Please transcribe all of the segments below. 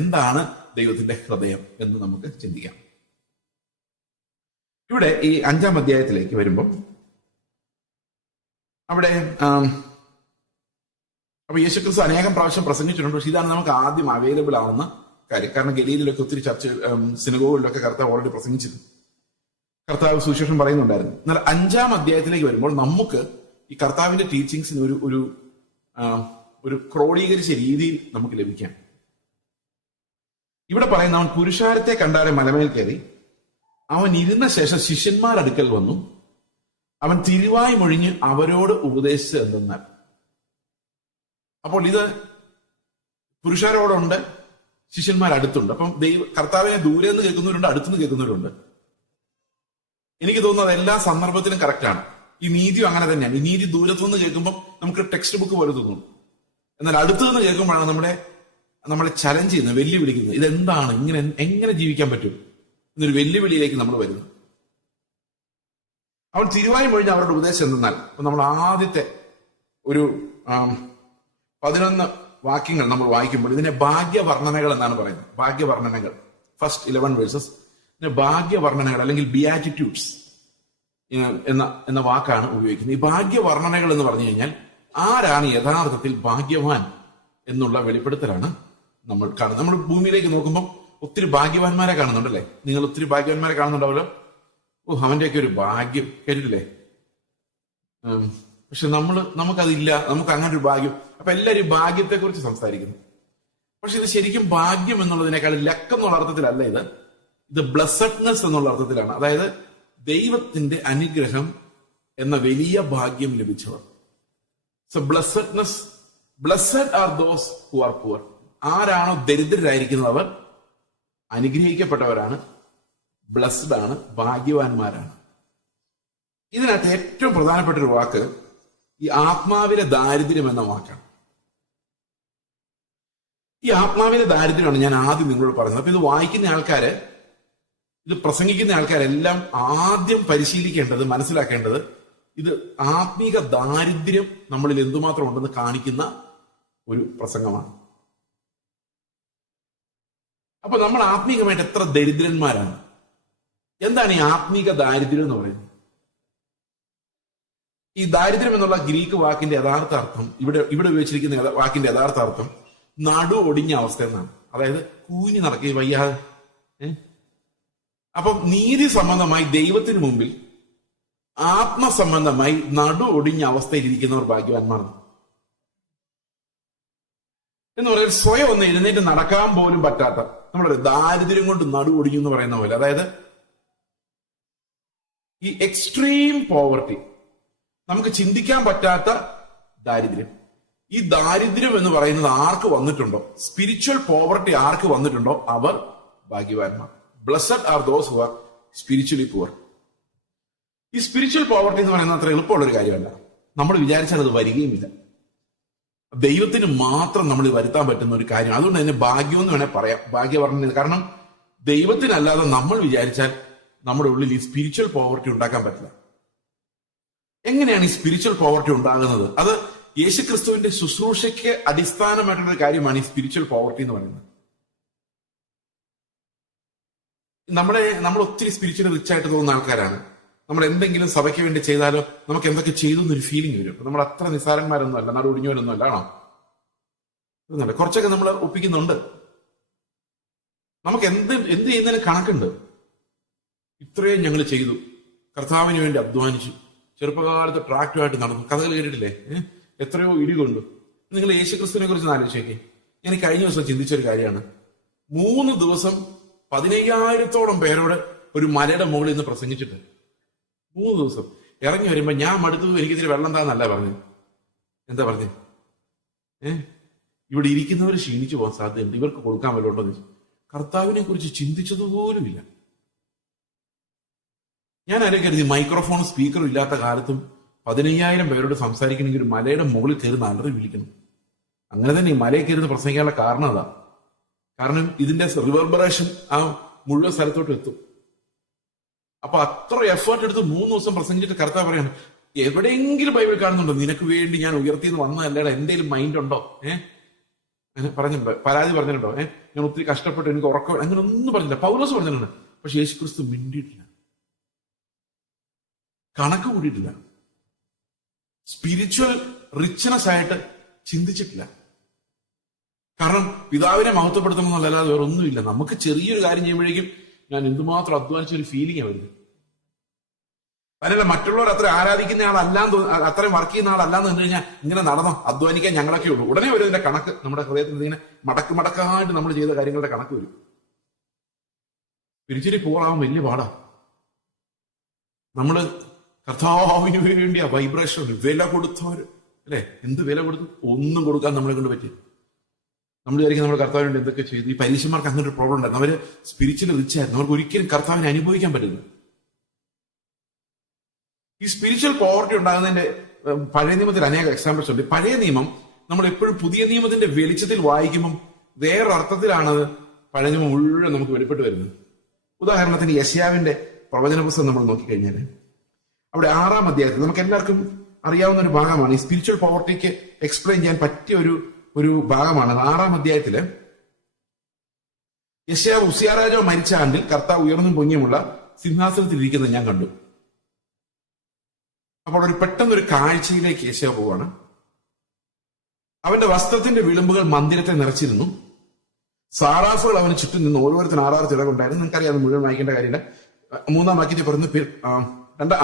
എന്താണ് ദൈവത്തിന്റെ ഹൃദയം എന്ന് നമുക്ക് ചിന്തിക്കാം. ഇവിടെ ഈ 5-ാം അധ്യായത്തിലേക്ക് വരുമ്പോൾ അവിടെ അപ്പൊ യേശുക്രിസ്തു അനേകം പ്രാവശ്യം പ്രസംഗിച്ചിട്ടുണ്ട്. പക്ഷെ ഇതാണ് നമുക്ക് ആദ്യം അവൈലബിൾ ആവുന്ന കാര്യം. കാരണം ഗലീലിലൊക്കെ ഒത്തിരി സിനഗോഗുകളിലൊക്കെ കർത്താവ് ഓൾറെഡി പ്രസംഗിച്ചിരുന്നു, കർത്താവ് സുവിശേഷം പറയുന്നുണ്ടായിരുന്നു. എന്നാൽ 5-ാം അധ്യായത്തിലേക്ക് വരുമ്പോൾ നമുക്ക് ഈ കർത്താവിന്റെ ടീച്ചിങ്സിന് ഒരു ക്രോഡീകരിച്ച രീതിയിൽ നമുക്ക് ലഭിക്കാം. ഇവിടെ പറയുന്ന അവൻ പുരുഷാരത്തെ കണ്ടാരെ മലമേൽ കയറി, അവൻ ഇരുന്ന ശേഷം ശിഷ്യന്മാരടുക്കൽ വന്നു, അവൻ തിരുവായി മൊഴിഞ്ഞ് അവരോട് ഉപദേശിച്ച് എന്തെന്നാൽ. അപ്പോൾ ഇത് പുരുഷാരോടുണ്ട്, ശിഷ്യന്മാരടുത്തുണ്ട്. അപ്പം കർത്താവിനെ ദൂരെ നിന്ന് കേൾക്കുന്നവരുണ്ട്, അടുത്തുനിന്ന് കേൾക്കുന്നവരുണ്ട്. എനിക്ക് തോന്നുന്നത് എല്ലാ സന്ദർഭത്തിലും കറക്റ്റാണ്. ഈ നീതിയും അങ്ങനെ തന്നെയാണ്. ഈ നീതി ദൂരത്തുനിന്ന് കേൾക്കുമ്പോൾ നമുക്ക് ടെക്സ്റ്റ് ബുക്ക് പോലെ തോന്നും. എന്നാൽ അടുത്തുനിന്ന് കേൾക്കുമ്പോഴാണ് നമ്മളെ ചലഞ്ച് ചെയ്യുന്നത്, വെല്ലുവിളിക്കുന്നത്. ഇതെന്താണ്, എങ്ങനെ ജീവിക്കാൻ പറ്റും എന്നൊരു വെല്ലുവിളിയിലേക്ക് നമ്മൾ വരുന്നു. അവൻ തിരുവായി മൊഴിഞ്ഞ് അവരുടെ ഉപദേശം എന്തെന്നാൽ, നമ്മൾ ആദ്യത്തെ ഒരു 11 വാക്യങ്ങൾ നമ്മൾ വായിക്കുമ്പോൾ ഇതിനെ ഭാഗ്യവർണ്ണനകൾ എന്നാണ് പറയുന്നത്. ഭാഗ്യവർണ്ണനകൾ, ഫസ്റ്റ് 11 വേഴ്സസ് ഭാഗ്യവർണ്ണനകൾ അല്ലെങ്കിൽ ബിയാറ്റിറ്റ്യൂഡ്സ് എന്ന വാക്കാണ് ഉപയോഗിക്കുന്നത്. ഈ ഭാഗ്യവർണ്ണനകൾ എന്ന് പറഞ്ഞു കഴിഞ്ഞാൽ ആരാണ് യഥാർത്ഥത്തിൽ ഭാഗ്യവാൻ എന്നുള്ള വെളിപ്പെടുത്തലാണ് നമ്മൾ കാണുന്നത്. നമ്മൾ ഭൂമിയിലേക്ക് നോക്കുമ്പോൾ ഒത്തിരി ഭാഗ്യവാന്മാരെ കാണുന്നുണ്ടല്ലേ? നിങ്ങൾ ഒത്തിരി ഭാഗ്യവാന്മാരെ കാണുന്നുണ്ടാവല്ലോ. അവന്റെയൊക്കെ ഒരു ഭാഗ്യം കേട്ടിട്ടില്ലേ? പക്ഷെ നമുക്കതില്ല, നമുക്ക് അങ്ങനെ ഒരു ഭാഗ്യം. അപ്പൊ എല്ലാവരും ഭാഗ്യത്തെ കുറിച്ച് സംസാരിക്കുന്നു. പക്ഷെ ഇത് ശരിക്കും ഭാഗ്യം എന്നുള്ളതിനേക്കാൾ ലക്ക് എന്നുള്ള അർത്ഥത്തിലല്ല, ഇത് ബ്ലസ്സഡ്നെസ് എന്നുള്ള അർത്ഥത്തിലാണ്. അതായത് ദൈവത്തിന്റെ അനുഗ്രഹം എന്ന വലിയ ഭാഗ്യം ലഭിച്ചവർ. So blessedness, blessed are those who are poor. ആരാണോ ദരിദ്രരായിരിക്കുന്നത് അവർ അനുഗ്രഹിക്കപ്പെട്ടവരാണ്, ബ്ലസ്ഡ് ആണ്, ഭാഗ്യവാന്മാരാണ്. ഇതിനകത്ത് ഏറ്റവും പ്രധാനപ്പെട്ട ഒരു വാക്ക് ഈ ആത്മാവിലെ ദാരിദ്ര്യം എന്ന വാക്കാണ്. ഈ ആത്മാവിലെ ദാരിദ്ര്യമാണ് ഞാൻ ആദ്യം നിങ്ങളോട് പറഞ്ഞത്. അപ്പൊ ഇത് വായിക്കുന്ന ആൾക്കാര്, ഇത് പ്രസംഗിക്കുന്ന ആൾക്കാരെല്ലാം ആദ്യം പരിശീലിക്കേണ്ടത്, മനസ്സിലാക്കേണ്ടത്, ഇത് ആത്മീക ദാരിദ്ര്യം നമ്മളിൽ എന്തുമാത്രം ഉണ്ടെന്ന് കാണിക്കുന്ന ഒരു പ്രസംഗമാണ്. അപ്പൊ നമ്മൾ ആത്മീകമായിട്ട് എത്ര ദരിദ്രന്മാരാണ്. എന്താണ് ഈ ആത്മീക ദാരിദ്ര്യം എന്ന് പറയുന്നത്? ഈ ദാരിദ്ര്യം എന്നുള്ള ഗ്രീക്ക് വാക്കിന്റെ യഥാർത്ഥ അർത്ഥം, ഇവിടെ ഉപയോഗിച്ചിരിക്കുന്ന വാക്കിന്റെ യഥാർത്ഥ അർത്ഥം നടു ഒടിഞ്ഞ അവസ്ഥ എന്നാണ്. അതായത് കൂഞ്ഞു നടക്കുക, വയ്യാതെ. അപ്പം നീതി സംബന്ധമായി ദൈവത്തിന് മുമ്പിൽ ആത്മസംബന്ധമായി നടു ഒടിഞ്ഞ അവസ്ഥയിൽ ഇരിക്കുന്നവർ ഭാഗ്യവാന്മാരാണ്. എന്ന് പറയുന്നത് സ്വയം ഒന്ന് എഴുന്നേറ്റ് നടക്കാൻ പോലും പറ്റാത്ത, നമ്മുടെ ദാരിദ്ര്യം കൊണ്ട് നടു ഒടിഞ്ഞു എന്ന് പറയുന്ന പോലെ. അതായത് ഈ എക്സ്ട്രീം പോവർട്ടി, നമുക്ക് ചിന്തിക്കാൻ പറ്റാത്ത ദാരിദ്ര്യം. ഈ ദാരിദ്ര്യം എന്ന് പറയുന്നത് ആർക്ക് വന്നിട്ടുണ്ടോ, സ്പിരിച്വൽ പോവർട്ടി ആർക്ക് വന്നിട്ടുണ്ടോ അവർ ഭാഗ്യവാന്മാർ. Blessed are those who R spiritually poor. ഈ സ്പിരിച്വൽ പോവർട്ടി എന്ന് പറയുന്നത് അത്ര എളുപ്പമുള്ളൊരു കാര്യമല്ല. നമ്മൾ വിചാരിച്ചാൽ അത് വരികയുമില്ല. ദൈവത്തിന് മാത്രം നമ്മൾ വരുത്താൻ പറ്റുന്ന ഒരു കാര്യം. അതുകൊണ്ട് തന്നെ ഭാഗ്യം എന്ന് വേണേൽ പറയാം, ഭാഗ്യവർണ്ണന. കാരണം ദൈവത്തിനല്ലാതെ നമ്മൾ വിചാരിച്ചാൽ നമ്മുടെ ഉള്ളിൽ ഈ സ്പിരിച്വൽ പോവർട്ടി ഉണ്ടാക്കാൻ പറ്റില്ല. എങ്ങനെയാണ് ഈ സ്പിരിച്വൽ പോവർട്ടി ഉണ്ടാകുന്നത്? അത് യേശുക്രിസ്തുവിന്റെ ശുശ്രൂഷയ്ക്ക് അടിസ്ഥാനമായിട്ടുള്ള കാര്യമാണ് ഈ സ്പിരിച്വൽ പോവർട്ടി എന്ന് പറയുന്നത്. നമ്മൾ ഒത്തിരി സ്പിരിച്വലി റിച്ച് ആയിട്ട് തോന്നുന്ന ആൾക്കാരാണ്. നമ്മൾ എന്തെങ്കിലും സഭയ്ക്ക് വേണ്ടി ചെയ്താലോ നമുക്ക് എന്തൊക്കെ ചെയ്തു എന്നൊരു ഫീലിംഗ് വരും. നമ്മൾ അത്ര നിസ്സാരന്മാരൊന്നും അല്ല, നടുഒടിഞ്ഞവരൊന്നും അല്ല, ആണോ? കുറച്ചൊക്കെ നമ്മൾ ഒപ്പിക്കുന്നുണ്ട്. നമുക്ക് എന്ത് ചെയ്യുന്നതിന് കണക്കുണ്ട്. ഇത്രയും ഞങ്ങൾ ചെയ്തു, കർത്താവിന് വേണ്ടി അധ്വാനിച്ചു, ചെറുപ്പകാലത്ത് ട്രാക്റ്റുമായിട്ട് നടന്നു, കഥകൾ കേട്ടിട്ടില്ലേ? എത്രയോ ഇടികൊണ്ടു. നിങ്ങൾ യേശുക്രിസ്തുവിനെ കുറിച്ച് ആലോചിച്ചേക്കെ. ഞാൻ കഴിഞ്ഞ ദിവസം ചിന്തിച്ചൊരു കാര്യമാണ്. 3 ദിവസം 15,000-ഓളം പേരോട് ഒരു മലയുടെ മുകളിൽ നിന്ന് പ്രസംഗിച്ചിട്ട് 3 ദിവസം ഇറങ്ങി വരുമ്പോ ഞാൻ മടുത്തു, എനിക്കിതിരി വെള്ളം താന്നല്ല പറഞ്ഞു. എന്താ പറഞ്ഞു? ഇവിടെ ഇരിക്കുന്നവർ ക്ഷീണിച്ചു പോകാൻ സാധ്യതയുണ്ട്, ഇവർക്ക് കൊടുക്കാൻ വല്ലതുണ്ടോ എന്ന് ചോദിച്ചു. കർത്താവിനെ കുറിച്ച് ചിന്തിച്ചതുപോലുമില്ല. ഞാൻ ആലോചിക്കരുത്, മൈക്രോഫോൺ സ്പീക്കറും ഇല്ലാത്ത കാലത്തും 15,000 പേരോട് സംസാരിക്കണമെങ്കിൽ ഒരു മലയുടെ മുകളിൽ കയറി അലറി വിളിക്കണം. അങ്ങനെ തന്നെ ഈ മലയിൽ കയറുന്ന പ്രസംഗിക്കാനുള്ള കാരണം അതാ. കാരണം ഇതിന്റെ റിവർബറേഷൻ ആ മുഴുവൻ സ്ഥലത്തോട്ട് എത്തും. അപ്പൊ അത്ര എഫേർട്ട് എടുത്ത് 3 ദിവസം പ്രസംഗിച്ചിട്ട് കർത്താവ് പറയാണ്, എവിടെയെങ്കിലും ബൈബിൾ കാണുന്നുണ്ടോ നിനക്ക് വേണ്ടി ഞാൻ ഉയർത്തിന്ന് വന്നതല്ലേടാ, എന്തെങ്കിലും മൈൻഡ് ഉണ്ടോ? പറഞ്ഞിട്ടുണ്ടോ? പരാതി പറഞ്ഞിട്ടുണ്ടോ? ഞാൻ ഒത്തിരി കഷ്ടപ്പെട്ടു, എനിക്ക് ഉറക്കം, അങ്ങനെ ഒന്നും പറഞ്ഞില്ല. പൗലോസ് പറഞ്ഞിട്ടുണ്ട്. പക്ഷെ യേശുക്രിസ്തു മിണ്ടിയിട്ടില്ല, കണക്ക് കൂടിയിട്ടില്ല, സ്പിരിച്വൽ റിച്ച്നെസ് ആയിട്ട് ചിന്തിച്ചിട്ടില്ല. കാരണം പിതാവിനെ മഹത്വപ്പെടുത്തണമെന്നല്ലാതെ വേറെ ഒന്നുമില്ല. നമുക്ക് ചെറിയൊരു കാര്യം ചെയ്യുമ്പോഴേക്കും ഞാൻ എന്തുമാത്രം അധ്വാനിച്ച ഒരു ഫീലിംഗ് വരുന്നത്. അതിനല്ല മറ്റുള്ളവർ അത്ര ആരാധിക്കുന്ന ആളല്ലാന്ന്, അത്രയും വർക്ക് ചെയ്യുന്ന ആളല്ലാന്ന് കണ്ടു കഴിഞ്ഞാൽ ഇങ്ങനെ നടന്നോ, അധ്വാനിക്കാൻ ഞങ്ങളൊക്കെ ഉള്ളൂ. ഉടനെ വരും ഇതിന്റെ കണക്ക്. നമ്മുടെ ഹൃദയത്തിൽ ഇങ്ങനെ മടക്കായിട്ട് നമ്മൾ ചെയ്ത കാര്യങ്ങളുടെ കണക്ക് വരും. പിരിച്ചിരി പോറാവാൻ വലിയ പാടാ. നമ്മള് കർത്താവിന് വേണ്ടി ആ വൈബ്രേഷൻ വില കൊടുത്തവര് അല്ലെ, എന്ത് വില കൊടുത്തു? ഒന്നും കൊടുക്കാൻ നമ്മളെ കൊണ്ട് പറ്റി. നമ്മൾ വിചാരിക്കും നമ്മൾ കർത്താവിന് വേണ്ടി എന്തൊക്കെ ചെയ്തു. ഈ പരീക്ഷന്മാർക്ക് അങ്ങനെ ഒരു പ്രോബ്ലം ഉണ്ടായിരുന്നു. അവര് സ്പിരിച്വലി റിച്ച് ആയിരുന്നു, അവർക്ക് ഒരിക്കലും കർത്താവിനെ അനുഭവിക്കാൻ പറ്റില്ല. ഈ സ്പിരിച്വൽ പോവർട്ടി ഉണ്ടാകുന്നതിന്റെ പഴയ നിയമത്തിൽ അനേക എക്സാമ്പിൾസ് ഉണ്ട്. പഴയ നിയമം നമ്മൾ എപ്പോഴും പുതിയ നിയമത്തിന്റെ വെളിച്ചത്തിൽ വായിക്കുമ്പം വേറൊരർത്ഥത്തിലാണ് പഴയ നിയമം മുഴുവൻ നമുക്ക് വെളിപ്പെട്ട് വരുന്നത്. ഉദാഹരണത്തിന് യെശയ്യാവിന്റെ പ്രവചന പുസ്തകം നമ്മൾ നോക്കിക്കഴിഞ്ഞാൽ അവിടെ 6-ാം അധ്യായത്തിൽ നമുക്ക് എല്ലാവർക്കും അറിയാവുന്ന ഒരു ഭാഗമാണ്. ഈ സ്പിരിച്വൽ പോവർട്ടിക്ക് എക്സ്പ്ലെയിൻ ചെയ്യാൻ പറ്റിയ ഒരു ഭാഗമാണ്. 6-ാം അധ്യായത്തില് യെശയ്യാവ് ഉസിയാ രാജാവ് മരിച്ച ആണ്ടിൽ കർത്താവ് ഉയർന്നും പൊങ്ങിയുമുള്ള സിംഹാസനത്തിൽ ഇരിക്കുന്നത് ഞാൻ കണ്ടു. അപ്പോൾ പെട്ടെന്നൊരു കാഴ്ചയിലേക്ക് യെശയ്യാവ് പോവാണ്. അവന്റെ വസ്ത്രത്തിന്റെ വിളിമ്പുകൾ മന്ദിരത്തെ നിറച്ചിരുന്നു. സാറാഫുകൾ അവന് ചുറ്റും നിന്ന് ഓരോരുത്തരും 6 ചിറകുണ്ടായിരുന്നു. നിങ്ങൾക്കറിയാം, അത് മുഴുവൻ വായിക്കേണ്ട കാര്യമില്ല. 3-ാം വാക്യത്തിൽ പറയുന്നു,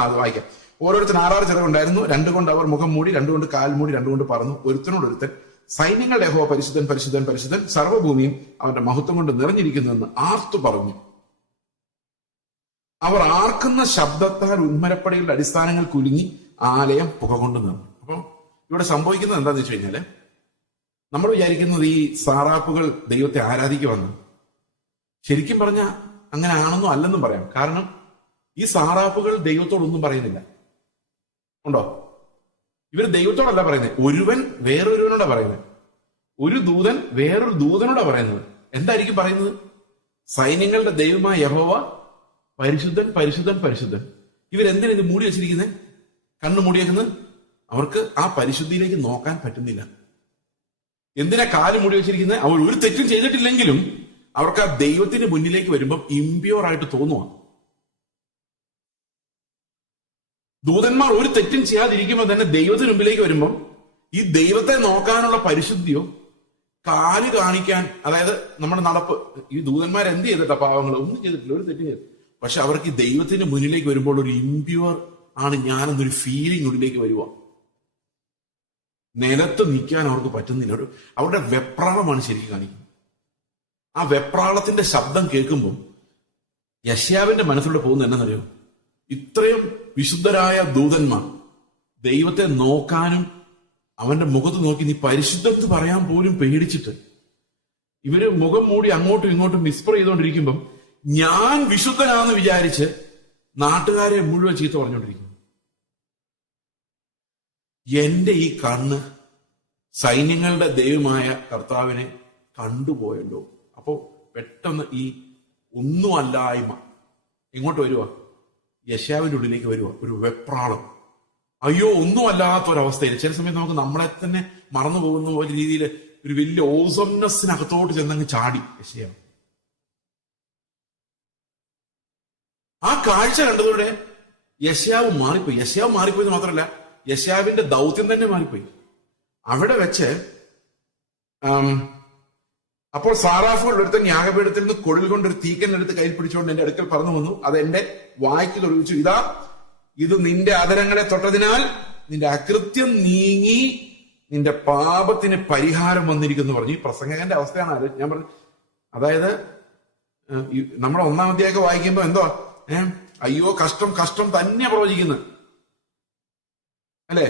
അത് വായിക്കാം. ഓരോരുത്തരും 6 ചിറകുണ്ടായിരുന്നു. 2 കൊണ്ട് അവർ മുഖം മൂടി, 2 കൊണ്ട് കാൽ മൂടി, 2 കൊണ്ട് പറന്നു. ഒരുത്തനോടൊരുത്തൻ സൈന്യങ്ങളുടെ യഹോവ പരിശുദ്ധൻ പരിശുദ്ധൻ പരിശുദ്ധൻ, സർവ്വഭൂമിയും അവന്റെ മഹത്വം കൊണ്ട് നിറഞ്ഞിരിക്കുന്നുവെന്ന് ആർത്തു പറഞ്ഞു. അവർ ആർക്കുന്ന ശബ്ദത്താൽ ഉന്മരപ്പടികളുടെ അടിസ്ഥാനങ്ങൾ കുലുങ്ങി ആലയം പുക കൊണ്ട് നിറഞ്ഞു. അപ്പൊ ഇവിടെ സംഭവിക്കുന്നത് എന്താന്ന് വെച്ച് കഴിഞ്ഞാല്, നമ്മൾ വിചാരിക്കുന്നത് ഈ സാറാപ്പുകൾ ദൈവത്തെ ആരാധിക്കുമെന്ന്. ശരിക്കും പറഞ്ഞാൽ അങ്ങനെ ആണെന്നും അല്ലെന്നും പറയാം. കാരണം ഈ സാറാപ്പുകൾ ദൈവത്തോടൊന്നും പറയുന്നില്ല. ഉണ്ടോ? ഇവർ ദൈവത്തോടല്ല പറയുന്നത്, ഒരുവൻ വേറൊരുവനോടാ പറയുന്നത്. ഒരു ദൂതൻ വേറൊരു ദൂതനോടാ പറയുന്നത്. എന്തായിരിക്കും പറയുന്നത്? സൈന്യങ്ങളുടെ ദൈവമായ യഹോവ പരിശുദ്ധൻ പരിശുദ്ധൻ പരിശുദ്ധൻ. ഇവരെന്തിനാ ഇത് മൂടി വെച്ചിരിക്കുന്നത്? കണ്ണു മൂടിയേക്കുന്നത്? അവർക്ക് ആ പരിശുദ്ധിയിലേക്ക് നോക്കാൻ പറ്റുന്നില്ല. എന്തിനാ കാല് മൂടി വെച്ചിരിക്കുന്നത്? അവർ ഒരു തെറ്റും ചെയ്തിട്ടില്ലെങ്കിലും അവർക്ക് ആ ദൈവത്തിന്റെ മുന്നിലേക്ക് വരുമ്പം ഇമ്പ്യൂർ ആയിട്ട് തോന്നുക. ദൂതന്മാർ ഒരു തെറ്റും ചെയ്യാതിരിക്കുമ്പോൾ തന്നെ ദൈവത്തിന് മുമ്പിലേക്ക് വരുമ്പം ഈ ദൈവത്തെ നോക്കാനുള്ള പരിശുദ്ധിയോ കാല് കാണിക്കാൻ, അതായത് നമ്മുടെ നടപ്പ്, ഈ ദൂതന്മാർ എന്ത് ചെയ്തിട്ടാ? പാവങ്ങൾ ഒന്നും ചെയ്തിട്ടില്ല, ഒരു തെറ്റും ചെയ്തിട്ടില്ല. പക്ഷെ അവർക്ക് ഈ ദൈവത്തിന്റെ മുന്നിലേക്ക് വരുമ്പോൾ ഒരു ഇമ്പ്യൂർ ആണ് ഞാനെന്നൊരു ഫീലിംഗ് ഉള്ളിലേക്ക് വരുക. നിലത്ത് നിൽക്കാൻ അവർക്ക് പറ്റുന്നില്ല. അവരുടെ വെപ്രാളമാണ് ശരിക്കും കാണിക്കുന്നത്. ആ വെപ്രാളത്തിന്റെ ശബ്ദം കേൾക്കുമ്പോൾ യെശയ്യാവിന്റെ മനസ്സിലൂടെ പോകുന്നത് എന്നറിയോ? ഇത്രയും വിശുദ്ധരായ ദൂതന്മാർ ദൈവത്തെ നോക്കാനും അവന്റെ മുഖത്ത് നോക്കി നീ പരിശുദ്ധത്ത് പറയാൻ പോലും പേടിച്ചിട്ട് ഇവര് മുഖം മൂടി അങ്ങോട്ടും ഇങ്ങോട്ടും വിസ്പർ ചെയ്തുകൊണ്ടിരിക്കുമ്പം ഞാൻ വിശുദ്ധനാന്ന് വിചാരിച്ച് നാട്ടുകാരെ മുഴുവൻ ചീത്ത പറഞ്ഞുകൊണ്ടിരിക്കുന്നു. എന്റെ ഈ കണ്ണ് സൈന്യങ്ങളുടെ ദൈവമായ കർത്താവിനെ കണ്ടുപോയല്ലോ. അപ്പോ പെട്ടെന്ന് ഈ ഒന്നുമല്ലായ്മ ഇങ്ങോട്ട് വരുക, യെശയ്യാവിന്റെ ഉള്ളിലേക്ക് വരുക. ഒരു വെപ്രാളം, അയ്യോ ഒന്നുമല്ലാത്തൊരവസ്ഥയിൽ. ചില സമയത്ത് നമുക്ക് നമ്മളെ തന്നെ മറന്നു പോകുന്ന പോലെ രീതിയിൽ ഒരു വലിയ ഓസംനെസ്സിനകത്തോട്ട് ചെന്നങ്ങ് ചാടി യെശയ്യാവ്. ആ കാഴ്ച കണ്ടതോടെ യെശയ്യാവ് മാറിപ്പോയി. യെശയ്യാവ് മാറിപ്പോയെന്ന് മാത്രമല്ല, യെശയ്യാവിന്റെ ദൗത്യം തന്നെ മാറിപ്പോയി. അവിടെ വെച്ച് അപ്പോൾ സാറാഫുകൾ ഒരുത്തൻ യാഗപീഠത്തിൽ നിന്ന് കൊടിൽ കൊണ്ടൊരു തീക്കനെടുത്ത് കയ്യിൽ പിടിച്ചുകൊണ്ട് എന്റെ അടുക്കൽ പറന്നു വന്നു. അത് എന്റെ വായ്ക്ക് തൊഴിച്ചു, ഇതാ ഇത് നിന്റെ അധരങ്ങളെ തൊട്ടതിനാൽ നിന്റെ അകൃത്യം നീങ്ങി നിന്റെ പാപത്തിന് പരിഹാരം വന്നിരിക്കുന്നു പറഞ്ഞു. ഈ പ്രസംഗകന്റെ അവസ്ഥയാണ് അത്. ഞാൻ പറഞ്ഞു, അതായത് നമ്മുടെ 1-ാം അധ്യായമൊക്കെ വായിക്കുമ്പോ എന്തോ അയ്യോ കഷ്ടം കഷ്ടം തന്നെ പ്രവചിക്കുന്നു അല്ലെ.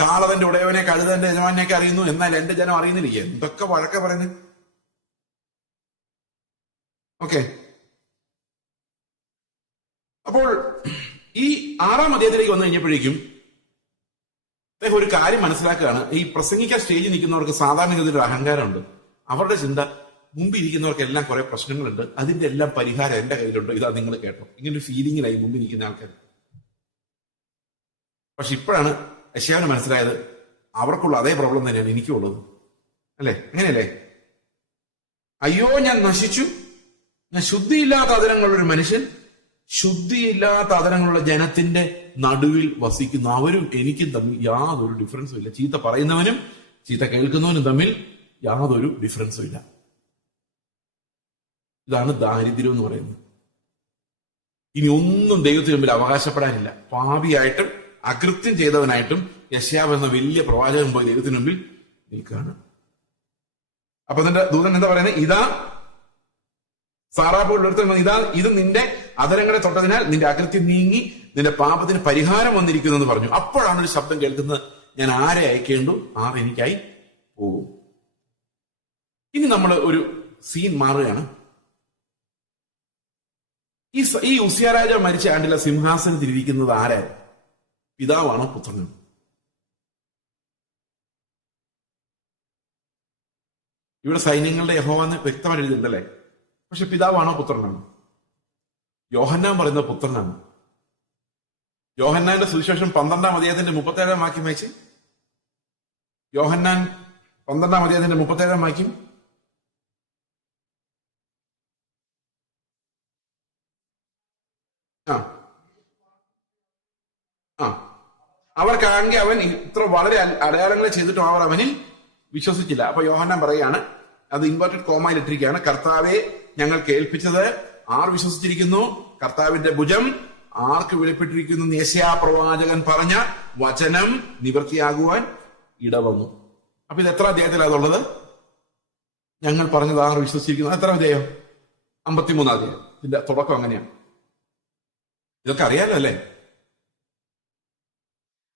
കാളവന്റെ ഉടയവനെ കഴുതന്റെ യജമാനെയൊക്കെ അറിയുന്നു, എന്നാൽ എന്റെ ജനം അറിയുന്നില്ല. എന്തൊക്കെ വഴക്ക പറയുന്നത്. ഓക്കെ, അപ്പോൾ ഈ 6-ാം അധ്യായത്തിലേക്ക് വന്നു കഴിഞ്ഞപ്പോഴേക്കും അദ്ദേഹം ഒരു കാര്യം മനസ്സിലാക്കുകയാണ്. ഈ പ്രസംഗിക്കാൻ സ്റ്റേജിൽ നിൽക്കുന്നവർക്ക് സാധാരണഗതിയിൽ ഒരു അഹങ്കാരമുണ്ട്. അവരുടെ ചിന്ത, മുമ്പിൽ ഇരിക്കുന്നവർക്കെല്ലാം കുറെ പ്രശ്നങ്ങളുണ്ട്, അതിന്റെ എല്ലാം പരിഹാരം എന്റെ കയ്യിലുണ്ട്, ഇതാ നിങ്ങൾ കേട്ടോ. ഇങ്ങനൊരു ഫീലിംഗിലായി മുമ്പിൽ നിൽക്കുന്ന ആൾക്കാർ. പക്ഷെ ഇപ്പോഴാണ് യെശയ്യാവിന് മനസ്സിലായത് അവർക്കുള്ള അതേ പ്രോബ്ലം തന്നെയാണ് എനിക്കുള്ളത്. അല്ലെ? അങ്ങനെയല്ലേ? അയ്യോ ഞാൻ നശിച്ചു, ഞാൻ ശുദ്ധിയില്ലാത്ത അതരങ്ങളുള്ള ഒരു മനുഷ്യൻ, ശുദ്ധിയില്ലാത്ത അതരങ്ങളുള്ള ജനത്തിന്റെ നടുവിൽ വസിക്കുന്നു. അവരും എനിക്കും തമ്മിൽ യാതൊരു ഡിഫറൻസും ഇല്ല. ചീത്ത പറയുന്നവനും ചീത്ത കേൾക്കുന്നവനും തമ്മിൽ യാതൊരു ഡിഫറൻസും ഇല്ല. ഇതാണ് ദാരിദ്ര്യം എന്ന് പറയുന്നത്. ഇനി ഒന്നും ദൈവത്തിന് മുമ്പിൽ അവകാശപ്പെടാനില്ല. പാപിയായിട്ടും അകൃത്യം ചെയ്തവനായിട്ടും യെശയ്യാവ് എന്ന വലിയ പ്രവാചകൻ പോയി ദൈവത്തിന് മുമ്പിൽ നിൽക്കുകയാണ്. അപ്പൊ അതിന്റെ ദൂതൻ എന്താ പറയുന്നത്? ഇതാ സാറാപ്പോട് ഇതാ ഇത് നിന്റെ അധരങ്ങളെ തൊട്ടതിനാൽ നിന്റെ അകൃത്യം നീങ്ങി നിന്റെ പാപത്തിന് പരിഹാരം വന്നിരിക്കുന്നു എന്ന് പറഞ്ഞു. അപ്പോഴാണ് ഒരു ശബ്ദം കേൾക്കുന്നത്, ഞാൻ ആരെ അയക്കേണ്ടു, ആർ എനിക്കായി പോകും. ഇനി നമ്മൾ ഒരു സീൻ മാറുകയാണ്. ഈ ഉസിയ രാജാവ് മരിച്ച ആണ്ടിലെ സിംഹാസനത്തിൽ ഇരിക്കുന്നത് ആരായിരുന്നു? പിതാവാണോ പുത്രനാണോ? ഇവിടെ സൈന്യങ്ങളുടെ യഹോവ എന്ന് വ്യക്തമായിട്ട് എഴുതിയിട്ടുണ്ടല്ലേ? പക്ഷെ പിതാവാണോ പുത്രനാണോ? യോഹന്നാൻ പറയുന്ന പുത്രനാണ്. യോഹന്നാന്റെ സുവിശേഷം 12-ാം അധ്യായത്തിന്റെ 37-ാം വാക്യം വായിച്ച്. യോഹന്നാൻ 12-ാം അധ്യായത്തിന്റെ 37-ാം വാക്യം. അവർ കാണുക അവൻ ഇത്ര വളരെ അടയാളങ്ങൾ ചെയ്തിട്ടും അവർ അവനിൽ വിശ്വസിച്ചില്ല. അപ്പൊ യോഹന്നാൻ പറയാണ്, അത് ഇൻവേർട്ടഡ് കോമയിൽ ഇട്ടിരിക്കുകയാണ്, കർത്താവെ ഞങ്ങൾ കേൾപ്പിച്ചത് ആർ വിശ്വസിച്ചിരിക്കുന്നു? കർത്താവിന്റെ ഭുജം ആർക്ക് വെളിപ്പെട്ടിരിക്കുന്നു? യെശയ്യാ പ്രവാചകൻ പറഞ്ഞ വചനം നിവൃത്തിയാകുവാൻ ഇടവന്നു. അപ്പൊ ഇത് എത്ര അധ്യായത്തിലാണ് അതുള്ളത്? ഞങ്ങൾ പറഞ്ഞത് ആർ വിശ്വസിച്ചിരിക്കുന്നു. എത്ര അധ്യായം? 53-ാം അധ്യായം. ഇതിന്റെ തുടക്കം അങ്ങനെയാണ്. ഇതൊക്കെ അറിയാലോ അല്ലേ?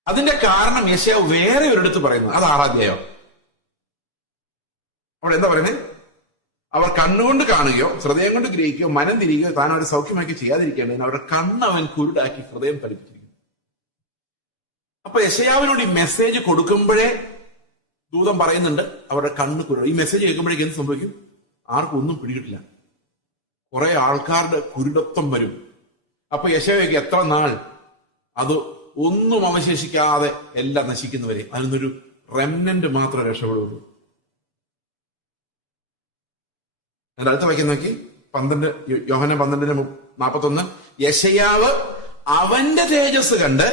അതിന്റെ കാരണം യെശയ്യാവ് വേറെ ഒരിടത്ത് പറയുന്നു. അത് 6-ാം അധ്യായം. അവിടെ എന്താ പറയുന്നത്? അവർ കണ്ണുകൊണ്ട് കാണുകയോ ഹൃദയം കൊണ്ട് ഗ്രഹിക്കുകയോ മനം തിരികയോ താൻ അവരെ സൗഖ്യമാക്കി ചെയ്യാതിരിക്കേണ്ടതിന് അവരുടെ കണ്ണ് അവൻ കുരുടാക്കി ഹൃദയം പഠിപ്പിച്ചിരിക്കുന്നു. അപ്പൊ യെശയ്യാവിനോട് ഈ മെസ്സേജ് കൊടുക്കുമ്പോഴേ ദൂതൻ പറയുന്നുണ്ട് അവരുടെ കണ്ണ് കുരുട. ഈ മെസ്സേജ് കേൾക്കുമ്പോഴേക്ക് എന്ത് സംഭവിക്കും? ആർക്കും ഒന്നും പിടികിട്ടില്ല. കുറെ ആൾക്കാരുടെ കുരുടത്വം വരും. അപ്പൊ യെശയ്യാവയ്ക്ക് എത്ര നാൾ അത് ഒന്നും അവശേഷിക്കാതെ എല്ലാം നശിക്കുന്നവരെ, അതിനൊരു റെമനന്റ് മാത്രമേ രക്ഷപ്പെടുള്ളൂ. അതിന്റെ അടുത്ത വാക്യം നോക്കി, 12 യോഹന്നാൻ 12:41. യെശയ്യാവ് അവന്റെ തേജസ് കണ്ട്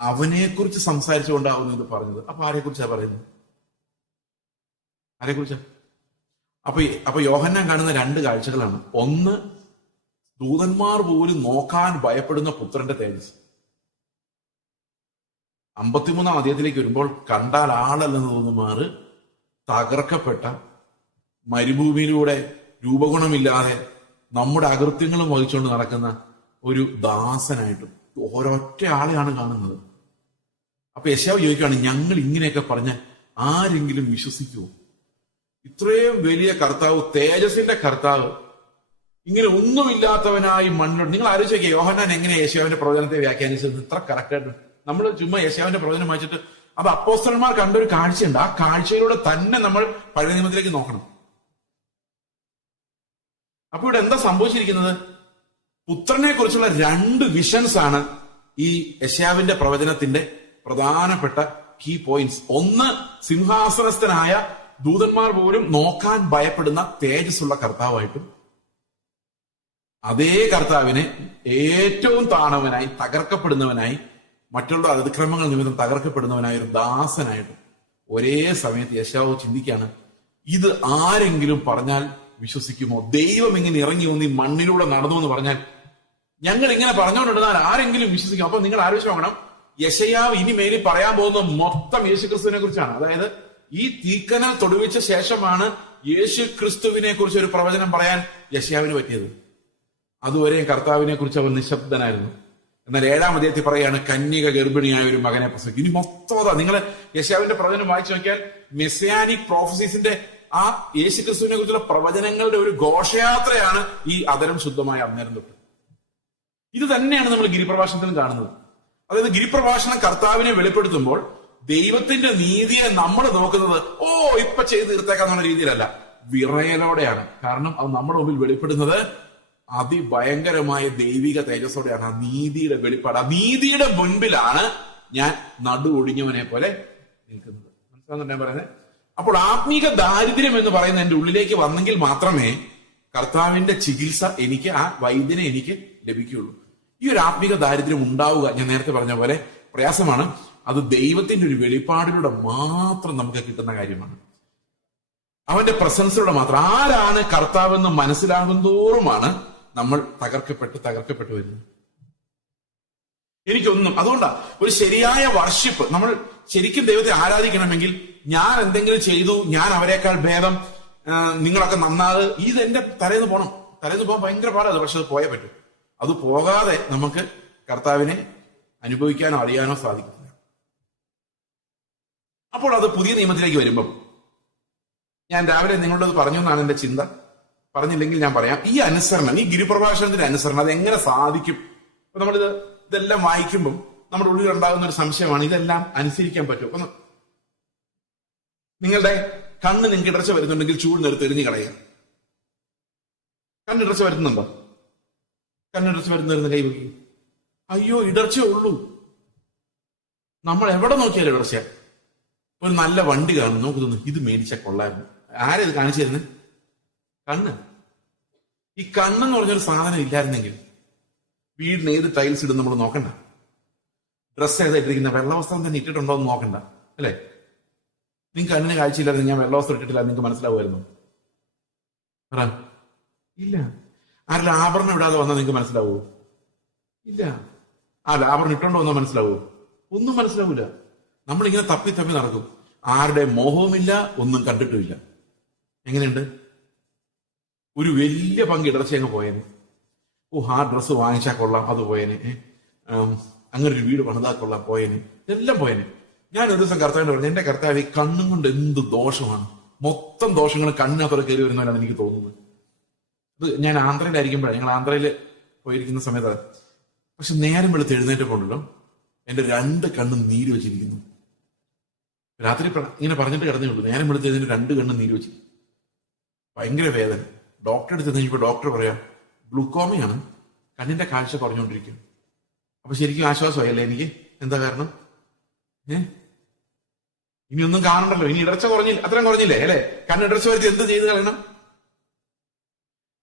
അവനെക്കുറിച്ച് സംസാരിച്ചുകൊണ്ടാവുന്നു ഇത് പറഞ്ഞത്. അപ്പൊ ആരെക്കുറിച്ചാ പറയുന്നത്? ആരെക്കുറിച്ചാ? അപ്പൊ യോഹന്നാൻ കാണുന്ന 2 കാഴ്ചകളാണ്. ഒന്ന്, ദൂതന്മാർ പോലും നോക്കാൻ ഭയപ്പെടുന്ന പുത്രന്റെ തേജസ്. 53-ാം അധ്യായത്തിലേക്ക് വരുമ്പോൾ കണ്ടാൽ ആളല്ലെന്ന് തോന്നുമാറ് തകർക്കപ്പെട്ട മരുഭൂമിയിലൂടെ രൂപഗുണമില്ലാതെ നമ്മുടെ അകൃത്യങ്ങളും വഹിച്ചുകൊണ്ട് നടക്കുന്ന ഒരു ദാസനായിട്ടും ഒരൊറ്റ ആളെയാണ് കാണുന്നത്. അപ്പൊ യെശയ്യാവ് ചോദിക്കുകയാണ്, ഞങ്ങൾ ഇങ്ങനെയൊക്കെ പറഞ്ഞാൽ ആരെങ്കിലും വിശ്വസിക്കുമോ? ഇത്രയും വലിയ കർത്താവ്, തേജസ്സിന്റെ കർത്താവ്, ഇങ്ങനെ ഒന്നുമില്ലാത്തവനായി മണ്ണിലോട്ട്. നിങ്ങൾ ആലോചിച്ച് നോക്കിയാൽ യോഹന്നാൻ എങ്ങനെയാണ് യെശയ്യാവിന്റെ പ്രവചനത്തെ വ്യാഖ്യാനിച്ചത്? ഇത്ര കറക്റ്റായിട്ട് നമ്മൾ ചുമ്മാ യെശയ്യാവിന്റെ പ്രവചനം വായിച്ചിട്ട് അത് അപ്പോസ്തലന്മാർ കണ്ടൊരു കാഴ്ചയുണ്ട്. ആ കാഴ്ചയിലൂടെ തന്നെ നമ്മൾ പഴയ നിയമത്തിലേക്ക് നോക്കണം. അപ്പൊ ഇവിടെ എന്താ സംഭവിച്ചിരിക്കുന്നത്? പുത്രനെ കുറിച്ചുള്ള 2 വിഷൻസ് ആണ് ഈ യെശയ്യാവിന്റെ പ്രവചനത്തിന്റെ പ്രധാനപ്പെട്ട കീ പോയിന്റ്സ്. ഒന്ന്, സിംഹാസനസ്ഥനായ ദൂതന്മാർ പോലും നോക്കാൻ ഭയപ്പെടുന്ന തേജസ്സുള്ള കർത്താവായിട്ടും, അതേ കർത്താവിനെ ഏറ്റവും താണവനായി, തകർക്കപ്പെടുന്നവനായി, മറ്റുള്ള അതിക്രമങ്ങൾ നിമിത്തം തകർക്കപ്പെടുന്നവനായ ഒരു ദാസനായിട്ടും ഒരേ സമയത്ത് യെശയ്യാവ് ചിന്തിക്കുകയാണ്, ഇത് ആരെങ്കിലും പറഞ്ഞാൽ വിശ്വസിക്കുമോ? ദൈവം ഇങ്ങനെ ഇറങ്ങി വന്ന് ഈ മണ്ണിലൂടെ നടന്നു എന്ന് പറഞ്ഞാൽ ഞങ്ങൾ ഇങ്ങനെ പറഞ്ഞുകൊണ്ടിരുന്നാൽ ആരെങ്കിലും വിശ്വസിക്കും? അപ്പൊ നിങ്ങൾ ആലോചിച്ച് നോക്കണം, യെശയ്യാവ് ഇനി മേലിൽ പറയാൻ പോകുന്ന മൊത്തം യേശുക്രിസ്തുവിനെ കുറിച്ചാണ്. അതായത് ഈ തീക്കനൽ തൊടുവിച്ച ശേഷമാണ് യേശു ക്രിസ്തുവിനെ കുറിച്ച് ഒരു പ്രവചനം പറയാൻ യെശയ്യാവിന് പറ്റിയത്. അതുവരെയും കർത്താവിനെ കുറിച്ച് അവൻ നിശബ്ദനായിരുന്നു. എന്നാൽ 7-ാം അധ്യായത്തിൽ പറയാണ്, കന്യക ഗർഭിണിയായ ഒരു മകനെ പ്രസവിക്കും. ഇനി മൊത്തം അതാ. നിങ്ങൾ യെശയ്യാവിന്റെ പ്രവചനം വായിച്ചു നോക്കിയാൽ മെസ്സിയാനിക് പ്രോഫസീസിന്റെ ആ യേശു ക്രിസ്തുവിനെ കുറിച്ചുള്ള പ്രവചനങ്ങളുടെ ഒരു ഘോഷയാത്രയാണ് ഈ അതരം ശുദ്ധമായ അന്നേരം തൊട്ട്. ഇത് തന്നെയാണ് നമ്മൾ ഗിരിപ്രഭാഷണത്തിലും കാണുന്നത്. അതായത് ഗിരിപ്രഭാഷണം കർത്താവിനെ വെളിപ്പെടുത്തുമ്പോൾ ദൈവത്തിന്റെ നീതിയെ നമ്മൾ നോക്കുന്നത് ഇപ്പൊ ചെയ്ത് തീർത്തേക്കാന്നുള്ള രീതിയിലല്ല, വിറയലോടെയാണ്. കാരണം അത് നമ്മുടെ മുമ്പിൽ വെളിപ്പെടുന്നത് അതിഭയങ്കരമായ ദൈവിക തേജസ്സോടെയാണ്. ആ നീതിയുടെ വെളിപ്പാട്. ആ നീതിയുടെ മുൻപിലാണ് ഞാൻ നടു ഒടിഞ്ഞവനെ പോലെ നിൽക്കുന്നത്. മനസ്സിലാകുന്നുണ്ട് ഞാൻ പറയുന്നത്? അപ്പോൾ ആത്മീക ദാരിദ്ര്യം എന്ന് പറയുന്ന എന്റെ ഉള്ളിലേക്ക് വന്നെങ്കിൽ മാത്രമേ കർത്താവിന്റെ ചികിത്സ എനിക്ക്, ആ വൈദ്യനെ എനിക്ക് ലഭിക്കുകയുള്ളൂ. ഈ ഒരു ആത്മീക ദാരിദ്ര്യം ഉണ്ടാവുക, ഞാൻ നേരത്തെ പറഞ്ഞ പോലെ പ്രയാസമാണ്. അത് ദൈവത്തിന്റെ ഒരു വെളിപ്പാടിലൂടെ മാത്രം നമുക്ക് കിട്ടുന്ന കാര്യമാണ്. അവന്റെ പ്രസൻസിലൂടെ മാത്രം. ആരാണ് കർത്താവെന്ന് മനസ്സിലാകും തോറുമാണ് നമ്മൾ തകർക്കപ്പെട്ട് വരുന്നത്. എനിക്കൊന്നും അതുകൊണ്ടാ ഒരു ശരിയായ വർഷിപ്പ്, നമ്മൾ ശരിക്കും ദൈവത്തെ ആരാധിക്കണമെങ്കിൽ ഞാൻ എന്തെങ്കിലും ചെയ്തു, ഞാൻ അവരെക്കാൾ ഭേദം, നിങ്ങളൊക്കെ നന്നാത്, ഇതെന്റെ തലേന്ന് പോകണം. തലേന്ന് പോകാൻ ഭയങ്കര പാടാണ്. പക്ഷെ അത് പോയേ പറ്റും. അത് പോകാതെ നമുക്ക് കർത്താവിനെ അനുഭവിക്കാനോ അറിയാനോ സാധിക്കത്തില്ല. അപ്പോൾ അത് പുതിയ നിയമത്തിലേക്ക് വരുമ്പം, ഞാൻ രാവിലെ നിങ്ങളോട് പറഞ്ഞു എന്നാണ് എന്റെ ചിന്ത, പറഞ്ഞില്ലെങ്കിൽ ഞാൻ പറയാം. ഈ അനുസരണം, ഈ ഗിരിപ്രഭാഷണത്തിന്റെ അനുസരണം അത് എങ്ങനെ സാധിക്കും? അപ്പൊ ഇതെല്ലാം വായിക്കുമ്പോൾ നമ്മുടെ ഉള്ളിൽ ഉണ്ടാകുന്ന ഒരു സംശയമാണ്, ഇതെല്ലാം അനുസരിക്കാൻ പറ്റും? അപ്പൊ നിങ്ങളുടെ കണ്ണ് നിങ്ങൾക്ക് ഇടർച്ച വരുന്നുണ്ടെങ്കിൽ ചൂടിനെടുത്ത് എറിഞ്ഞു കളയുക. കണ്ണിടർച്ച വരുന്നുണ്ടോ? കണ്ണിടർച്ച വരുന്ന കൈ വയ്ക്കും. അയ്യോ, ഇടർച്ചയേ ഉള്ളൂ. നമ്മൾ എവിടെ നോക്കിയാലും ഇടർച്ച. ഒരു നല്ല വണ്ടി കാണും, നമുക്ക് തോന്നുന്നു ഇത് മേടിച്ചാൽ കൊള്ളായിരുന്നു. ആരാ ഇത് കാണിച്ചു തരുന്നത്? കണ്ണ്. ഈ കണ്ണെന്ന് പറഞ്ഞൊരു സാധനം ഇല്ലായിരുന്നെങ്കിൽ വീടിന് ഏത് ടൈൽസ് ഇടും നമ്മൾ നോക്കണ്ട. ഡ്രസ്സ് ഏതായിട്ടിരിക്കുന്ന വെള്ളവസ്ത്രം തന്നെ ഇട്ടിട്ടുണ്ടോ എന്ന് നോക്കണ്ട, അല്ലെ? നിങ്ങൾക്ക് കണ്ണിന് കാഴ്ചയില്ലായിരുന്നു, ഞാൻ വെള്ളവസ്ത്രം ഇട്ടിട്ടില്ല, നിങ്ങൾക്ക് മനസ്സിലാവുമായിരുന്നു? ഇല്ല. ആരുടെ ആഭരണം ഇടാതെ വന്നാൽ നിങ്ങൾക്ക് മനസ്സിലാവുമോ? ഇല്ല. ആ ആഭരണം ഇട്ടുണ്ടോ എന്നോ മനസ്സിലാവുമോ? ഒന്നും മനസ്സിലാവൂല. നമ്മളിങ്ങനെ തപ്പി നടക്കും. ആരുടെ മോഹവുമില്ല, ഒന്നും കണ്ടിട്ടുമില്ല. എങ്ങനെയുണ്ട്? ഒരു വലിയ പങ്ക് ഇടർച്ച അങ്ങ് പോയേനെ. ആ ഡ്രസ്സ് വാങ്ങിച്ചാൽ കൊള്ളാം, അത് പോയേനെ. അങ്ങനെ ഒരു വീട് പണിതാ കൊള്ളാം, പോയേനെ. എല്ലാം പോയേനെ. ഞാൻ ഒരു ദിവസം കർത്താവിനെ പറഞ്ഞു, എന്റെ കർത്താവ് ഈ കണ്ണും കൊണ്ട് എന്ത് ദോഷമാണ്. മൊത്തം ദോഷങ്ങൾ കണ്ണിനകത്തോടെ കയറി വരുന്നവരാണ് എനിക്ക് തോന്നുന്നത്. ഇത് ഞാൻ ആന്ധ്രയിലായിരിക്കുമ്പോഴാണ്, ഞങ്ങൾ ആന്ധ്രയിൽ പോയിരിക്കുന്ന സമയത്ത്. പക്ഷെ നേരം വെളുത്ത് എഴുന്നേറ്റപ്പോണ്ടല്ലോ എന്റെ 2 കണ്ണും നീര് വെച്ചിരിക്കുന്നു. രാത്രി ഇങ്ങനെ പറഞ്ഞിട്ട് കിടന്നേ ഉള്ളൂ. നേരം വെളുത്ത് എഴുന്നേറ്റ് 2 കണ്ണും നീര് വെച്ചിരിക്കും. ഭയങ്കര വേദന. ഡോക്ടറെ അടുത്ത് കഴിഞ്ഞപ്പോൾ ഡോക്ടർ പറയാം, ഗ്ലൂക്കോമയാണ്, കണ്ണിന്റെ കാഴ്ച കുറഞ്ഞുകൊണ്ടിരിക്കും. അപ്പൊ ശരിക്കും ആശ്വാസമായല്ലേ എനിക്ക്? എന്താ കാരണം? ഇനി ഒന്നും കാണണ്ടല്ലോ, ഇനി ഇടർച്ച കുറഞ്ഞില്ല, അത്രയും കുറഞ്ഞില്ലേ അല്ലെ? കണ്ണിടർച്ച വരുത്തി എന്ത് ചെയ്ത് കളയണം?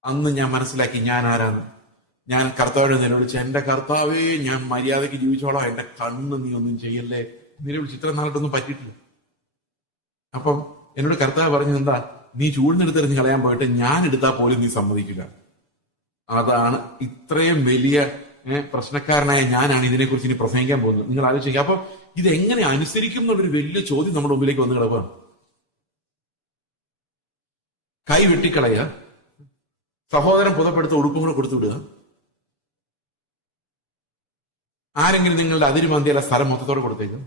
അന്ന് ഞാൻ മനസ്സിലാക്കി ഞാൻ ആരാന്ന്. ഞാൻ കർത്താവിനെ നിലവിളിച്ച, എന്റെ കർത്താവേ, ഞാൻ മര്യാദയ്ക്ക് ജീവിച്ചോളാം, എന്റെ കണ്ണ് നീ ഒന്നും ചെയ്യല്ലേ നിലവിളിച്ച്. ഇത്ര നാളിട്ടൊന്നും പറ്റിയിട്ടില്ല. അപ്പം എന്നോട് കർത്താവ് പറഞ്ഞു, എന്താ നീ ചൂടിനെടുത്തെറിഞ്ഞ് കളയാൻ പോയിട്ട് ഞാൻ എടുത്താൽ പോലും നീ സമ്മതിക്കില്ല. അതാണ് ഇത്രയും വലിയ പ്രശ്നക്കാരനായ ഞാനാണ് ഇതിനെക്കുറിച്ച് ഇനി പ്രസംഗിക്കാൻ പോകുന്നത്. നിങ്ങൾ ആലോചിക്കുക. അപ്പൊ ഇതെങ്ങനെ അനുസരിക്കും എന്നുള്ളൊരു വലിയ ചോദ്യം നമ്മുടെ മുമ്പിലേക്ക് വന്നു കിടക്കുക. കൈ വെട്ടിക്കളയുക, സഹോദരൻ പുതപ്പെടുത്ത ഉടുപ്പും കൂടെ കൊടുത്തു വിടുക, ആരെങ്കിലും നിങ്ങളുടെ അതിര് മന്തിയല്ല സ്ഥലം മൊത്തത്തോടെ കൊടുത്തേക്കും,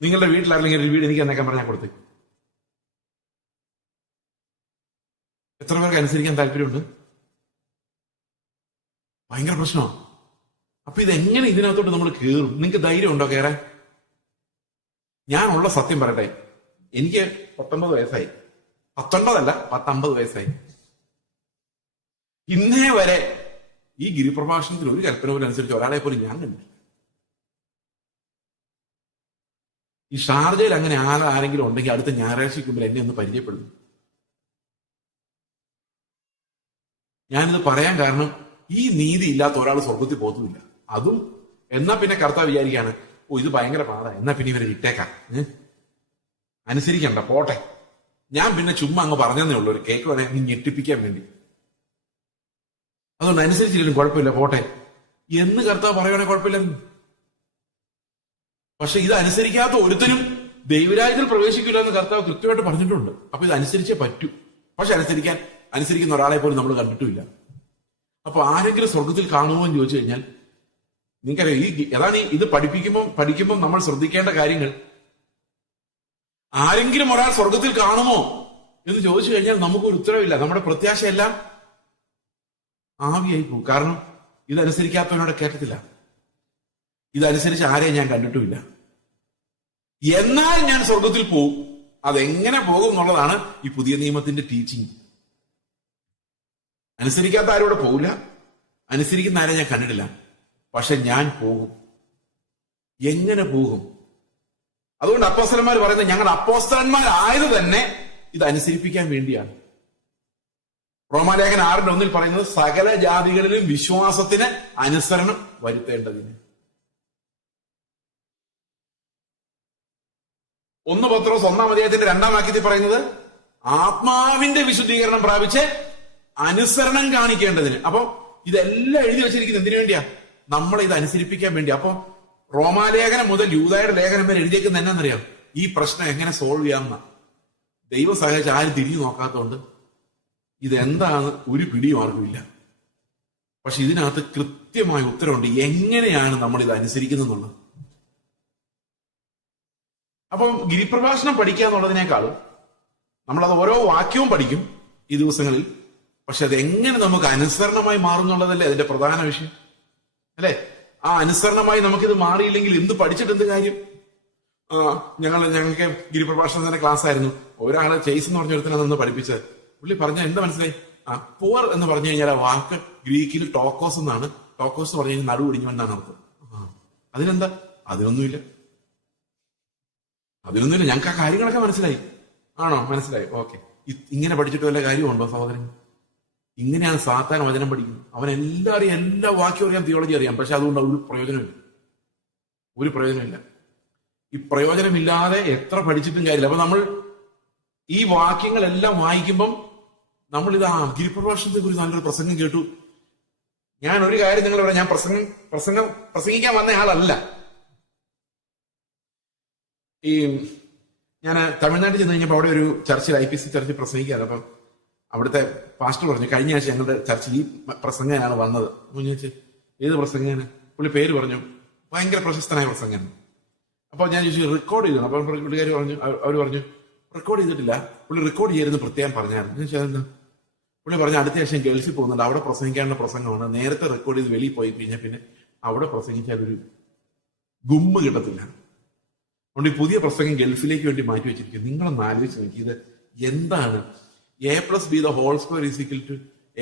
നിങ്ങളുടെ വീട്ടിലാണെങ്കിൽ ഒരു വീട് എനിക്ക് എന്നേക്കാൻ പറഞ്ഞാൽ കൊടുത്തേക്കും. എത്ര പേർക്ക് അനുസരിക്കാൻ താല്പര്യമുണ്ട്? ഭയങ്കര പ്രശ്നമാണ്. അപ്പൊ ഇതെങ്ങനെ ഇതിനകത്തോട്ട് നമ്മൾ കയറും? നിങ്ങൾക്ക് ധൈര്യം ഉണ്ടോ കയറാൻ? ഞാനുള്ള സത്യം പറയട്ടെ, എനിക്ക് 19 വയസ്സായി. 19 50 വയസ്സായി. ഇന്നേ വരെ ഈ ഗിരിപ്രഭാഷണത്തിൽ ഒരു കൽപ്പന പോലും അനുസരിച്ച് ഒരാളെ പോലും ഞാൻ കണ്ടില്ല. ഈ ഷാർജയിൽ അങ്ങനെ ആരെങ്കിലും ഉണ്ടെങ്കിൽ അടുത്ത ഞായറാഴ്ചയ്ക്ക് മുമ്പിൽ എന്നെ ഒന്ന് പരിചയപ്പെടുന്നു. ഞാനിത് പറയാൻ കാരണം, ഈ നീതി ഇല്ലാത്ത ഒരാൾ സ്വർഗത്തിൽ പോകത്തുമില്ല. അതും എന്നാ പിന്നെ കർത്താവ് വിചാരിക്കാണ്, ഇത് ഭയങ്കര പാടാ, എന്നാ പിന്നെ ഇവരെ ഇട്ടേക്കാം, അനുസരിക്കണ്ട, പോട്ടെ. ഞാൻ പിന്നെ ചുമ്മാ അങ്ങ് പറഞ്ഞതേ ഉള്ളൂ, ഒരു കേക്ക് വേണേ നീ ഞെട്ടിപ്പിക്കാൻ വേണ്ടി. അതുകൊണ്ട് അനുസരിച്ചില്ലെങ്കിലും കുഴപ്പമില്ല, പോട്ടെ എന്ന് കർത്താവ് പറയുവാണെങ്കിൽ കുഴപ്പമില്ലെന്ന്. പക്ഷെ ഇത് അനുസരിക്കാത്ത ഒരുത്തനും ദൈവരാജ്യത്തിൽ പ്രവേശിക്കില്ല എന്ന് കർത്താവ് കൃത്യമായിട്ട് പറഞ്ഞിട്ടുണ്ട്. അപ്പൊ ഇത് അനുസരിച്ചേ പറ്റൂ. പക്ഷെ അനുസരിക്കുന്ന ഒരാളെ പോലും നമ്മൾ കണ്ടിട്ടുമില്ല. അപ്പൊ ആരെങ്കിലും സ്വർഗത്തിൽ കാണുമോ എന്ന് ചോദിച്ചു കഴിഞ്ഞാൽ, നിങ്ങൾക്കറിയാം, അതാണ് ഇത് പഠിക്കുമ്പോൾ നമ്മൾ ശ്രദ്ധിക്കേണ്ട കാര്യങ്ങൾ. ആരെങ്കിലും ഒരാൾ സ്വർഗത്തിൽ കാണുമോ എന്ന് ചോദിച്ചു കഴിഞ്ഞാൽ നമുക്കൊരു ഉത്തരവില്ല. നമ്മുടെ പ്രത്യാശയെല്ലാം ആവിയായി പോകും. കാരണം ഇതനുസരിക്കാത്തവനോട് കേട്ടത്തില്ല. ഇതനുസരിച്ച് ആരെയും ഞാൻ കണ്ടിട്ടുമില്ല. എന്നാൽ ഞാൻ സ്വർഗത്തിൽ പോകും. അതെങ്ങനെ പോകും എന്നുള്ളതാണ് ഈ പുതിയ നിയമത്തിന്റെ ടീച്ചിങ്. അനുസരിക്കാത്ത ആരോടെ പോകില്ല, അനുസരിക്കുന്ന ആരെ ഞാൻ കണ്ടിട്ടില്ല. പക്ഷെ ഞാൻ പോകും. എങ്ങനെ പോകും? അതുകൊണ്ട് അപ്പോസ്തലന്മാർ പറയുന്നത് ഞങ്ങൾ അപ്പോസ്തലന്മാരായത് തന്നെ ഇത് അനുസരിപ്പിക്കാൻ വേണ്ടിയാണ്. റോമാലേഖനം 6:1 പറയുന്നത് സകല ജാതികളിലും വിശ്വാസത്തിന് അനുസരണം വരുത്തേണ്ടതിന്. 1 പത്രോസ് 1:2 പറയുന്നത് ആത്മാവിന്റെ വിശുദ്ധീകരണം പ്രാപിച്ച് അനുസരണം കാണിക്കേണ്ടതിന്. അപ്പൊ ഇതെല്ലാം എഴുതി വെച്ചിരിക്കുന്നത് എന്തിനു വേണ്ടിയാ? നമ്മളെ ഇത് അനുസരിപ്പിക്കാൻ വേണ്ടി. അപ്പൊ റോമാലേഖനം മുതൽ യൂദായുടെ ലേഖനം വരെ എഴുതിയേക്കുന്ന എന്നാന്നറിയാം? ഈ പ്രശ്നം എങ്ങനെ സോൾവ് ചെയ്യാമെന്ന. ദൈവം സഹായിച്ച് ആരും തിരിഞ്ഞു നോക്കാത്തതുകൊണ്ട് ഇതെന്താണ് ഒരു പിടിയും ആർക്കുമില്ല. പക്ഷെ ഇതിനകത്ത് കൃത്യമായ ഉത്തരവുണ്ട് എങ്ങനെയാണ് നമ്മൾ ഇത് അനുസരിക്കുന്നുള്ളത്. അപ്പം ഗിരിപ്രഭാഷണം പഠിക്കുക എന്നുള്ളതിനേക്കാളും നമ്മളത് ഓരോ വാക്യവും പഠിക്കും ഈ ദിവസങ്ങളിൽ. പക്ഷെ അതെങ്ങനെ നമുക്ക് അനുസരണമായി മാറുന്നുള്ളതല്ലേ അതിന്റെ പ്രധാന വിഷയം, അല്ലെ? ആ അനുസരണമായി നമുക്കിത് മാറിയില്ലെങ്കിൽ എന്ത് പഠിച്ചിട്ട് എന്ത് കാര്യം? ഞങ്ങൾക്ക് ഗിരിപ്രഭാഷണത്തിന്റെ ക്ലാസ് ആയിരുന്നു. ഒരാളെ ചെയ്സ് എന്ന് പറഞ്ഞ ഒരുത്തിനാണ് നിന്ന് പഠിപ്പിച്ചത്. പുള്ളി പറഞ്ഞ എന്താ മനസ്സിലായി? പുവർ എന്ന് പറഞ്ഞു കഴിഞ്ഞാൽ ആ വാക്ക് ഗ്രീക്കിൽ ടോക്കോസ് എന്നാണ്. ടോക്കോസ് പറഞ്ഞു കഴിഞ്ഞാൽ നടു ഒടിഞ്ഞുകൊണ്ടാണ് അർത്ഥം. അതിനെന്താ? അതിനൊന്നുമില്ല. ഞങ്ങൾക്ക് ആ കാര്യങ്ങളൊക്കെ മനസ്സിലായി. ആണോ? മനസ്സിലായി. ഓക്കെ. ഇങ്ങനെ പഠിച്ചിട്ട് വല്ല കാര്യമുണ്ടോ സഹോദരൻ? ഇങ്ങനെയാണ് സാത്താൻ വചനം പഠിക്കുന്നത്. അവൻ എല്ലാവരെയും എല്ലാ വാക്യവും അറിയാം, തിയോളജി അറിയാം. പക്ഷെ അതുകൊണ്ട് ഒരു പ്രയോജനമില്ല. ഈ പ്രയോജനമില്ലാതെ എത്ര പഠിച്ചിട്ടും കാര്യമില്ല. അപ്പൊ നമ്മൾ ഈ വാക്യങ്ങളെല്ലാം വായിക്കുമ്പം നമ്മളിത് ഗിരിപ്രഭാഷണത്തെ കുറിച്ച് നല്ലൊരു പ്രസംഗം കേട്ടു. ഞാൻ ഒരു കാര്യം നിങ്ങൾ പറയാം, ഞാൻ പ്രസംഗിക്കാൻ വന്ന ആളല്ല. ഞാൻ തമിഴ്നാട്ടിൽ ചെന്ന് കഴിഞ്ഞപ്പോൾ അവിടെ ഒരു ചർച്ചിൽ IPC ചർച്ചിൽ പ്രസംഗിക്കാറ്. അപ്പം അവിടുത്തെ പാസ്റ്റർ പറഞ്ഞു കഴിഞ്ഞ ആഴ്ച ഞങ്ങളുടെ ചർച്ചിൽ ഈ പ്രസംഗനാണ് വന്നത്. ചോദിച്ചു ഏത് പ്രസംഗന്? പുള്ളി പേര് പറഞ്ഞു. ഭയങ്കര പ്രശസ്തനായ പ്രസംഗൻ. അപ്പൊ ഞാൻ ചോദിച്ചു റെക്കോർഡ് ചെയ്തു. അപ്പൊ പുള്ളിക്കാർ പറഞ്ഞു, അവർ പറഞ്ഞു റെക്കോർഡ് ചെയ്തിട്ടില്ല, പുള്ളി റെക്കോർഡ് ചെയ്തെന്ന് പ്രത്യേകം പറഞ്ഞായിരുന്നു. ഞാൻ ചോദിച്ചാൽ എന്താ? പുള്ളി പറഞ്ഞു അടുത്ത ആഴ്ച ഗൾഫിൽ പോകുന്നുണ്ട്, അവിടെ പ്രസംഗിക്കാനുള്ള പ്രസംഗമാണ്. നേരത്തെ റെക്കോർഡ് ചെയ്ത് വെളിയിൽ പോയി കഴിഞ്ഞാൽ പിന്നെ അവിടെ പ്രസംഗിച്ചാൽ ഒരു ഗുമ്മ് കിട്ടത്തില്ല. അതുകൊണ്ട് ഈ പുതിയ പ്രസംഗം ഗൾഫിലേക്ക് വേണ്ടി മാറ്റി വെച്ചിരിക്കും. നിങ്ങളൊന്ന് ആലോചിച്ച് നോക്കി, ഇത് എന്താണ്? A+B² =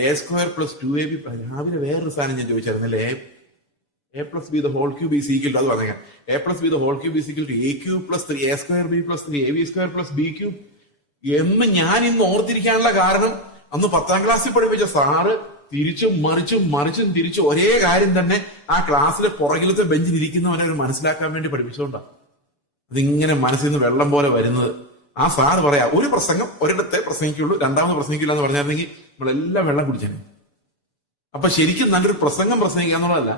A²+2AB. രാവിലെ വേറൊരു സാധനം ഞാൻ ചോദിച്ചായിരുന്നല്ലേ, A+B³ അത് പറഞ്ഞേക്കാം. A+B³ = A³+3A²B+3AB²+B³ എന്ന് ഞാൻ ഇന്ന് ഓർത്തിരിക്കാനുള്ള കാരണം അന്ന് 10ാം ക്ലാസ്സിൽ പഠിപ്പിച്ച സാറ് തിരിച്ചും തിരിച്ചും ഒരേ കാര്യം തന്നെ ആ ക്ലാസ്സിലെ പുറകിലത്തെ ബെഞ്ചിൽ ഇരിക്കുന്നവരെ മനസ്സിലാക്കാൻ വേണ്ടി പഠിപ്പിച്ചുകൊണ്ടാണ് അതിങ്ങനെ മനസ്സിൽ നിന്ന് വെള്ളം പോലെ വരുന്നത്. ആ സാറ് പറയാ ഒരു പ്രസംഗം ഒരിടത്തെ പ്രസംഗിക്കുള്ളൂ, രണ്ടാമത് പ്രസംഗിക്കില്ല എന്ന് പറഞ്ഞായിരുന്നെങ്കിൽ നമ്മളെല്ലാം വെള്ളം കുടിച്ചേനെ. അപ്പൊ ശരിക്കും നല്ലൊരു പ്രസംഗം പ്രസംഗിക്കുക എന്നുള്ളതല്ല,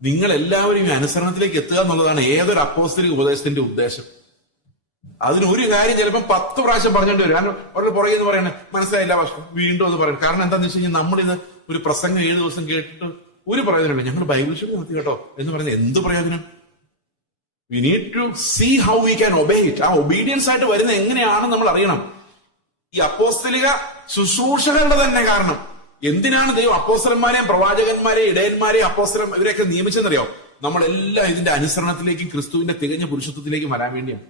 നിങ്ങൾ എല്ലാവരും ഈ അനുസരണത്തിലേക്ക് എത്തുക എന്നുള്ളതാണ് ഏതൊരു അപ്പോസ്തലിക ഉപദേശത്തിന്റെ ഉദ്ദേശം. അതിന് ഒരു കാര്യം ചിലപ്പോൾ 10 പ്രാവശ്യം പറഞ്ഞിട്ട് വരും. കാരണം അവരുടെ പുറകെ എന്ന് പറയണേ മനസ്സിലായില്ല പക്ഷെ വീണ്ടും അത് പറയും. കാരണം എന്താണെന്ന് വെച്ച് കഴിഞ്ഞാൽ നമ്മളിന്ന് ഒരു പ്രസംഗം 7 ദിവസം കേട്ടിട്ട് ഒരു പ്രയോജനമില്ല. ഞങ്ങൾ ബൈബിൾ സ്റ്റഡി നടത്തി കേട്ടോ എന്ന് പറയുന്നത് എന്ത് പ്രയോജനം? We need to see how we can obey it. ആ ഒബീഡിയൻസ് ആയിട്ട് വരുന്ന എങ്ങനെയാണെന്ന് നമ്മൾ അറിയണം. ഈ അപ്പോസ്തലിക ശുശ്രൂഷകളുടെ തന്നെ കാരണം എന്തിനാണ് ദൈവം അപ്പോസ്തലന്മാരെയും പ്രവാചകന്മാരെയും ഇടയന്മാരെയും ഇവരെയൊക്കെ നിയമിച്ചെന്നറിയോ? നമ്മളെല്ലാം ഇതിന്റെ അനുസരണത്തിലേക്കും ക്രിസ്തുവിന്റെ തികഞ്ഞ പുരുഷത്വത്തിലേക്കും വരാൻ വേണ്ടിയാണ്.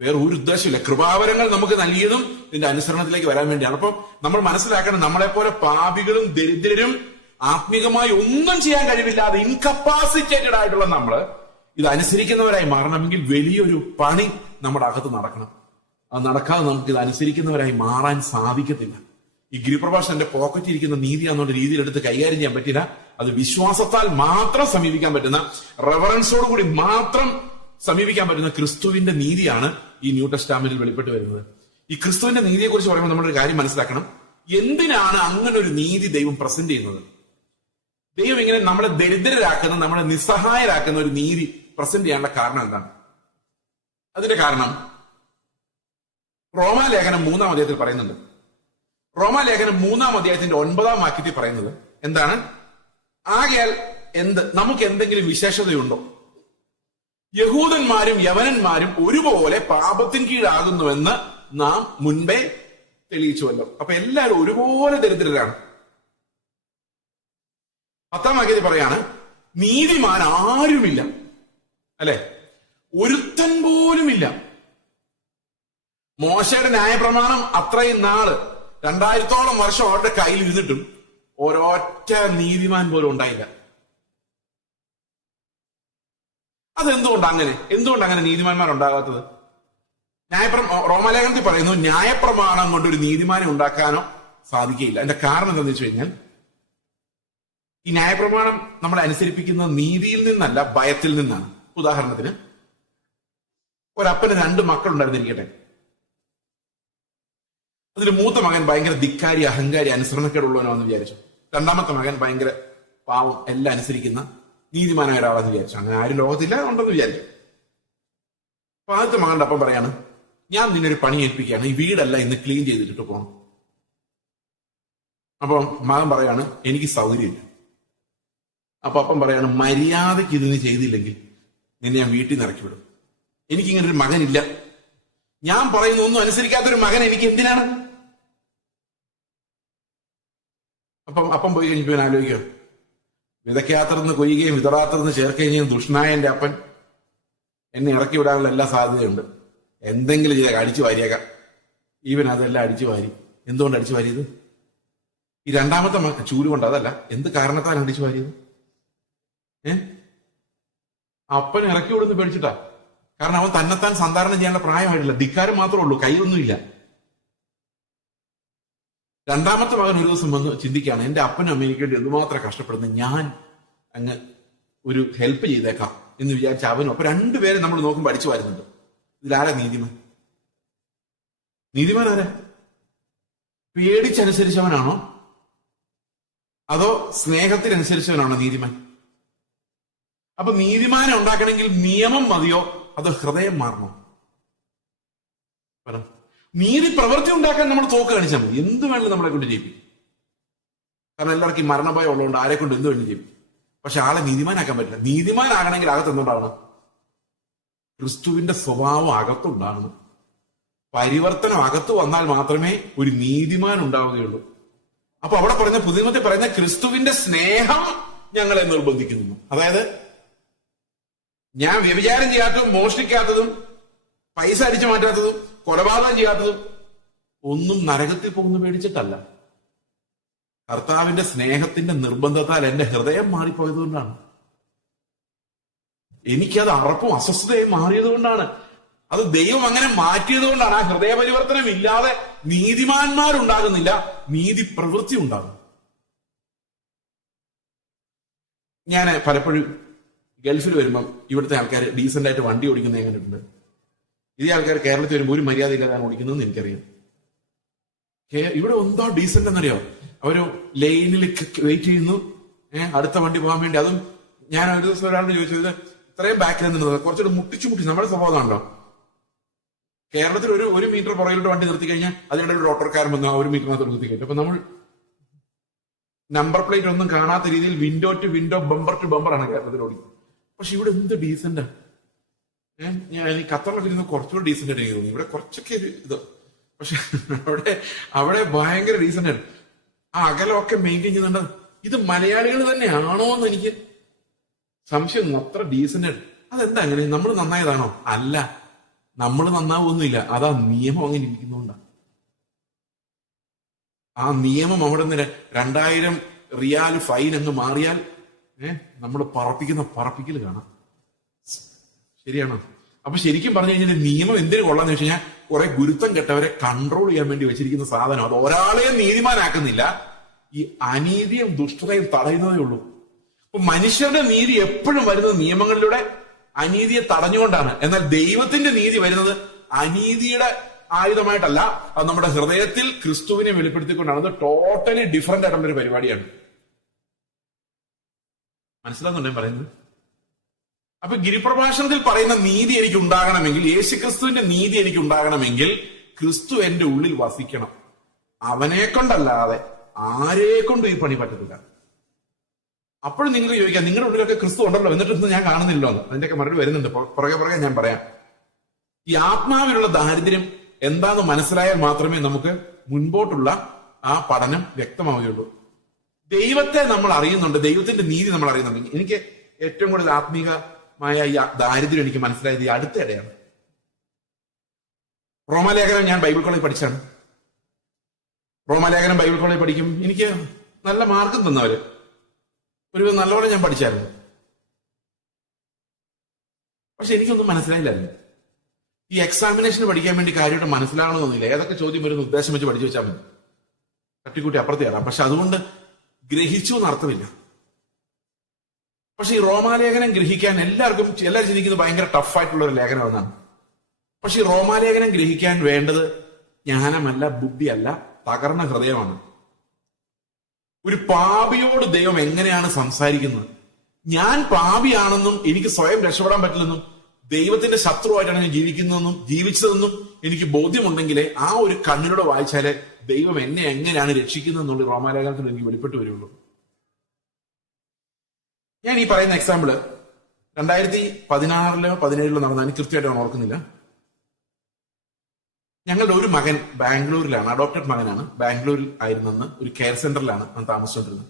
വേറെ ഒരു ഉദ്ദേശമില്ല. കൃപാവരങ്ങൾ നമുക്ക് നൽകിയതും ഇതിന്റെ അനുസരണത്തിലേക്ക് വരാൻ വേണ്ടിയാണ്. അപ്പം നമ്മൾ മനസ്സിലാക്കണം, നമ്മളെപ്പോലെ പാപികളും ദരിദ്രരും ആത്മീകമായി ഒന്നും ചെയ്യാൻ കഴിവില്ലാതെ ഇൻകപ്പാസിറ്റേറ്റഡ് ആയിട്ടുള്ള നമ്മള് ഇത് അനുസരിക്കുന്നവരായി മാറണമെങ്കിൽ വലിയൊരു പണി നമ്മുടെ അകത്ത് നടക്കണം. അത് നടക്കാതെ നമുക്ക് ഇത് അനുസരിക്കുന്നവരായി മാറാൻ സാധിക്കത്തില്ല. ഈ ഗിരിപ്രഭാഷണം എന്റെ പോക്കറ്റിൽ ഇരിക്കുന്ന നീതിയാണെന്നുള്ള രീതിയിൽ എടുത്ത് കൈകാര്യം ചെയ്യാൻ പറ്റില്ല. അത് വിശ്വാസത്താൽ മാത്രം സമീപിക്കാൻ പറ്റുന്ന, റെവറൻസോട് കൂടി മാത്രം സമീപിക്കാൻ പറ്റുന്ന ക്രിസ്തുവിന്റെ നീതിയാണ് ഈ ന്യൂ ടെസ്റ്റാമെന്റിൽ വെളിപ്പെട്ട് വരുന്നത്. ഈ ക്രിസ്തുവിന്റെ നീതിയെ കുറിച്ച് പറയുമ്പോൾ നമ്മളൊരു കാര്യം മനസ്സിലാക്കണം. എന്തിനാണ് അങ്ങനെ ഒരു നീതി ദൈവം പ്രസന്റ് ചെയ്യുന്നത്? ദൈവം ഇങ്ങനെ നമ്മളെ ദരിദ്രരാക്കുന്ന, നമ്മളെ നിസ്സഹായരാക്കുന്ന ഒരു നീതി പ്രസന്റ് ചെയ്യാനുള്ള കാരണം എന്താണ്? അതിന്റെ കാരണം റോമാലേഖനം 3-ാം അധ്യായത്തിൽ പറയുന്നുണ്ട്. റോമാലേഖനം 3-ാം അധ്യായത്തിന്റെ 9-ാം വാക്യത്തിൽ പറയുന്നത് എന്താണ്? ആകയാൽ നമുക്ക് എന്തെങ്കിലും വിശേഷതയുണ്ടോ? യഹൂദന്മാരും യവനന്മാരും ഒരുപോലെ പാപത്തിൻ കീഴാകുന്നുവെന്ന് നാം മുൻപേ തെളിയിച്ചുവല്ലോ. അപ്പൊ എല്ലാവരും ഒരുപോലെ ദരിദ്രരാണ്. 10-ാം വാക്യത്തിൽ പറയാണ് നീതിമാൻ ആരുമില്ല, അല്ലെ? ഒരുത്തൻ പോലുമില്ല. മോശയുടെ ന്യായപ്രമാണം അത്രയും നാള് 2000-ഓളം വർഷം അവരുടെ കയ്യിൽ ഇരുന്നിട്ടും ഒരൊറ്റ നീതിമാൻ പോലും ഉണ്ടായില്ല. അതെന്തുകൊണ്ട് അങ്ങനെ? എന്തുകൊണ്ട് അങ്ങനെ നീതിമാന്മാരുണ്ടാകാത്തത്? റോമാലേഖനത്തിൽ പറയുന്നു, ന്യായപ്രമാണം കൊണ്ട് ഒരു നീതിമാനെ ഉണ്ടാക്കാനോ സാധിക്കുകയില്ല. അതിന്റെ കാരണം എന്താണെന്ന് വെച്ച് കഴിഞ്ഞാൽ, ഈ ന്യായപ്രമാണം നമ്മളെ അനുസരിപ്പിക്കുന്നത് നീതിയിൽ നിന്നല്ല, ഭയത്തിൽ നിന്നാണ്. ഉദാഹരണത്തിന്, ഒരപ്പന് 2 മക്കളുണ്ടായിരുന്നിരിക്കട്ടെ. അതിൽ മൂത്ത മകൻ ഭയങ്കര ധിക്കാരി, അഹങ്കാരി, അനുസരണക്കേടുള്ളവനാണെന്ന് വിചാരിച്ചു. 2ാമത്തെ മകൻ ഭയങ്കര പാവം, എല്ലാം അനുസരിക്കുന്ന നീതിമാനായ ഒരാളെന്ന് വിചാരിച്ചു. അങ്ങനെ ആരും ലോകത്തില്ല, ഉണ്ടെന്ന് വിചാരിച്ചു. അപ്പൊ ആദ്യത്തെ മകന്റെ അപ്പം പറയാണ്, ഞാൻ നിന്നൊരു പണി ഏൽപ്പിക്കുകയാണ്, ഈ വീടെല്ലാം ഇന്ന് ക്ലീൻ ചെയ്തിട്ട് പോകണം. അപ്പൊ മകൻ പറയാണ്, എനിക്ക് സൗകര്യമില്ല. അപ്പൊ അപ്പം പറയാണ്, മര്യാദയ്ക്ക് ഇത് നീ ചെയ്തില്ലെങ്കിൽ നിന്നെ ഞാൻ വീട്ടിൽ നിന്ന് ഇറക്കി വിടും. എനിക്കിങ്ങനെ ഒരു മകനില്ല. ഞാൻ പറയുന്ന ഒന്നും അനുസരിക്കാത്തൊരു മകൻ എനിക്ക് എന്തിനാണ്? അപ്പം പോയി കഴിഞ്ഞപ്പോ ഞാൻ ആലോചിക്കുക, വിതയ്ക്കാത്തർന്ന് കൊയ്യുകയും വിതറാത്തർന്ന് ചേർക്കുകയും ചെയ്യും ദുഷ്ണായ എന്റെ അപ്പൻ എന്നെ ഇറക്കി വിടാനുള്ള എല്ലാ സാധ്യതയുണ്ട്. എന്തെങ്കിലും ചെയ്ത അടിച്ചു വാരിയേക്കാം. ഈവൻ അതെല്ലാം അടിച്ചു വാരി. എന്തുകൊണ്ട് അടിച്ചു വാരിയത്? ഈ 2ാമത്തെ ചൂല് കൊണ്ട്, അതല്ല, എന്ത് കാരണത്താലാണ് അടിച്ചു വാരിയത്? അപ്പൻ ഇറക്കി വിടുന്ന് പേടിച്ചിട്ടാ. കാരണം അവൻ തന്നെത്താൻ സന്ധാരണം ചെയ്യാനുള്ള പ്രായമായിട്ടില്ല, ധിക്കാരം മാത്രമേ ഉള്ളൂ, കൈയൊന്നുമില്ല. 2ാമത്തെ മകൻ ഒരു ദിവസം വന്ന് ചിന്തിക്കുകയാണ്, എന്റെ അപ്പനും അമ്മ എനിക്ക് വേണ്ടി എന്തുമാത്രം കഷ്ടപ്പെടുന്നു, ഞാൻ അങ്ങ് ഒരു ഹെൽപ്പ് ചെയ്തേക്കാം എന്ന് വിചാരിച്ച അവനും. അപ്പൊ 2 പേരെ നമ്മൾ നോക്കുമ്പോൾ അടിച്ചു വരുന്നുണ്ട്. ഇതിലാരാ നീതിമാൻ? നീതിമാൻ ആരാ? പേടിച്ചനുസരിച്ചവനാണോ അതോ സ്നേഹത്തിനനുസരിച്ചവനാണോ നീതിമാൻ? അപ്പൊ നീതിമാനെ ഉണ്ടാക്കണമെങ്കിൽ നിയമം മതിയോ അതോ ഹൃദയം മാറണോ? നീതി പ്രവൃത്തി ഉണ്ടാക്കാൻ നമ്മൾ തോക്ക് കാണിച്ചാൽ മതി, എന്ത് വേണമെങ്കിലും നമ്മളെ കൊണ്ട് ചെയ്യിപ്പിക്കും. കാരണം എല്ലാവർക്കും മരണഭയം ഉള്ളതുകൊണ്ട് ആരെ കൊണ്ട് എന്ത് വേണമെങ്കിലും ചെയ്യിപ്പിക്കും. പക്ഷെ ആളെ നീതിമാനാക്കാൻ പറ്റില്ല. നീതിമാനാകണമെങ്കിൽ അകത്ത് എന്തുണ്ടാവണം? ക്രിസ്തുവിന്റെ സ്വഭാവം അകത്തുണ്ടാകണം. പരിവർത്തനം അകത്ത് വന്നാൽ മാത്രമേ ഒരു നീതിമാൻ ഉണ്ടാവുകയുള്ളൂ. അപ്പൊ അവിടെ പറഞ്ഞ പുതിയമത്തിൽ പറയുന്ന ക്രിസ്തുവിന്റെ സ്നേഹം ഞങ്ങളെ നിർബന്ധിക്കുന്നു. അതായത് ഞാൻ വ്യഭിചാരം ചെയ്യാത്തതും മോഷ്ടിക്കാത്തതും പൈസ അടിച്ചു മാറ്റാത്തതും കൊലപാതകം ചെയ്യാത്തതും ഒന്നും നരകത്തിൽ പോകുന്നു പേടിച്ചിട്ടല്ല. കർത്താവിന്റെ സ്നേഹത്തിന്റെ നിർബന്ധത്താൽ എന്റെ ഹൃദയം മാറിപ്പോയതുകൊണ്ടാണ്. എനിക്കത് അറപ്പും അസ്വസ്ഥതയും മാറിയതുകൊണ്ടാണ്. അത് ദൈവം അങ്ങനെ മാറ്റിയത് കൊണ്ടാണ്. ആ ഹൃദയ പരിവർത്തനം ഇല്ലാതെ നീതിമാന്മാരുണ്ടാകുന്നില്ല, നീതി പ്രവൃത്തി ഉണ്ടാകും. ഞാൻ പലപ്പോഴും ഗൾഫിൽ വരുമ്പം ഇവിടുത്തെ ആൾക്കാർ ഡീസന്റ് ആയിട്ട് വണ്ടി ഓടിക്കുന്നത് ഞാൻ കണ്ടിട്ടുണ്ട്. ഇതേ ആൾക്കാർ കേരളത്തിൽ വരുമ്പോൾ ഒരു മര്യാദ ഇല്ലാതാണ് ഓടിക്കുന്നതെന്ന് എനിക്കറിയാം. ഇവിടെ എന്തോ ഡീസന്റ് എന്നറിയോ? അവര് ലൈനിൽ വെയിറ്റ് ചെയ്യുന്നു, അടുത്ത വണ്ടി പോകാൻ വേണ്ടി. അതും ഞാൻ ഒരു ദിവസം ഒരാളോട് ചോദിച്ചു, ഇത് ഇത്രയും ബാക്കിൽ നിന്നത് കുറച്ചുകൂടെ മുട്ടിച്ചു നമ്മുടെ സ്വഭാവമാണല്ലോ. കേരളത്തിൽ ഒരു മീറ്റർ പുറകിലോട്ട് വണ്ടി നിർത്തി കഴിഞ്ഞാൽ അതിനിടെ ഒരു ഓട്ടോക്കാരൻ വന്ന് ആ 1 മീറ്ററിനകത്ത് നിർത്തി കഴിഞ്ഞു. അപ്പൊ നമ്മൾ നമ്പർ പ്ലേറ്റ് ഒന്നും കാണാത്ത രീതിയിൽ window to window, bumper to bumper ആണ് കേരളത്തിൽ ഓടിക്കുന്നത്. പക്ഷെ ഇവിടെ എന്ത് ഡീസന്റാ! ഞാൻ ഈ ഖത്തറിലൊക്കെ ഇരുന്ന് കുറച്ചുകൂടി ഡീസന്റ് ആയിട്ട് തോന്നി. ഇവിടെ കുറച്ചൊക്കെ ഇത്, പക്ഷെ അവിടെ ഭയങ്കര ഡീസന്റ് ആണ്. ആ അകലമൊക്കെ മെയിൻറ്റെയിൻ ചെയ്യുന്നുണ്ട്. ഇത് മലയാളികൾ തന്നെയാണോ എന്ന് എനിക്ക് സംശയം. അത്ര ഡീസന്റ് ആണ്. അതെന്താ അങ്ങനെ? നമ്മൾ നന്നായതാണോ? അല്ല, നമ്മൾ നന്നാവൊന്നുമില്ല. അതാ നിയമം അങ്ങനെ ഇരിക്കുന്നതുകൊണ്ടാണ്. ആ നിയമം അവിടെ നിന്ന് 2000 റിയാൽ ഫൈൻ അങ്ങ് മാറിയാൽ നമ്മൾ പറപ്പിക്കൽ കാണാം. ശരിയാണോ? അപ്പൊ ശരിക്കും പറഞ്ഞു കഴിഞ്ഞാൽ നിയമം എന്തിനു കൊള്ളാന്ന് വെച്ച് കഴിഞ്ഞാൽ കുറെ ഗുരുത്വം കെട്ടവരെ കൺട്രോൾ ചെയ്യാൻ വേണ്ടി വെച്ചിരിക്കുന്ന സാധനം. അത് ഒരാളെയും നീതിമാനാക്കുന്നില്ല, ഈ അനീതിയും ദുഷ്ടതയും തടയുന്നതേ ഉള്ളൂ. അപ്പൊ മനുഷ്യരുടെ നീതി എപ്പോഴും വരുന്നത് നിയമങ്ങളിലൂടെ അനീതിയെ തടഞ്ഞുകൊണ്ടാണ്. എന്നാൽ ദൈവത്തിന്റെ നീതി വരുന്നത് അനീതിയുടെ ആയുധമായിട്ടല്ല, അത് നമ്മുടെ ഹൃദയത്തിൽ ക്രിസ്തുവിനെ വെളിപ്പെടുത്തിക്കൊണ്ടാണ്. അത് ടോട്ടലി ഡിഫറെന്റ് ആയിട്ടുള്ള ഒരു പരിപാടിയാണ്. മനസ്സിലാകുന്നുണ്ടോ പറയുന്നത്? അപ്പൊ ഗിരിപ്രഭാഷണത്തിൽ പറയുന്ന നീതി എനിക്ക് ഉണ്ടാകണമെങ്കിൽ, യേശുക്രിസ്തുവിന്റെ നീതി എനിക്ക് ഉണ്ടാകണമെങ്കിൽ ക്രിസ്തു എന്റെ ഉള്ളിൽ വസിക്കണം. അവനെ കൊണ്ടല്ലാതെ ആരെ കൊണ്ടും ഈ പണി പറ്റത്തില്ല. അപ്പോഴും നിങ്ങൾക്ക് ചോദിക്കാം, നിങ്ങളുടെ ഉള്ളിലൊക്കെ ക്രിസ്തു ഉണ്ടല്ലോ, എന്നിട്ടൊന്നും ഞാൻ കാണുന്നില്ലോ എന്ന്. അതിന്റെയൊക്കെ മറുപടി വരുന്നുണ്ട്, പുറകെ ഞാൻ പറയാം. ഈ ആത്മാവിലുള്ള ദാരിദ്ര്യം എന്താന്ന് മനസ്സിലായാൽ മാത്രമേ നമുക്ക് മുൻപോട്ടുള്ള ആ പഠനം വ്യക്തമാവുകയുള്ളൂ. ദൈവത്തെ നമ്മൾ അറിയുന്നുണ്ട്, ദൈവത്തിന്റെ നീതി നമ്മൾ അറിയുന്നുണ്ട്. എനിക്ക് ഏറ്റവും കൂടുതൽ ആത്മീകമായ ഈ ദാരിദ്ര്യം എനിക്ക് മനസ്സിലായത് ഈ അടുത്തിടെയാണ്. റോമാലേഖനം ഞാൻ ബൈബിൾ കോളേജ് പഠിച്ചാണ്. റോമാലേഖനം ബൈബിൾ കോളേജ് പഠിക്കും. എനിക്ക് നല്ല മാർക്കും തന്നവര്, ഒരു നല്ലപോലെ ഞാൻ പഠിച്ചായിരുന്നു. പക്ഷെ എനിക്കൊന്നും മനസ്സിലായില്ലായിരുന്നു. ഈ എക്സാമിനേഷന് പഠിക്കാൻ വേണ്ടി കാര്യമായിട്ട് മനസ്സിലാകണമെന്നില്ല. ഏതൊക്കെ ചോദ്യം വരുന്ന ഉദ്ദേശം വെച്ച് പഠിച്ചു വെച്ചാൽ മതി, തട്ടിക്കൂട്ടി അപ്പുറത്ത് കയറാം. പക്ഷെ അതുകൊണ്ട് ഗ്രഹിച്ചു എന്നർത്ഥമില്ല. പക്ഷെ ഈ റോമാലേഖനം ഗ്രഹിക്കാൻ എല്ലാവരും ചിന്തിക്കുന്നത് ഭയങ്കര ടഫായിട്ടുള്ള ഒരു ലേഖനമെന്നാണ്. പക്ഷെ ഈ റോമാലേഖനം ഗ്രഹിക്കാൻ വേണ്ടത് ജ്ഞാനമല്ല, ബുദ്ധിയല്ല, തകർന്ന ഹൃദയമാണ്. ഒരു പാപിയോട് ദൈവം എങ്ങനെയാണ് സംസാരിക്കുന്നത്? ഞാൻ പാപിയാണെന്നും എനിക്ക് സ്വയം രക്ഷപ്പെടാൻ പറ്റില്ലെന്നും ദൈവത്തിന്റെ ശത്രുവായിട്ടാണ് ഞാൻ ജീവിക്കുന്നതെന്നും ജീവിച്ചതെന്നും എനിക്ക് ബോധ്യമുണ്ടെങ്കിലേ ആ ഒരു കണ്ണിലൂടെ വായിച്ചാലേ ദൈവം എന്നെ എങ്ങനെയാണ് രക്ഷിക്കുന്നതെന്നുള്ള റോമാലേഖനത്തിൽ എനിക്ക് വെളിപ്പെട്ട് വരുള്ളൂ. ഞാൻ ഈ പറയുന്ന എക്സാമ്പിള് 2016 17 നടന്ന, എനിക്ക് കൃത്യമായിട്ട് ഓർക്കുന്നില്ല. ഞങ്ങളുടെ ഒരു മകൻ ബാംഗ്ലൂരിലാണ്, അഡോപ്റ്റഡ് മകനാണ്. ബാംഗ്ലൂരിൽ ആയിരുന്നെന്ന് ഒരു കെയർ സെന്ററിലാണ് ഞാൻ താമസിച്ചുകൊണ്ടിരുന്നത്.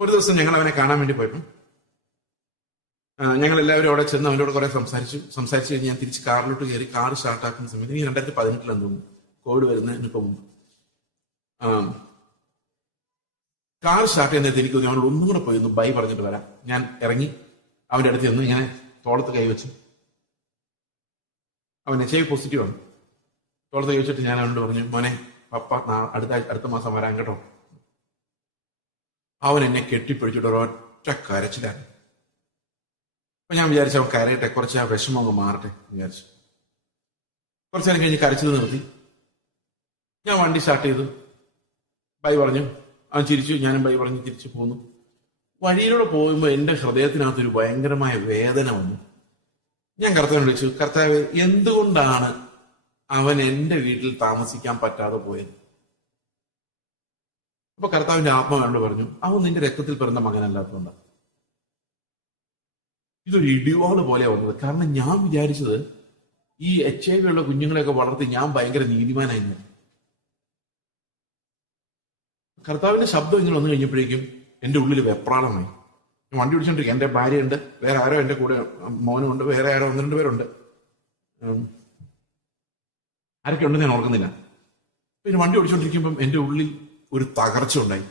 ഒരു ദിവസം ഞങ്ങൾ അവനെ കാണാൻ വേണ്ടി പോയപ്പോൾ ഞങ്ങൾ എല്ലാവരും അവിടെ ചെന്ന് അവനോട് കുറെ സംസാരിച്ച് കഴിഞ്ഞ് ഞാൻ തിരിച്ച് കാറിലോട്ട് കയറി. കാർ സ്റ്റാർട്ടാക്കുന്ന സമയത്ത്, ഈ 2018 തോന്നുന്നു, കോവിഡ് വരുന്നതിനിപ്പോ മുമ്പ് കാർ സ്റ്റാർട്ട് ചെയ്യുന്നത് എനിക്ക് ഞങ്ങൾ ഒന്നും കൂടെ പോയി ഒന്ന് ബൈ പറഞ്ഞിട്ട് വരാം. ഞാൻ ഇറങ്ങി അവന്റെ അടുത്ത് ചെന്ന് ഇങ്ങനെ തോളത്ത് കൈവച്ച്, അവൻ HIV പോസിറ്റീവാണ്. തോളത്ത് കൈവച്ചിട്ട് ഞാൻ അവനോട് പറഞ്ഞു, മോനെ പപ്പ അടുത്ത മാസം വരാൻ കേട്ടോ. അവൻ എന്നെ കെട്ടിപ്പിടിച്ചിട്ട് ഒരൊറ്റ കരച്ചിലാണ്. അപ്പൊ ഞാൻ വിചാരിച്ചു അവൻ കരയട്ടെ, കുറച്ച് ആ വിഷമം അങ്ങ് മാറട്ടെ വിചാരിച്ചു. കുറച്ചു നേരം കഴിഞ്ഞ് കരച്ചിൽ നിർത്തി. ഞാൻ വണ്ടി സ്റ്റാർട്ട് ചെയ്തു, ബൈ പറഞ്ഞു. അവൻ ചിരിച്ചു, ഞാനും ബൈ പറഞ്ഞ് തിരിച്ചു പോന്നു. വഴിയിലൂടെ പോകുമ്പോൾ എന്റെ ഹൃദയത്തിനകത്തൊരു ഭയങ്കരമായ വേദന വന്നു. ഞാൻ കർത്താവിനെ വിളിച്ചു, കർത്താവ്, എന്തുകൊണ്ടാണ് അവൻ എന്റെ വീട്ടിൽ താമസിക്കാൻ പറ്റാതെ പോയത്? അപ്പൊ കർത്താവിന്റെ ആത്മാവോട് പറഞ്ഞു, അവൻ നിന്റെ രക്തത്തിൽ പിറന്ന മകനല്ലാത്തതുകൊണ്ടാണ്. ഇതൊരു ഇടിവാള് പോലെ വന്നത്. കാരണം ഞാൻ വിചാരിച്ചത് ഈ HIV ഉള്ള കുഞ്ഞുങ്ങളെയൊക്കെ വളർത്തി ഞാൻ ഭയങ്കര നീതിമാനായിരുന്നു. കർത്താവിന്റെ ശബ്ദം ഇങ്ങനെ വന്നു കഴിഞ്ഞപ്പോഴേക്കും എന്റെ ഉള്ളിൽ വെപ്രാളമായി. ഞാൻ വണ്ടി പിടിച്ചോണ്ടിരിക്കും. എന്റെ ഭാര്യയുണ്ട്, വേറെ ആരോ എന്റെ കൂടെ, മോനുണ്ട്, വേറെ ആരോ 1-2 പേരുണ്ട്. ആരൊക്കെ ഉണ്ടെന്ന് ഞാൻ ഓർക്കുന്നില്ല. പിന്നെ വണ്ടി ഓടിച്ചോണ്ടിരിക്കുമ്പം എന്റെ ഉള്ളിൽ ഒരു തകർച്ച ഉണ്ടായി.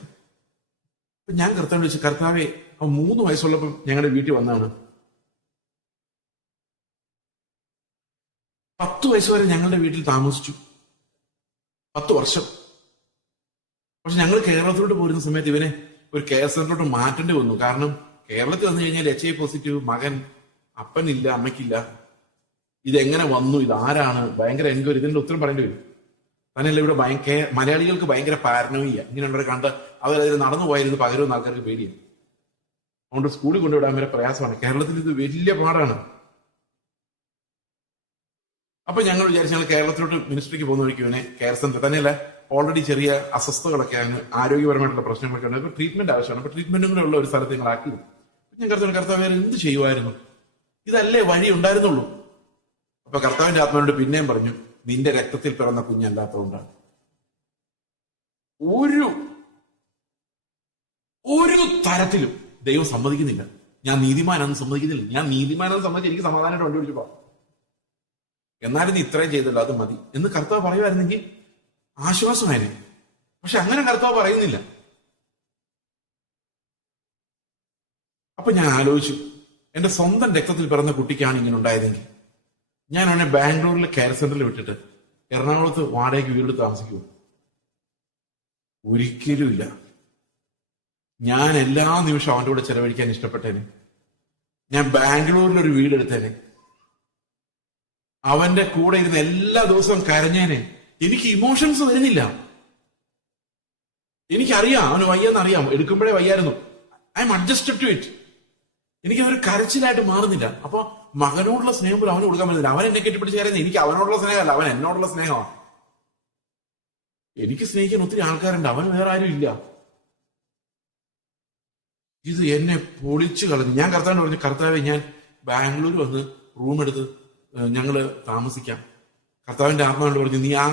അപ്പൊ ഞാൻ കർത്താവിനെ വിളിച്ചു, കർത്താവെ, അവൻ 3 വയസ്സുള്ളപ്പം ഞങ്ങളുടെ വീട്ടിൽ വന്നാണ്. 10 വയസ്സ് വരെ ഞങ്ങളുടെ വീട്ടിൽ താമസിച്ചു, 10 വർഷം. പക്ഷെ ഞങ്ങൾ കേരളത്തിലോട്ട് പോരുന്ന സമയത്ത് ഇവനെ ഒരു കെയർ സെന്ററിലോട്ട് മാറ്റേണ്ടി വന്നു. കാരണം കേരളത്തിൽ വന്നു കഴിഞ്ഞാൽ HIV പോസിറ്റീവ് മകൻ, അപ്പനില്ല, അമ്മയ്ക്കില്ല, ഇതെങ്ങനെ വന്നു, ഇതാരാണ്, ഭയങ്കര എൻക്വയറി, ഇതിന്റെ ഉത്തരം പറയേണ്ടി വരും. തന്നെയല്ല ഇവിടെ മലയാളികൾക്ക് ഭയങ്കര പാരനോയിയ. ഇങ്ങനെയുള്ളവരെ കണ്ട് അവരതിൽ നടന്നു പോയാലും പകരുമെന്ന് ആൾക്കാർക്ക് പേടിയാണ്. അതുകൊണ്ട് സ്കൂളിൽ കൊണ്ടുവിടാൻ വരെ പ്രയാസമാണ്. കേരളത്തിൽ ഇത് വലിയ പാടാണ്. അപ്പൊ ഞങ്ങൾ വിചാരിച്ചു ഞങ്ങൾ കേരളത്തിലോട്ട് മിനിസ്ട്രിക്ക് പോകുന്ന വഴിക്ക് ഇവനെ കെയർ സെന്റർ, തന്നെയല്ല ഓൾറെഡി ചെറിയ അസ്വസ്ഥതകളൊക്കെയാണ്, ആരോഗ്യപരമായിട്ടുള്ള പ്രശ്നങ്ങളൊക്കെ ഉണ്ട്. അപ്പൊ ട്രീറ്റ്മെന്റ് ആവശ്യമാണ്. അപ്പൊ ട്രീറ്റ്മെന്റും കൂടെ ഉള്ള ഒരു സ്ഥലത്ത് ഞങ്ങൾ ആക്കി. ഞാൻ കർത്താവ് എന്ത് ചെയ്യുമായിരുന്നു, ഇതല്ലേ വഴി ഉണ്ടായിരുന്നുള്ളൂ. അപ്പൊ കർത്താവിന്റെ ആത്മാവിനോട് പിന്നെയും പറഞ്ഞു, നിന്റെ രക്തത്തിൽ പിറന്ന കുഞ്ഞല്ലാത്തതുകൊണ്ടാണ്. ഒരു തരത്തിലും ദൈവം സമ്മതിക്കുന്നില്ല ഞാൻ നീതിമാനാണെന്ന് സമ്മതിക്കുന്നില്ല. ഞാൻ നീതിമാനെന്ന് സമ്മതിച്ച് എനിക്ക് സമാധാനമായിട്ട് വണ്ടി പിടിച്ചു പോകാം. എന്നാലും നീ ഇത്രയും ചെയ്തല്ലോ, അത് മതി എന്ന് കർത്താവ് പറയുമായിരുന്നെങ്കിൽ ആശ്വാസമായിരുന്നു. പക്ഷെ അങ്ങനെ കർത്താവ് പറയുന്നില്ല. അപ്പൊ ഞാൻ ആലോചിച്ചു, എന്റെ സ്വന്തം രക്തത്തിൽ പിറന്ന കുട്ടിക്കാണ് ഇങ്ങനെ ഉണ്ടായതെങ്കിൽ ഞാൻ അവനെ ബാംഗ്ലൂരിലെ കെയർ സെന്ററിൽ വിട്ടിട്ട് എറണാകുളത്ത് വാടകയ്ക്ക് വീടെടുത്ത് താമസിക്കുമോ? ഒരിക്കലുമില്ല. ഞാൻ എല്ലാ നിമിഷവും അവന്റെ കൂടെ ചെലവഴിക്കാൻ ഇഷ്ടപ്പെട്ടേനെ. ഞാൻ ബാംഗ്ലൂരിലൊരു വീടെടുത്തേനെ. അവന്റെ കൂടെ ഇരുന്ന് എല്ലാ ദിവസവും കരഞ്ഞേനെ. എനിക്ക് ഇമോഷൻസ് വരുന്നില്ല. എനിക്കറിയാം അവന് വയ്യെന്നറിയാം, എടുക്കുമ്പോഴേ വയ്യായിരുന്നു. I am adjusted to it. എനിക്ക് അതൊരു കരച്ചിലായിട്ട് മാറുന്നില്ല. അപ്പൊ മകനോടുള്ള സ്നേഹം പോലും അവന് കൊടുക്കാൻ പറ്റുന്നില്ല. അവൻ എന്നെ കെട്ടിപ്പിടിച്ച് കയറുന്നത് എനിക്ക് അവനോടുള്ള സ്നേഹമല്ല, അവൻ എന്നോടുള്ള സ്നേഹമാണ്. എനിക്ക് സ്നേഹിക്കാൻ ഒത്തിരി ആൾക്കാരുണ്ട്, അവൻ വേറെ ആരും ഇല്ല. ഇത് എന്നെ പൊളിച്ചു കളഞ്ഞു. ഞാൻ കർത്താവിനോട് പറഞ്ഞു, കർത്താവെ, ഞാൻ ബാംഗ്ലൂർ വന്ന് റൂം എടുത്ത് ഞങ്ങള് താമസിക്കാം. കർത്താവിന്റെ ആത്മാവിനോട് പറഞ്ഞു, നീ ആ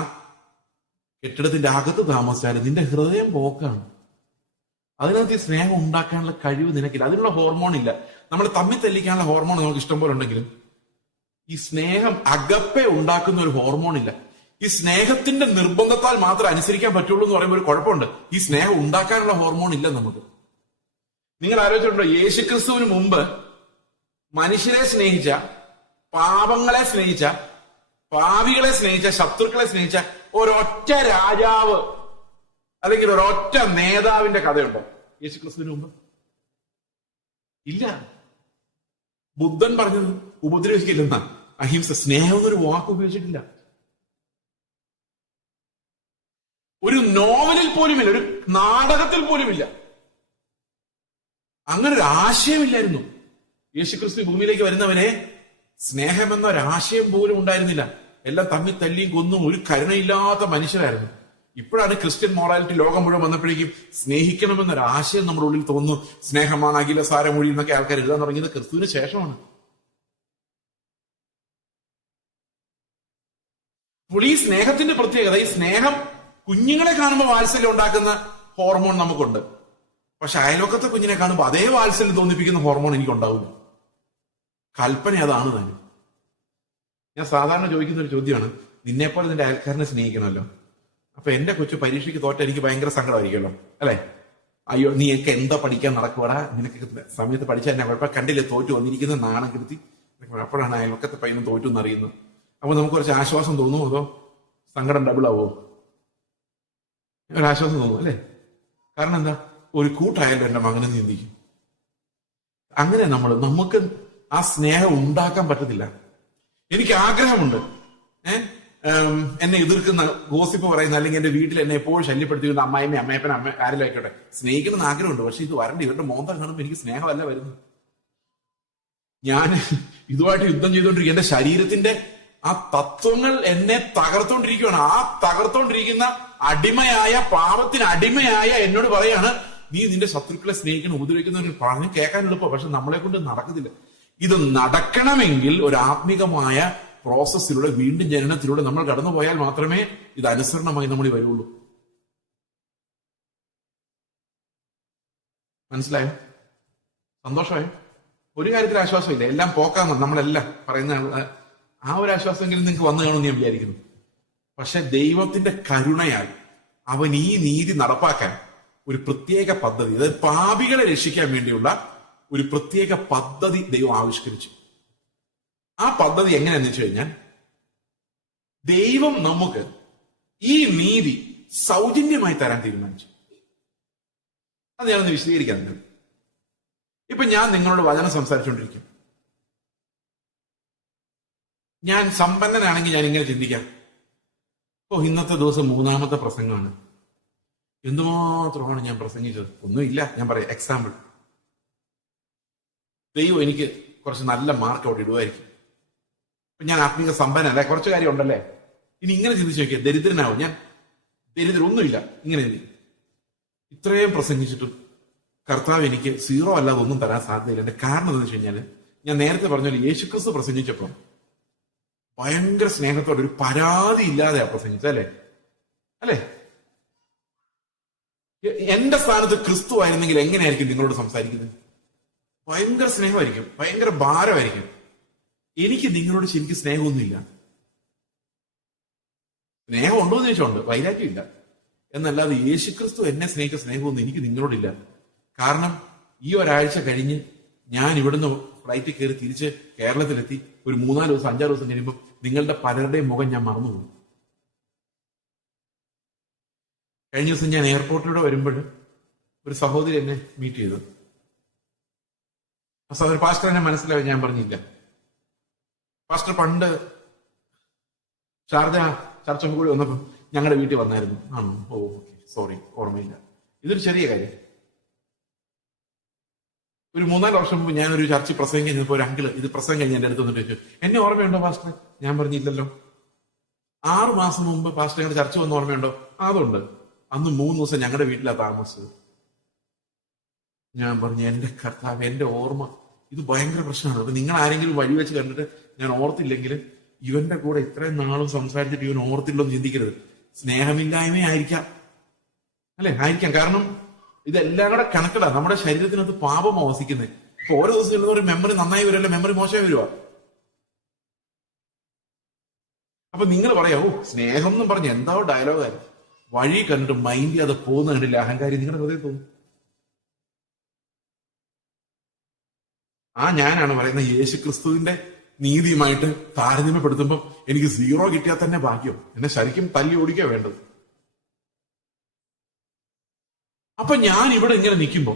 കെട്ടിടത്തിന്റെ അകത്ത് താമസിച്ചാലും നിന്റെ ഹൃദയം പോക്കാണ്. അതിനകത്ത് ഈ സ്നേഹം ഉണ്ടാക്കാനുള്ള കഴിവ് നിനക്കില്ല. അതിനുള്ള ഹോർമോൺ ഇല്ല. നമ്മൾ തമ്മിൽ തെല്ലിക്കാനുള്ള ഹോർമോൺ നമുക്ക് ഇഷ്ടം പോലെ ഉണ്ടെങ്കിലും ഈ സ്നേഹം അകപ്പെ ഉണ്ടാക്കുന്ന ഒരു ഹോർമോൺ ഇല്ല. ഈ സ്നേഹത്തിന്റെ നിർബന്ധത്താൽ മാത്രം അനുസരിക്കാൻ പറ്റുള്ളൂ എന്ന് പറയുമ്പോൾ ഒരു കുഴപ്പമുണ്ട്. ഈ സ്നേഹം ഉണ്ടാക്കാനുള്ള ഹോർമോൺ ഇല്ല നമുക്ക്. നിങ്ങൾ ആലോചിച്ചിട്ടുണ്ടോ, യേശുക്രിസ്തുവിന് മുമ്പ് മനുഷ്യരെ സ്നേഹിച്ച, പാപങ്ങളെ സ്നേഹിച്ച, പാവികളെ സ്നേഹിച്ച, ശത്രുക്കളെ സ്നേഹിച്ച ഒരൊറ്റ രാജാവ് അല്ലെങ്കിൽ ഒരൊറ്റ നേതാവിന്റെ കഥയുണ്ടോ യേശുക്രിസ്തുവിന് മുമ്പ്? ഇല്ല. ബുദ്ധൻ പറഞ്ഞത് ഉപദ്രവിക്കില്ലെന്ന അഹിംസ, സ്നേഹം എന്നൊരു വാക്ക് ഉപയോഗിച്ചിട്ടില്ല. ഒരു നോവലിൽ പോലുമില്ല, ഒരു നാടകത്തിൽ പോലുമില്ല. അങ്ങനെ ഒരു ആശയമില്ലായിരുന്നു. യേശുക്രിസ്തു ഭൂമിയിലേക്ക് വരുന്നവനെ സ്നേഹമെന്ന ഒരാശയം പോലും ഉണ്ടായിരുന്നില്ല. എല്ലാം തമ്മിൽ തല്ലിയും കൊന്നും ഒരു കരുണയില്ലാത്ത മനുഷ്യരായിരുന്നു. ഇപ്പോഴാണ് ക്രിസ്ത്യൻ മൊറാലിറ്റി ലോകം മുഴുവൻ വന്നപ്പോഴേക്കും സ്നേഹിക്കണമെന്നൊരാശയം നമ്മുടെ ഉള്ളിൽ തോന്നുന്നു. സ്നേഹമാണ് അഖില സാരമൊഴി എന്നൊക്കെ ആൾക്കാർ എഴുതാൻ തുടങ്ങിയത് ക്രിസ്തുവിന് ശേഷമാണ്. അപ്പോൾ ഈ സ്നേഹത്തിന്റെ പ്രത്യേകത, ഈ സ്നേഹം കുഞ്ഞുങ്ങളെ കാണുമ്പോൾ വാത്സല്യം ഉണ്ടാക്കുന്ന ഹോർമോൺ നമുക്കുണ്ട്. പക്ഷെ അയൽവക്കത്തെ കുഞ്ഞിനെ കാണുമ്പോൾ അതേ വാത്സല്യം തോന്നിപ്പിക്കുന്ന ഹോർമോൺ എനിക്കുണ്ടാവില്ല. കൽപ്പന അതാണ് തന്നെ. ഞാൻ സാധാരണ ചോദിക്കുന്ന ഒരു ചോദ്യമാണ്, നിന്നെപ്പോലെ നിന്റെ അയൽക്കാരനെ സ്നേഹിക്കണമല്ലോ. അപ്പൊ എന്റെ കൊച്ചു പരീക്ഷയ്ക്ക് തോറ്റ എനിക്ക് ഭയങ്കര സങ്കടമായിരിക്കുമല്ലോ, അല്ലെ? അയ്യോ നീയൊക്കെ എന്താ പഠിക്കാൻ നടക്കുവാടാ, നിനക്ക് സമയത്ത് പഠിച്ചാൽ എന്നെ കുഴപ്പം, കണ്ടില്ലേ തോറ്റു വന്നിരിക്കുന്ന നാണം കെടുത്തി. അപ്പോഴാണ് അയൽവക്കത്തെ പയ്യനും തോറ്റു എന്നറിയുന്നത്. അപ്പൊ നമുക്ക് കുറച്ച് ആശ്വാസം തോന്നുമോ അതോ സങ്കടം ഡബിൾ ആവോ? ഒരാശ്വാസം തോന്നും അല്ലെ? കാരണം എന്താ, ഒരു കൂട്ടായാലും എന്റെ മകനെ നിന്ദിക്കും. അങ്ങനെ നമുക്ക് ആ സ്നേഹം ഉണ്ടാക്കാൻ പറ്റത്തില്ല. എനിക്ക് ആഗ്രഹമുണ്ട്, എന്നെ എതിർക്കുന്ന, ഗോസിപ്പ് പറയുന്ന, അല്ലെങ്കിൽ എന്റെ വീട്ടിൽ എന്നെ എപ്പോഴും ശല്യപ്പെടുത്തിക്കുന്ന അമ്മായിമ്മ, അമ്മയപ്പൻ, ആരിലായിക്കോട്ടെ, സ്നേഹിക്കണം ആഗ്രഹമുണ്ട്. പക്ഷെ ഇത് വരണ്ട, ഇവരുടെ മോന്തം കാണുമ്പോൾ എനിക്ക് സ്നേഹമല്ല വരുന്നത്. ഞാൻ ഇതുമായിട്ട് യുദ്ധം ചെയ്തുകൊണ്ടിരിക്കുക. എന്റെ ശരീരത്തിന്റെ ആ തത്വങ്ങൾ എന്നെ തകർത്തോണ്ടിരിക്കുകയാണ്. ആ തകർത്തോണ്ടിരിക്കുന്ന അടിമയായ, പാപത്തിന് അടിമയായ എന്നോട് പറയാണ്, നീ നിന്റെ ശത്രുക്കളെ സ്നേഹിക്കണം, ഉപദ്രവിക്കുന്നവർ പറഞ്ഞു കേൾക്കാൻ എളുപ്പം, പക്ഷെ നമ്മളെ കൊണ്ട് നടക്കത്തില്ല. ഇത് നടക്കണമെങ്കിൽ ഒരു ആത്മീകമായ പ്രോസസ്സിലൂടെ, വീണ്ടും ജനനത്തിലൂടെ നമ്മൾ കടന്നു പോയാൽ മാത്രമേ ഇത് അനുസരണമായി നമ്മൾ വരുള്ളൂ. മനസ്സിലായോ? സന്തോഷമായോ? ഒരു കാര്യത്തിൽ ആശ്വാസമില്ല, എല്ലാം പോക്കാന്ന് നമ്മളെല്ലാം പറയുന്ന ആ ഒരു ആശ്വാസമെങ്കിലും നിങ്ങൾക്ക് വന്നു കാണുമെന്ന് ഞാൻ വിചാരിക്കുന്നു. പക്ഷെ ദൈവത്തിന്റെ കരുണയാൽ അവൻ ഈ നീതി നടപ്പാക്കാൻ ഒരു പ്രത്യേക പദ്ധതി, അതായത് പാപികളെ രക്ഷിക്കാൻ വേണ്ടിയുള്ള ഒരു പ്രത്യേക പദ്ധതി ദൈവം ആവിഷ്കരിച്ചു. ആ പദ്ധതി എങ്ങനെയാന്ന് വെച്ച് കഴിഞ്ഞാൽ, ദൈവം നമുക്ക് ഈ നീതി സൗജന്യമായി തരാൻ തീരുമാനിച്ചു. അത് ഞാനൊന്ന് വിശദീകരിക്കാൻ. ഇപ്പൊ ഞാൻ നിങ്ങളോട് വചനം സംസാരിച്ചുകൊണ്ടിരിക്കും. ഞാൻ സമ്പന്നനാണെങ്കിൽ ഞാൻ ഇങ്ങനെ ചിന്തിക്കാം, ഇന്നത്തെ ദിവസം 3ാമത്തെ പ്രസംഗമാണ്, എന്തുമാത്രമാണ് ഞാൻ പ്രസംഗിച്ചത്. ഒന്നുമില്ല, ഞാൻ പറയാം എക്സാമ്പിൾ. ദൈവം എനിക്ക് കുറച്ച് നല്ല മാർക്ക് അവിടെ ഇടുമായിരിക്കും. അപ്പൊ ഞാൻ ആത്മീക സമ്പന്നല്ലേ, കുറച്ച് കാര്യം ഉണ്ടല്ലേ. ഇനി ഇങ്ങനെ ചിന്തിച്ചു നോക്കിയാൽ ദരിദ്രനാവും ഞാൻ. ഒന്നുമില്ല, ഇങ്ങനെ ഇത്രയും പ്രസംഗിച്ചിട്ടും കർത്താവ് എനിക്ക് 0 അല്ലാതെ ഒന്നും തരാൻ സാധ്യതയില്ല. എന്റെ കാരണം എന്താണെന്ന് വെച്ച് കഴിഞ്ഞാൽ, ഞാൻ നേരത്തെ പറഞ്ഞ പോലെ യേശുക്രിസ്തു പ്രസംഗിച്ചപ്പോൾ ഭയങ്കര സ്നേഹത്തോടെ, ഒരു പരാതി ഇല്ലാതെയാ പ്രസംഗിച്ചത്, അല്ലേ? എന്റെ സ്ഥാനത്ത് ക്രിസ്തു ആയിരുന്നെങ്കിൽ എങ്ങനെയായിരിക്കും നിങ്ങളോട് സംസാരിക്കുന്നത്? ഭയങ്കര സ്നേഹമായിരിക്കും, ഭയങ്കര ഭാരമായിരിക്കും. എനിക്ക് നിങ്ങളോട് ശരിക്കും സ്നേഹമൊന്നുമില്ല. സ്നേഹം ഉണ്ടോ എന്ന് ചോദിച്ചോണ്ട്, വൈരാഗ്യമില്ല. എന്നല്ലാതെ യേശുക്രിസ്തു എന്നെ സ്നേഹിച്ച സ്നേഹമൊന്നും എനിക്ക് നിങ്ങളോടില്ല. കാരണം ഈ ഒരാഴ്ച കഴിഞ്ഞ് ഞാൻ ഇവിടുന്ന് ഫ്ലൈറ്റിൽ കയറി തിരിച്ച് കേരളത്തിലെത്തി ഒരു 3-4 ദിവസം 5-6 ദിവസം കഴിയുമ്പോൾ നിങ്ങളുടെ പലരുടെയും മുഖം ഞാൻ മറന്നുപോകും. കഴിഞ്ഞ ദിവസം ഞാൻ എയർപോർട്ടിലൂടെ വരുമ്പോൾ ഒരു സഹോദരി എന്നെ മീറ്റ് ചെയ്തു. ആ സഹോദരി പാസ്റ്റർ എന്നെ മനസ്സിലായി. ഞാൻ പറഞ്ഞില്ല, പാസ്റ്റർ പണ്ട് ഷാർജ ചർച്ച കൂടി വന്നപ്പോൾ ഞങ്ങളുടെ വീട്ടിൽ വന്നായിരുന്നു. ആണോ? ഓക്കെ, സോറി, ഓർമ്മയില്ല. ഇതൊരു ചെറിയ കാര്യം. ഒരു 3-4 വർഷം മുമ്പ് ഞാനൊരു ചർച്ച പ്രസംഗം കഴിഞ്ഞപ്പോൾ ഒരു അങ്കിള് ഇത് പ്രസംഗം കഴിഞ്ഞ് എന്റെ അടുത്ത് വന്നിട്ട് ചോദിച്ചു, എന്നെ ഓർമ്മയുണ്ടോ പാസ്റ്റർ? ഞാൻ പറഞ്ഞില്ലല്ലോ. 6 മാസം മുമ്പ് പാസ്റ്റർ ഞങ്ങളുടെ ചർച്ച വന്ന് ഓർമ്മയുണ്ടോ? അതുണ്ട്. അന്ന് 3 ദിവസം ഞങ്ങളുടെ വീട്ടിലാണ് താമസിച്ചത്. ഞാൻ പറഞ്ഞു, എന്റെ കർത്താവ്, എന്റെ ഓർമ്മ ഇത് ഭയങ്കര പ്രശ്നമാണ്. അപ്പൊ നിങ്ങൾ ആരെങ്കിലും വഴി വെച്ച് കണ്ടിട്ട് ഞാൻ ഓർത്തില്ലെങ്കിൽ ഇവന്റെ കൂടെ ഇത്രയും നാളും സംസാരിച്ചിട്ട് ഇവൻ ഓർത്തില്ലെന്ന് ചിന്തിക്കരുത്. സ്നേഹമില്ലായ്മ ആയിരിക്കാം, അല്ലെ? ആയിരിക്കാം. കാരണം ഇതെല്ലാം കൂടെ കണക്കടാ. നമ്മുടെ ശരീരത്തിനകത്ത് പാപം വസിക്കുന്നത്. ഇപ്പൊ ഓരോ ദിവസം ചെല്ലുന്ന ഒരു മെമ്മറി നന്നായി വരുമല്ലോ, മെമ്മറി മോശമായി വരുവാ. അപ്പൊ നിങ്ങൾ പറയാ, സ്നേഹം എന്നും പറഞ്ഞ് എന്താ ഡയലോഗായിരുന്നു. വഴി കണ്ടിട്ട് മൈൻഡ് ചെയ്യാതെ പോകുന്ന കണ്ടില്ല അഹങ്കാരി നിങ്ങളുടെ ഹൃദയം തോന്നും. ആ ഞാനാണ് പറയുന്നത് യേശു ക്രിസ്തുവിന്റെ നീതിയുമായിട്ട് താരതമ്യപ്പെടുത്തുമ്പോൾ എനിക്ക് 0 കിട്ടിയാൽ തന്നെ ഭാഗ്യം. എന്നെ ശരിക്കും തല്ലി ഓടിക്കുക വേണ്ടത്. അപ്പൊ ഞാൻ ഇവിടെ ഇങ്ങനെ നിൽക്കുമ്പോ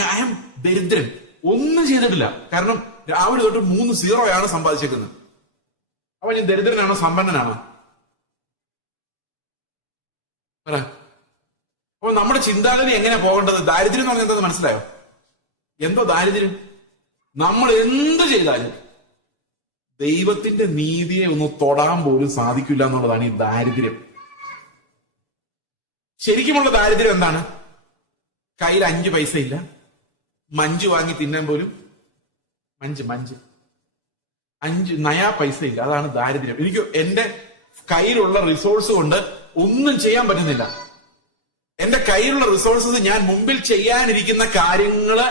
ഞാൻ ദരിദ്രൻ, ഒന്നും ചെയ്തിട്ടില്ല. കാരണം രാവിലെ തൊട്ട് 3 0 സമ്പാദിച്ചേക്കുന്നത്. അപ്പൊ ഞാൻ ദരിദ്രനാണോ സമ്പന്നനാണോ? അപ്പൊ നമ്മുടെ ചിന്താഗതി എങ്ങനെ പോകേണ്ടത്? ദാരിദ്ര്യം എന്ന് പറഞ്ഞാൽ എന്താ മനസ്സിലായോ? എന്തോ ദാരിദ്ര്യം? നമ്മൾ എന്ത് ചെയ്താലും ദൈവത്തിന്റെ നീതിയെ ഒന്ന് തൊടാൻ പോലും സാധിക്കില്ല എന്നുള്ളതാണ് ഈ ദാരിദ്ര്യം. ശരിക്കുമുള്ള ദാരിദ്ര്യം എന്താണ്? കയ്യിൽ 5 പൈസ ഇല്ല, മഞ്ച് വാങ്ങി തിന്നാൻ പോലും മഞ്ച് 5 നയാ പൈസ ഇല്ല. അതാണ് ദാരിദ്ര്യം. എനിക്ക് എന്റെ കയ്യിലുള്ള റിസോഴ്സ് കൊണ്ട് ഒന്നും ചെയ്യാൻ പറ്റുന്നില്ല. എന്റെ കയ്യിലുള്ള റിസോഴ്സസ് ഞാൻ മുമ്പിൽ ചെയ്യാനിരിക്കുന്ന കാര്യങ്ങള്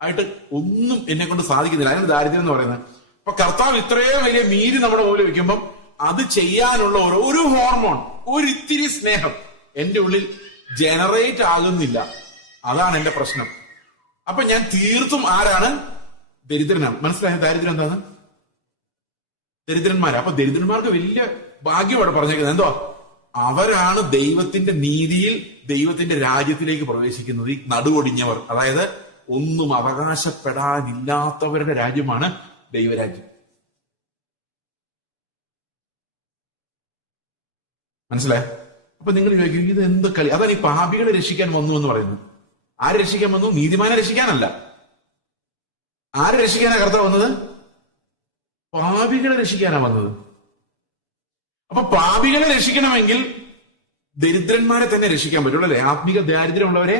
ആയിട്ട് ഒന്നും എന്നെ കൊണ്ട് സാധിക്കുന്നില്ല. അതിന് ദാരിദ്ര്യം എന്ന് പറയുന്നത്. അപ്പൊ കർത്താവ് ഇത്രയും വലിയ മീതി നമ്മുടെ മുമ്പിൽ വെക്കുമ്പം അത് ചെയ്യാനുള്ള ഒരു ഹോർമോൺ, ഒരിത്തിരി സ്നേഹം എന്റെ ഉള്ളിൽ ജനറേറ്റ് ആകുന്നില്ല. അതാണ് എന്റെ പ്രശ്നം. അപ്പൊ ഞാൻ തീർത്തും ആരാണ്? ദരിദ്രനാണ്. മനസ്സിലായ ദാരിദ്ര്യം എന്താണ്? ദരിദ്രന്മാരാ. അപ്പൊ ദരിദ്രന്മാർക്ക് വലിയ ഭാഗ്യം അവിടെ പറഞ്ഞേക്കുന്നത് എന്തോ? അവരാണ് ദൈവത്തിന്റെ നീതിയിൽ, ദൈവത്തിന്റെ രാജ്യത്തിലേക്ക് പ്രവേശിക്കുന്നത്. ഈ നടുവൊടിഞ്ഞവർ, അതായത് ഒന്നും അവകാശപ്പെടാനില്ലാത്തവരുടെ രാജ്യമാണ് ദൈവരാജ്യം. മനസ്സിലായ? അപ്പൊ നിങ്ങൾ ചോദിക്കും ഇത് എന്ത് കളി? അതാണ് ഈ പാപികളെ രക്ഷിക്കാൻ വന്നു എന്ന് പറയുന്നത്. ആരെ രക്ഷിക്കാൻ വന്നു? നീതിമാനെ രക്ഷിക്കാനല്ല. ആരെ രക്ഷിക്കാനാ കർത്താവ് വന്നത്? പാപികളെ രക്ഷിക്കാനാ വന്നത്. അപ്പൊ പാപികളെ രക്ഷിക്കണമെങ്കിൽ ദരിദ്രന്മാരെ തന്നെ രക്ഷിക്കാൻ പറ്റുള്ളൂ അല്ലെ? ആത്മീക ദാരിദ്ര്യമുള്ളവരെ.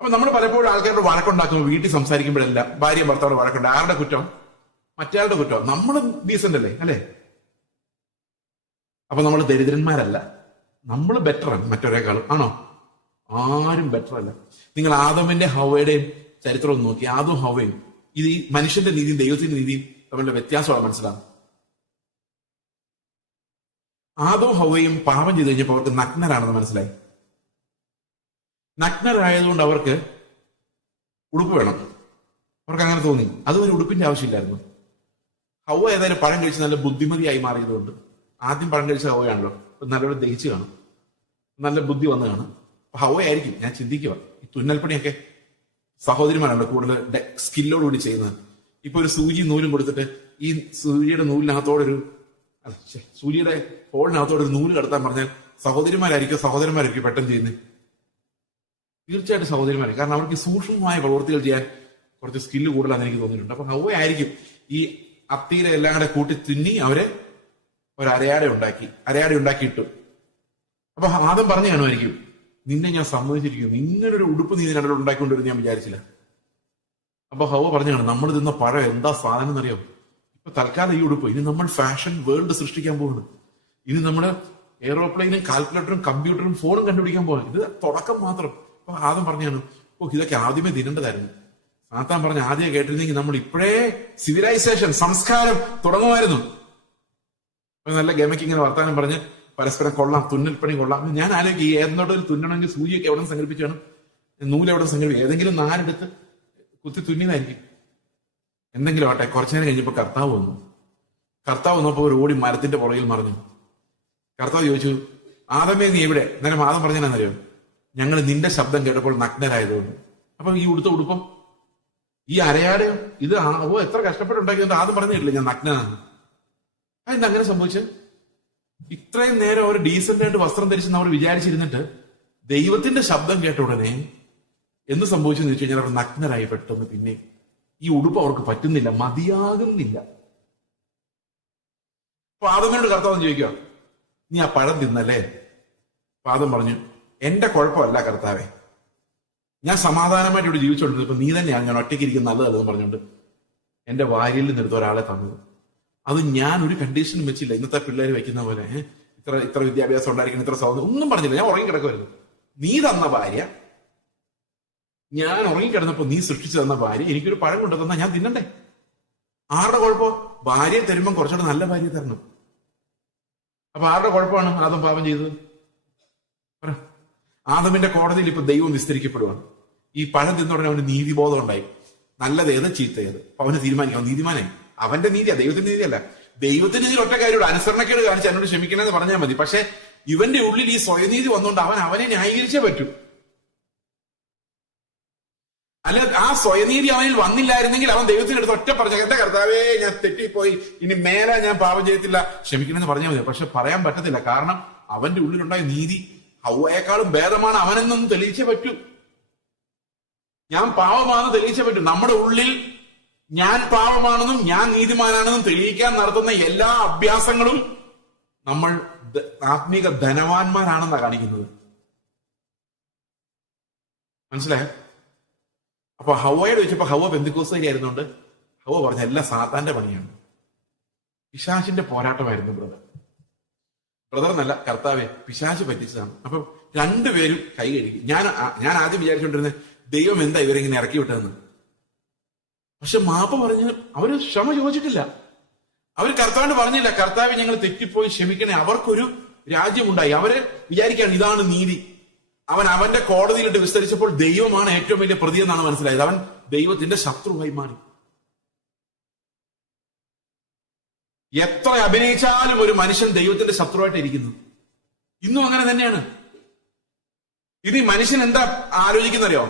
അപ്പൊ നമ്മൾ പലപ്പോഴും ആൾക്കാരോട് വഴക്കുണ്ടാക്കുമ്പോൾ, വീട്ടിൽ സംസാരിക്കുമ്പോഴല്ല ഭാര്യ ഭർത്താവോട് വഴക്കുണ്ട്. ആരുടെ കുറ്റം? മറ്റയാളുടെ കുറ്റം. നമ്മൾ ഡീസന്റ് അല്ലേ? അപ്പൊ നമ്മൾ ദരിദ്രന്മാരല്ല, നമ്മൾ ബെറ്ററാണ് മറ്റൊരേക്കാളും. ആണോ? ആരും ബെറ്റർ അല്ല. നിങ്ങൾ ആദമിന്റെ ഹവയുടെയും ചരിത്രം ഒന്ന് നോക്കി. ആദും ഹവയും, ഇത് ഈ മനുഷ്യന്റെ നീതിയും ദൈവത്തിന്റെ നീതിയും തമ്മിലുള്ള വ്യത്യാസമാണ് മനസ്സിലാകും. ആദവും ഹവയും പാപം ചെയ്ത് കഴിഞ്ഞപ്പോൾ അവർക്ക് നഗ്നരാണെന്ന് മനസ്സിലായി. നഗ്നരായതുകൊണ്ട് അവർക്ക് ഉടുപ്പ് വേണം. അവർക്ക് അങ്ങനെ തോന്നി. അതുവരെ ഉടുപ്പിന്റെ ആവശ്യമില്ലായിരുന്നു. ഹവ ഏതായാലും പഴം കഴിച്ച് നല്ല ബുദ്ധിമതിയായി മാറിയതുകൊണ്ട്, ആദ്യം പഴം കഴിച്ച ഹവയാണല്ലോ, നല്ലപോലെ ദഹിച്ചു കാണും, നല്ല ബുദ്ധി വന്ന് കാണും. അപ്പൊ ഹവയായിരിക്കും. ഞാൻ ചിന്തിക്കുക, ഈ തുന്നൽപ്പണിയൊക്കെ സഹോദരിമാരാണല്ലോ കൂടുതൽ സ്കില്ലോടുകൂടി ചെയ്യുന്നത്. ഇപ്പൊ ഒരു സൂചി നൂലും കൊടുത്തിട്ട് ഈ സൂചിയുടെ നൂലിനകത്തോടൊരു സൂചിയുടെ ഹോളിനകത്തോടൊരു നൂല് കടത്താൻ പറഞ്ഞാൽ സഹോദരന്മാരായിരിക്കും പെട്ടെന്ന് ചെയ്യുന്നത്. തീർച്ചയായിട്ടും സഹോദരിമാരെ. കാരണം അവർക്ക് സൂക്ഷ്മമായ പ്രവൃത്തികൾ ചെയ്യാൻ കുറച്ച് സ്കില്ല് കൂടുതലാണെന്ന് എനിക്ക് തോന്നിയിട്ടുണ്ട്. അപ്പൊ ഹവയായിരിക്കും ഈ അത്തിയിലെ എല്ലാം കൂടെ കൂട്ടി തുന്നി അവരെ ഒരു അരയാട ഉണ്ടാക്കിയിട്ടു. അപ്പൊ ആദ്യം പറഞ്ഞു കാണുമായിരിക്കും, നിന്നെ ഞാൻ സമ്മതിച്ചിരിക്കുന്നു, ഇങ്ങനൊരു ഉടുപ്പ് നീ ഇതിനിടയിൽ ഉണ്ടാക്കിക്കൊണ്ടിരുന്ന് ഞാൻ വിചാരിച്ചില്ല. അപ്പൊ ഹവ പറഞ്ഞു കാണും, നമ്മൾ തിന്ന പഴം എന്താ സാധനം എന്നറിയാം. ഇപ്പൊ തൽക്കാലം ഈ ഉടുപ്പ്, ഇനി നമ്മൾ ഫാഷൻ വേൾഡ് സൃഷ്ടിക്കാൻ പോകുന്നു. ഇനി നമ്മള് എയ്റോപ്ലെയിനും കാൽക്കുലേറ്ററും കമ്പ്യൂട്ടറും ഫോണും കണ്ടുപിടിക്കാൻ പോകുന്നു. ഇത് തുടക്കം മാത്രം. അപ്പൊ ആദ്യം പറഞ്ഞാണ്, ഇതൊക്കെ ആദ്യമേ തിന്നേണ്ടതായിരുന്നു. സാത്താൻ പറഞ്ഞ ആദ്യം കേട്ടിരുന്നെങ്കിൽ നമ്മൾ ഇപ്പോഴേ സിവിലൈസേഷൻ, സംസ്കാരം തുടങ്ങുമായിരുന്നു. നല്ല ഗമയ്ക്ക് ഇങ്ങനെ വർത്താനം പറഞ്ഞ് പരസ്പരം കൊള്ളാം, തുന്നൽപ്പണി കൊള്ളാം. ഞാൻ ആലോചിക്കും, ഈ ഏതെന്നോട്ടൊരു തുന്നണമെങ്കിൽ സൂചിയൊക്കെ എവിടെ സംഘടിപ്പിച്ചാണ്, നൂലെവിടെ സംഘടിപ്പിക്കും, ഏതെങ്കിലും നാലെടുത്ത് കുത്തി തുന്നിയതായിരിക്കും. എന്തെങ്കിലും ആട്ടെ. കുറച്ചു നേരം കഴിഞ്ഞപ്പോ കർത്താവ് വന്നപ്പോ ഒരു ഓടി മരത്തിന്റെ പുറകിൽ മറിഞ്ഞു. കർത്താവ് ചോദിച്ചു, ആദമേ നീ എവിടെ? നേരം ആദം പറഞ്ഞാന്നറിയോ, ഞങ്ങൾ നിന്റെ ശബ്ദം കേട്ടപ്പോൾ നഗ്നരായതുകൊണ്ട്. അപ്പൊ ഈ ഉടുപ്പം ഈ അരയാട് ഇത് എത്ര കഷ്ടപ്പെട്ടുണ്ടാക്കിയത് ആദ്യം പറഞ്ഞിട്ടില്ല ഞാൻ നഗ്നനാണ്. അതെന്താ അങ്ങനെ സംഭവിച്ചത്? ഇത്രയും നേരം അവർ ഡീസന്റ് ആയിട്ട് വസ്ത്രം ധരിച്ചെന്ന് അവർ വിചാരിച്ചിരുന്നിട്ട് ദൈവത്തിന്റെ ശബ്ദം കേട്ട ഉടനെ എന്ത് സംഭവിച്ചെന്ന് വെച്ച് കഴിഞ്ഞാൽ അവർ നഗ്നരായി പെട്ടെന്ന്. പിന്നെ ഈ ഉടുപ്പ് അവർക്ക് പറ്റുന്നില്ല, മതിയാകുന്നില്ല. ആദമിനോട് കർത്താവ് ചോദിക്കുക, നീ ആ പഴം തിന്നല്ലേ? ആദം പറഞ്ഞു, എന്റെ കുഴപ്പമല്ല കർത്താവേ, ഞാൻ സമാധാനമായിട്ട് ഇവിടെ ജീവിച്ചോണ്ടിരുന്നപ്പോ നീ തന്നെയാണ് ഞാൻ ഒറ്റയ്ക്ക് ഇരിക്കുന്ന നല്ലതെന്ന് പറഞ്ഞുകൊണ്ട് എന്റെ വാരിയിൽ നിന്നെടുത്ത ഒരാളെ തന്നത്. അത് ഞാൻ ഒരു കണ്ടീഷനും വെച്ചില്ല. ഇന്നത്തെ പിള്ളേർ വെക്കുന്ന പോലെ ഇത്ര വിദ്യാഭ്യാസം ഉണ്ടായിരിക്കണം, ഇത്ര സൗന്ദര്യം ഒന്നും പറഞ്ഞില്ല. ഞാൻ ഉറങ്ങിക്കിടക്കുമായിരുന്നു. നീ തന്ന ഭാര്യ, ഞാൻ ഉറങ്ങിക്കിടന്നപ്പോ നീ സൃഷ്ടിച്ചു തന്ന ഭാര്യ എനിക്കൊരു പഴം കൊണ്ടു തന്നാ ഞാൻ തിന്നണ്ടേ? ആരുടെ കുഴപ്പം? ഭാര്യയെ തരുമ്പം കുറച്ചുകൂടെ നല്ല ഭാര്യയെ തരണം. അപ്പൊ ആരുടെ കുഴപ്പമാണ് ആദം പാപം ചെയ്തത്? ആദമിന്റെ കോടതിയിൽ ഇപ്പൊ ദൈവം വിസ്തരിക്കപ്പെടുവാണ്. ഈ പഴം തിന്നുടനെ അവന് നീതിബോധം ഉണ്ടായി. നല്ലതേത് ചീത്തയേത് അപ്പൊ അവന് തീരുമാനിക്കാം. നീതിമാനെ അവന്റെ നീതിയാ, ദൈവത്തിന്റെ നീതിയല്ല. ദൈവത്തിന്റെ നീതി ഒറ്റ കാര്യമുള്ള അനുസരണക്കേട് കാണിച്ച് എന്നോട് ക്ഷമിക്കണമെന്ന് പറഞ്ഞാൽ മതി. പക്ഷെ ഇവന്റെ ഉള്ളിൽ ഈ സ്വയനീതി വന്നുകൊണ്ട് അവനെ ന്യായീകരിച്ചേ പറ്റൂ. അല്ല, ആ സ്വയനീതി അവനിൽ വന്നില്ലായിരുന്നെങ്കിൽ അവൻ ദൈവത്തിനടുത്ത് ഒറ്റ പറഞ്ഞ, എന്റെ കർത്താവേ ഞാൻ തെറ്റിപ്പോയി, ഇനി മേലെ ഞാൻ പാപം ചെയ്യത്തില്ല, ക്ഷമിക്കണമെന്ന് പറഞ്ഞാൽ മതി. പക്ഷെ പറയാൻ പറ്റത്തില്ല. കാരണം അവന്റെ ഉള്ളിലുണ്ടായ നീതി ഹവ്വയെക്കാളും ഭേദമാണ്. അവനെന്നും തെളിയിച്ചേ പറ്റൂ. ഞാൻ പാപമാണെന്ന് തെളിയിച്ചേ പറ്റൂ. നമ്മുടെ ഉള്ളിൽ ഞാൻ പാപമാണെന്നും ഞാൻ നീതിമാനാണെന്നും തെളിയിക്കാൻ നടത്തുന്ന എല്ലാ അഭ്യാസങ്ങളും നമ്മൾ ആത്മീക ധനവാന്മാരാണെന്നാണ് കാണിക്കുന്നത്. മനസ്സിലായോ? അപ്പൊ ഹവ്വയോട് ചോദിച്ചപ്പോ ഹവ്വ പെന്തിക്കോസ്തുകാരി ആയിരുന്നുകൊണ്ട് ഹവ്വ പറഞ്ഞ എല്ലാം സാത്താന്റെ പണിയാണ്, പിശാചിന്റെ പോരാട്ടമായിരുന്നു ബ്രദർ എന്നല്ല, കർത്താവെ പിശാച് പറ്റിച്ചതാണ്. അപ്പൊ രണ്ടുപേരും കൈ കഴുകി. ഞാൻ ആദ്യം വിചാരിച്ചുകൊണ്ടിരുന്നത് ദൈവം എന്താ ഇവരെങ്ങനെ ഇറക്കി വിട്ടതെന്ന്. പക്ഷെ മാപ്പ് പറഞ്ഞ് അവര് ക്ഷമ ചോദിച്ചിട്ടില്ല. അവർ കർത്താവിന് പറഞ്ഞില്ല, കർത്താവ് ഞങ്ങൾ തെറ്റിപ്പോയി ക്ഷമിക്കണേ. അവർക്കൊരു രാജ്യമുണ്ടായി. അവര് വിചാരിക്കുകയാണ് ഇതാണ് നീതി. അവന്റെ കോടതിയിലിട്ട് വിസ്തരിച്ചപ്പോൾ ദൈവമാണ് ഏറ്റവും വലിയ പ്രതി എന്നാണ് മനസ്സിലായത്. അവൻ ദൈവത്തിന്റെ ശത്രുവായി മാറി. എത്ര അഭിനയിച്ചാലും ഒരു മനുഷ്യൻ ദൈവത്തിന്റെ ശത്രുവായിട്ട് ഇരിക്കുന്നു. ഇന്നും അങ്ങനെ തന്നെയാണ്. ഇത് ഈ മനുഷ്യൻ എന്താ ആലോചിക്കുന്നറിയോ?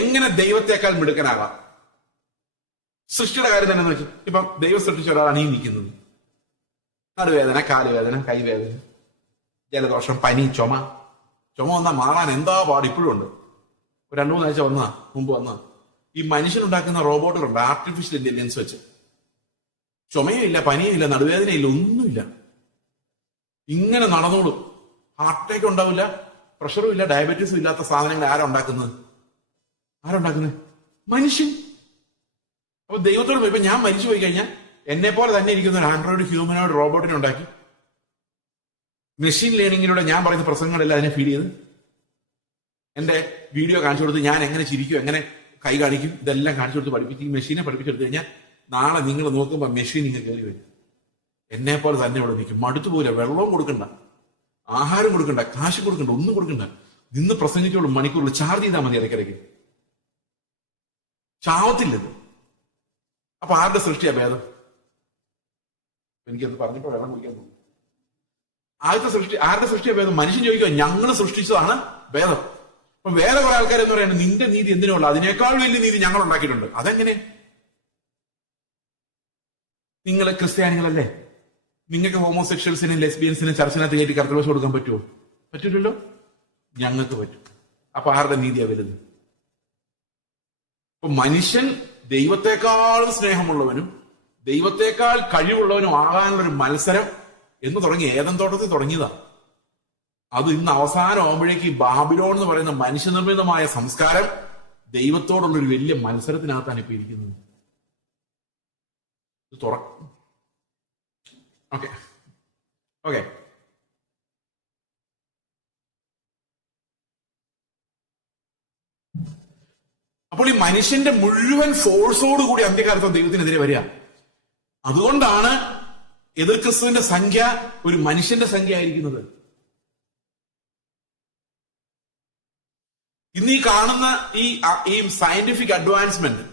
എങ്ങനെ ദൈവത്തെക്കാൾ മിടുക്കനാകാം. സൃഷ്ടിയുടെ കാര്യം തന്നെ വെച്ചു. ഇപ്പം ദൈവം സൃഷ്ടിച്ച ഒരാളാണ് ഈ നിൽക്കുന്നത്. നടുവേദന, കാലുവേദന, കൈവേദന, ജലദോഷം, പനി, ചുമ വന്നാൽ മാറാൻ എന്താ പാട് ഇപ്പോഴും ഉണ്ട്. ഒരു 2-3 ആഴ്ച മുമ്പ് വന്ന ഈ മനുഷ്യനുണ്ടാക്കുന്ന റോബോട്ടുകളുണ്ട്, ആർട്ടിഫിഷ്യൽ ഇന്റലിജൻസ് വെച്ച്. ചുമയും ഇല്ല, പനിയും ഇല്ല, നടുവേദനയില്ല, ഒന്നുമില്ല. ഇങ്ങനെ നടന്നോളൂ. ഹാർട്ട് അറ്റാക്ക് ഉണ്ടാവില്ല, പ്രഷറും ഇല്ല, ഡയബറ്റീസും ഇല്ലാത്ത സാധനങ്ങൾ ആരുണ്ടാക്കുന്നത്? മനുഷ്യൻ. അപ്പൊ ദൈവത്തോട് ഇപ്പൊ ഞാൻ മരിച്ചു പോയി കഴിഞ്ഞാൽ എന്നെ പോലെ തന്നെ ഇരിക്കുന്ന ഒരു ആൻഡ്രോയിഡ് ഹ്യൂമനോയിഡ് റോബോട്ടിനെ ഉണ്ടാക്കി മെഷീൻ ലേണിംഗിലൂടെ ഞാൻ പറയുന്ന പ്രസംഗങ്ങളെല്ലാം അതിനെ ഫീഡ് ചെയ്ത് എന്റെ വീഡിയോ കാണിച്ചു കൊടുത്ത് ഞാൻ എങ്ങനെ ചിരിക്കും, എങ്ങനെ കൈ കാണിക്കും, ഇതെല്ലാം കാണിച്ചു കൊടുത്ത് പഠിപ്പിച്ച് ഈ മെഷീനെ പഠിപ്പിച്ചെടുത്തു കഴിഞ്ഞാൽ നാളെ നിങ്ങൾ നോക്കുമ്പോൾ മെഷീൻ ഇങ്ങനെ കയറി വരും. എന്നെ പോലെ തന്നെ ഇവിടെ നിൽക്കും. മടുത്തു പോകില്ല. വെള്ളവും കൊടുക്കണ്ട, ആഹാരം കൊടുക്കണ്ട, കാശ് കൊടുക്കണ്ട, ഒന്നും കൊടുക്കണ്ട. നിന്ന് പ്രസംഗിച്ചോളും. മണിക്കൂറിൽ ചാർജ് ചെയ്താൽ മതി. ഇടയ്ക്കിടയ്ക്ക് ചാവത്തില്ലത്. അപ്പൊ ആരുടെ സൃഷ്ടിയാ ഭേദം? എനിക്കത് പറഞ്ഞപ്പോ വെള്ളം കുടിക്കാൻ പോകും. ആരുടെ സൃഷ്ടിയാ ഭേദം? മനുഷ്യൻ ചോദിക്കുക, ഞങ്ങൾ സൃഷ്ടിച്ചതാണ് ഭേദം. അപ്പൊ വേറെ കുറെ ആൾക്കാരെന്ന് പറയുന്നത് നിന്റെ നീതി എന്തിനുള്ള, അതിനേക്കാൾ വലിയ നീതി ഞങ്ങൾ ഉണ്ടാക്കിയിട്ടുണ്ട്. അതെങ്ങനെ? നിങ്ങൾ ക്രിസ്ത്യാനികളല്ലേ, നിങ്ങൾക്ക് ഹോമോസെക്ഷൽസിനും ലെസ്ബിയൻസിനും ചർച്ചിനകത്ത് കയറ്റി കർത്തവ്യം കൊടുക്കാൻ പറ്റുമോ? പറ്റില്ലല്ലോ. ഞങ്ങൾക്ക് പറ്റും. അപ്പൊ ആരുടെ നീതിയാ വലുത്? അപ്പൊ മനുഷ്യൻ ദൈവത്തെക്കാളും സ്നേഹമുള്ളവനും ദൈവത്തെക്കാൾ കഴിവുള്ളവനും ആകാനുള്ള ഒരു മത്സരം എന്ന് തുടങ്ങി ഏദൻ തോട്ടത്തിൽ തുടങ്ങിയതാ. അത് ഇന്ന് അവസാനം ആകുമ്പോഴേക്ക് ഈ ബാബിലോൺ എന്ന് പറയുന്ന മനുഷ്യനിർമ്മിതമായ സംസ്കാരം ദൈവത്തോടുള്ള ഒരു വലിയ മത്സരത്തിനകത്താണ് ഇപ്പൊ ഇരിക്കുന്നത്. ഓക്കെ അപ്പോൾ ഈ മനുഷ്യന്റെ മുഴുവൻ ഫോഴ്സോടുകൂടി അന്ത്യകാലത്ത് ദൈവത്തിനെതിരെ വരിക. അതുകൊണ്ടാണ് എതിർ ക്രിസ്തുവിന്റെ സംഖ്യ ഒരു മനുഷ്യന്റെ സംഖ്യ ആയിരിക്കുന്നത്. ഇന്ന് ഈ കാണുന്ന ഈ സയന്റിഫിക് അഡ്വാൻസ്മെന്റ്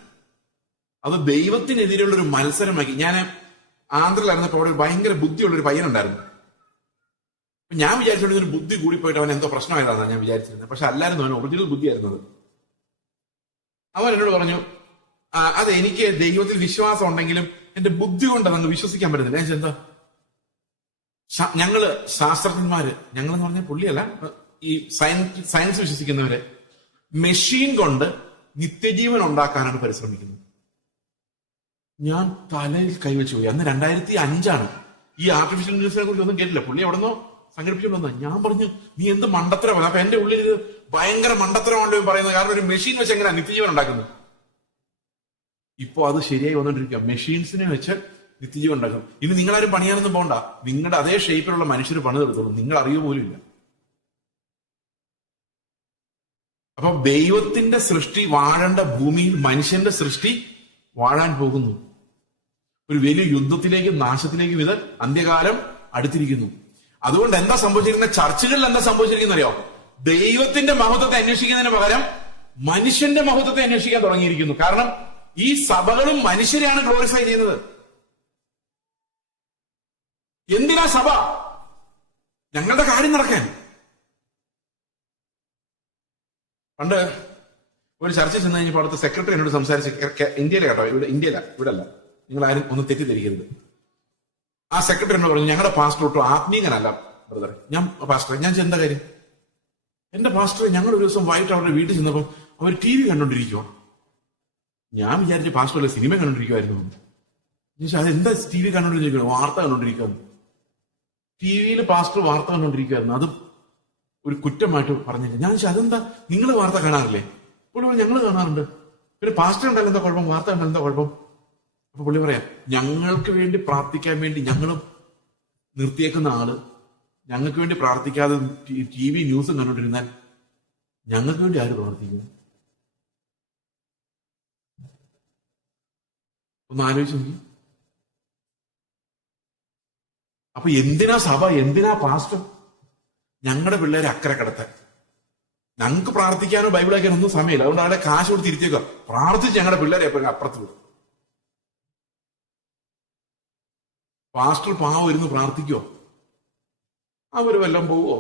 അത് ദൈവത്തിനെതിരെയുള്ള ഒരു മത്സരമാക്കി. ഞാൻ ആന്ധ്രയിലായിരുന്നപ്പോൾ അവിടെ ഒരു ഭയങ്കര ബുദ്ധിയുള്ള ഒരു പയ്യനുണ്ടായിരുന്നു. ഞാൻ വിചാരിച്ചോണ്ട് ഒരു ബുദ്ധി കൂടിപ്പോയിട്ട് അവൻ എന്തോ പ്രശ്നമായതാണ് ഞാൻ വിചാരിച്ചിരുന്നത്. പക്ഷെ അല്ലായിരുന്നു, അവൻ ഒറിജിനൽ ബുദ്ധിയായിരുന്നത്. അവൻ എന്നോട് പറഞ്ഞു, അതെ എനിക്ക് ദൈവത്തിൽ വിശ്വാസം ഉണ്ടെങ്കിലും എന്റെ ബുദ്ധി കൊണ്ട് അതങ്ങ് വിശ്വസിക്കാൻ പറ്റുന്നില്ല. ഞാൻ എന്താ, ഞങ്ങള് ശാസ്ത്രജ്ഞന്മാര്, ഞങ്ങളെന്ന് പറഞ്ഞ പുള്ളിയല്ല, ഈ സയൻസ് വിശ്വസിക്കുന്നവര് മെഷീൻ കൊണ്ട് നിത്യജീവൻ ഉണ്ടാക്കാനാണ് പരിശ്രമിക്കുന്നത്. ഞാൻ തലയിൽ കൈവച്ചു പോയി. അന്ന് 2005 ഈ ആർട്ടിഫിഷ്യൽ ഇന്റലിജൻസിനെ കുറിച്ച് ഒന്നും കേട്ടില്ല. പുള്ളി എവിടെന്നോ സംഘടിപ്പിച്ചുകൊണ്ടുവന്ന. ഞാൻ പറഞ്ഞു, നീ എന്ത് മണ്ടത്തരമാണ്. അപ്പൊ എന്റെ ഉള്ളിൽ ഇത് ഭയങ്കര മണ്ടത്തരമാണല്ലോ പറയുന്നത്. കാരണം ഒരു മെഷീൻ വെച്ച് എങ്ങനെയാ നിത്യജീവൻ ഉണ്ടാക്കുന്നത്? ഇപ്പൊ അത് ശരിയായി വന്നോണ്ടിരിക്കുക. മെഷീൻസിനെ വെച്ച് നിത്യജീവൻ ഉണ്ടാക്കും. ഇനി നിങ്ങളാരും പണിയാനൊന്നും പോകണ്ട. നിങ്ങളുടെ അതേ ഷേപ്പിലുള്ള മനുഷ്യർ പണി തീർത്തോളും. നിങ്ങൾ അറിയുക പോലും ഇല്ല. അപ്പൊ ദൈവത്തിന്റെ സൃഷ്ടി വാഴേണ്ട ഭൂമിയിൽ മനുഷ്യന്റെ സൃഷ്ടി വാഴാൻ പോകുന്നു. ഒരു വലിയ യുദ്ധത്തിലേക്കും നാശത്തിലേക്കും ഇത് അന്ത്യകാലം അടുത്തിരിക്കുന്നു. അതുകൊണ്ട് എന്താ സംഭവിച്ചിരിക്കുന്നത്? ചർച്ചുകളിൽ എന്താ സംഭവിച്ചിരിക്കുന്ന അറിയോ? ദൈവത്തിന്റെ മഹത്വത്തെ അന്വേഷിക്കുന്നതിന് പകരം മനുഷ്യന്റെ മഹത്വത്തെ അന്വേഷിക്കാൻ തുടങ്ങിയിരിക്കുന്നു. കാരണം ഈ സഭകളും മനുഷ്യരെയാണ് ഗ്ലോറിഫൈ ചെയ്യുന്നത്. എന്തിനാ സഭ? ഞങ്ങളുടെ കാര്യം നടക്കാൻ. പണ്ട് ഒരു ചർച്ച ചെന്ന് കഴിഞ്ഞപ്പോൾ അവിടുത്തെ സെക്രട്ടറി എന്നോട് സംസാരിച്ച്, ഇന്ത്യയിലെ കേട്ടോ, ഇവിടെ അല്ല, നിങ്ങൾ ആരും ഒന്ന് തെറ്റിദ്ധരിക്കരുത്. ആ സെക്രട്ടറി എന്നോട് പറഞ്ഞു, ഞങ്ങളുടെ പാസ്റ്റർ ഒട്ടും ആത്മീയനല്ല ബ്രദറെ. ഞാൻ എന്താ കാര്യം? എന്റെ പാസ്റ്റർ ഞങ്ങൾ ഒരു ദിവസം വൈകിട്ട് അവരുടെ വീട്ടിൽ ചെന്നപ്പോൾ അവർ TV കണ്ടോണ്ടിരിക്കുവോ. ഞാൻ വിചാരിച്ചു പാസ്റ്റർ അല്ലെ സിനിമ കണ്ടോണ്ടിരിക്കുവായിരുന്നു. അതെന്താ TV കണ്ടോണ്ടിരിക്കുന്നു? വാർത്ത കണ്ടോണ്ടിരിക്കുന്നു. TV പാസ്റ്റർ വാർത്ത കണ്ടോണ്ടിരിക്കുവായിരുന്നു. അത് ഒരു കുറ്റമായിട്ട് പറഞ്ഞില്ല. ഞാൻ അതെന്താ നിങ്ങൾ വാർത്ത കാണാറില്ലേ? പുള്ളി ഞങ്ങൾ കാണാറുണ്ട്. പിന്നെ പാസ്റ്റർ ഉണ്ടല്ലോ എന്താ കുഴപ്പം, വാർത്ത ഉണ്ടല്ലോ എന്താ കുഴപ്പം? അപ്പൊ പുള്ളി പറയാം, ഞങ്ങൾക്ക് വേണ്ടി പ്രാർത്ഥിക്കാൻ വേണ്ടി ഞങ്ങളും നിർത്തിയേക്കുന്ന ആള് ഞങ്ങൾക്ക് വേണ്ടി പ്രാർത്ഥിക്കാതെ TV ന്യൂസും കണ്ടോണ്ടിരുന്നാൽ ഞങ്ങൾക്ക് വേണ്ടി ആര് പ്രാർത്ഥിക്കുന്നു? ഒന്ന് ആലോചിച്ച് നോക്കി. അപ്പൊ എന്തിനാ സഭ, എന്തിനാ പാസ്റ്റർ? ഞങ്ങളുടെ പിള്ളേരെ അക്കരെ കിടത്താൻ. ഞങ്ങൾക്ക് പ്രാർത്ഥിക്കാനോ ബൈബിൾ വായിക്കാനോ ഒന്നും സമയമില്ല. അതുകൊണ്ട് അവിടെ കാശ് കൊടുത്ത് തിരിച്ചേക്കുക. പ്രാർത്ഥിച്ച് ഞങ്ങളുടെ പിള്ളേരെ എപ്പോഴും അപ്പുറത്ത് വിടും. പാസ്റ്റർ പാവം ഇരുന്ന് പ്രാർത്ഥിക്കുവോ? അവര് വല്ലതും പോവോ?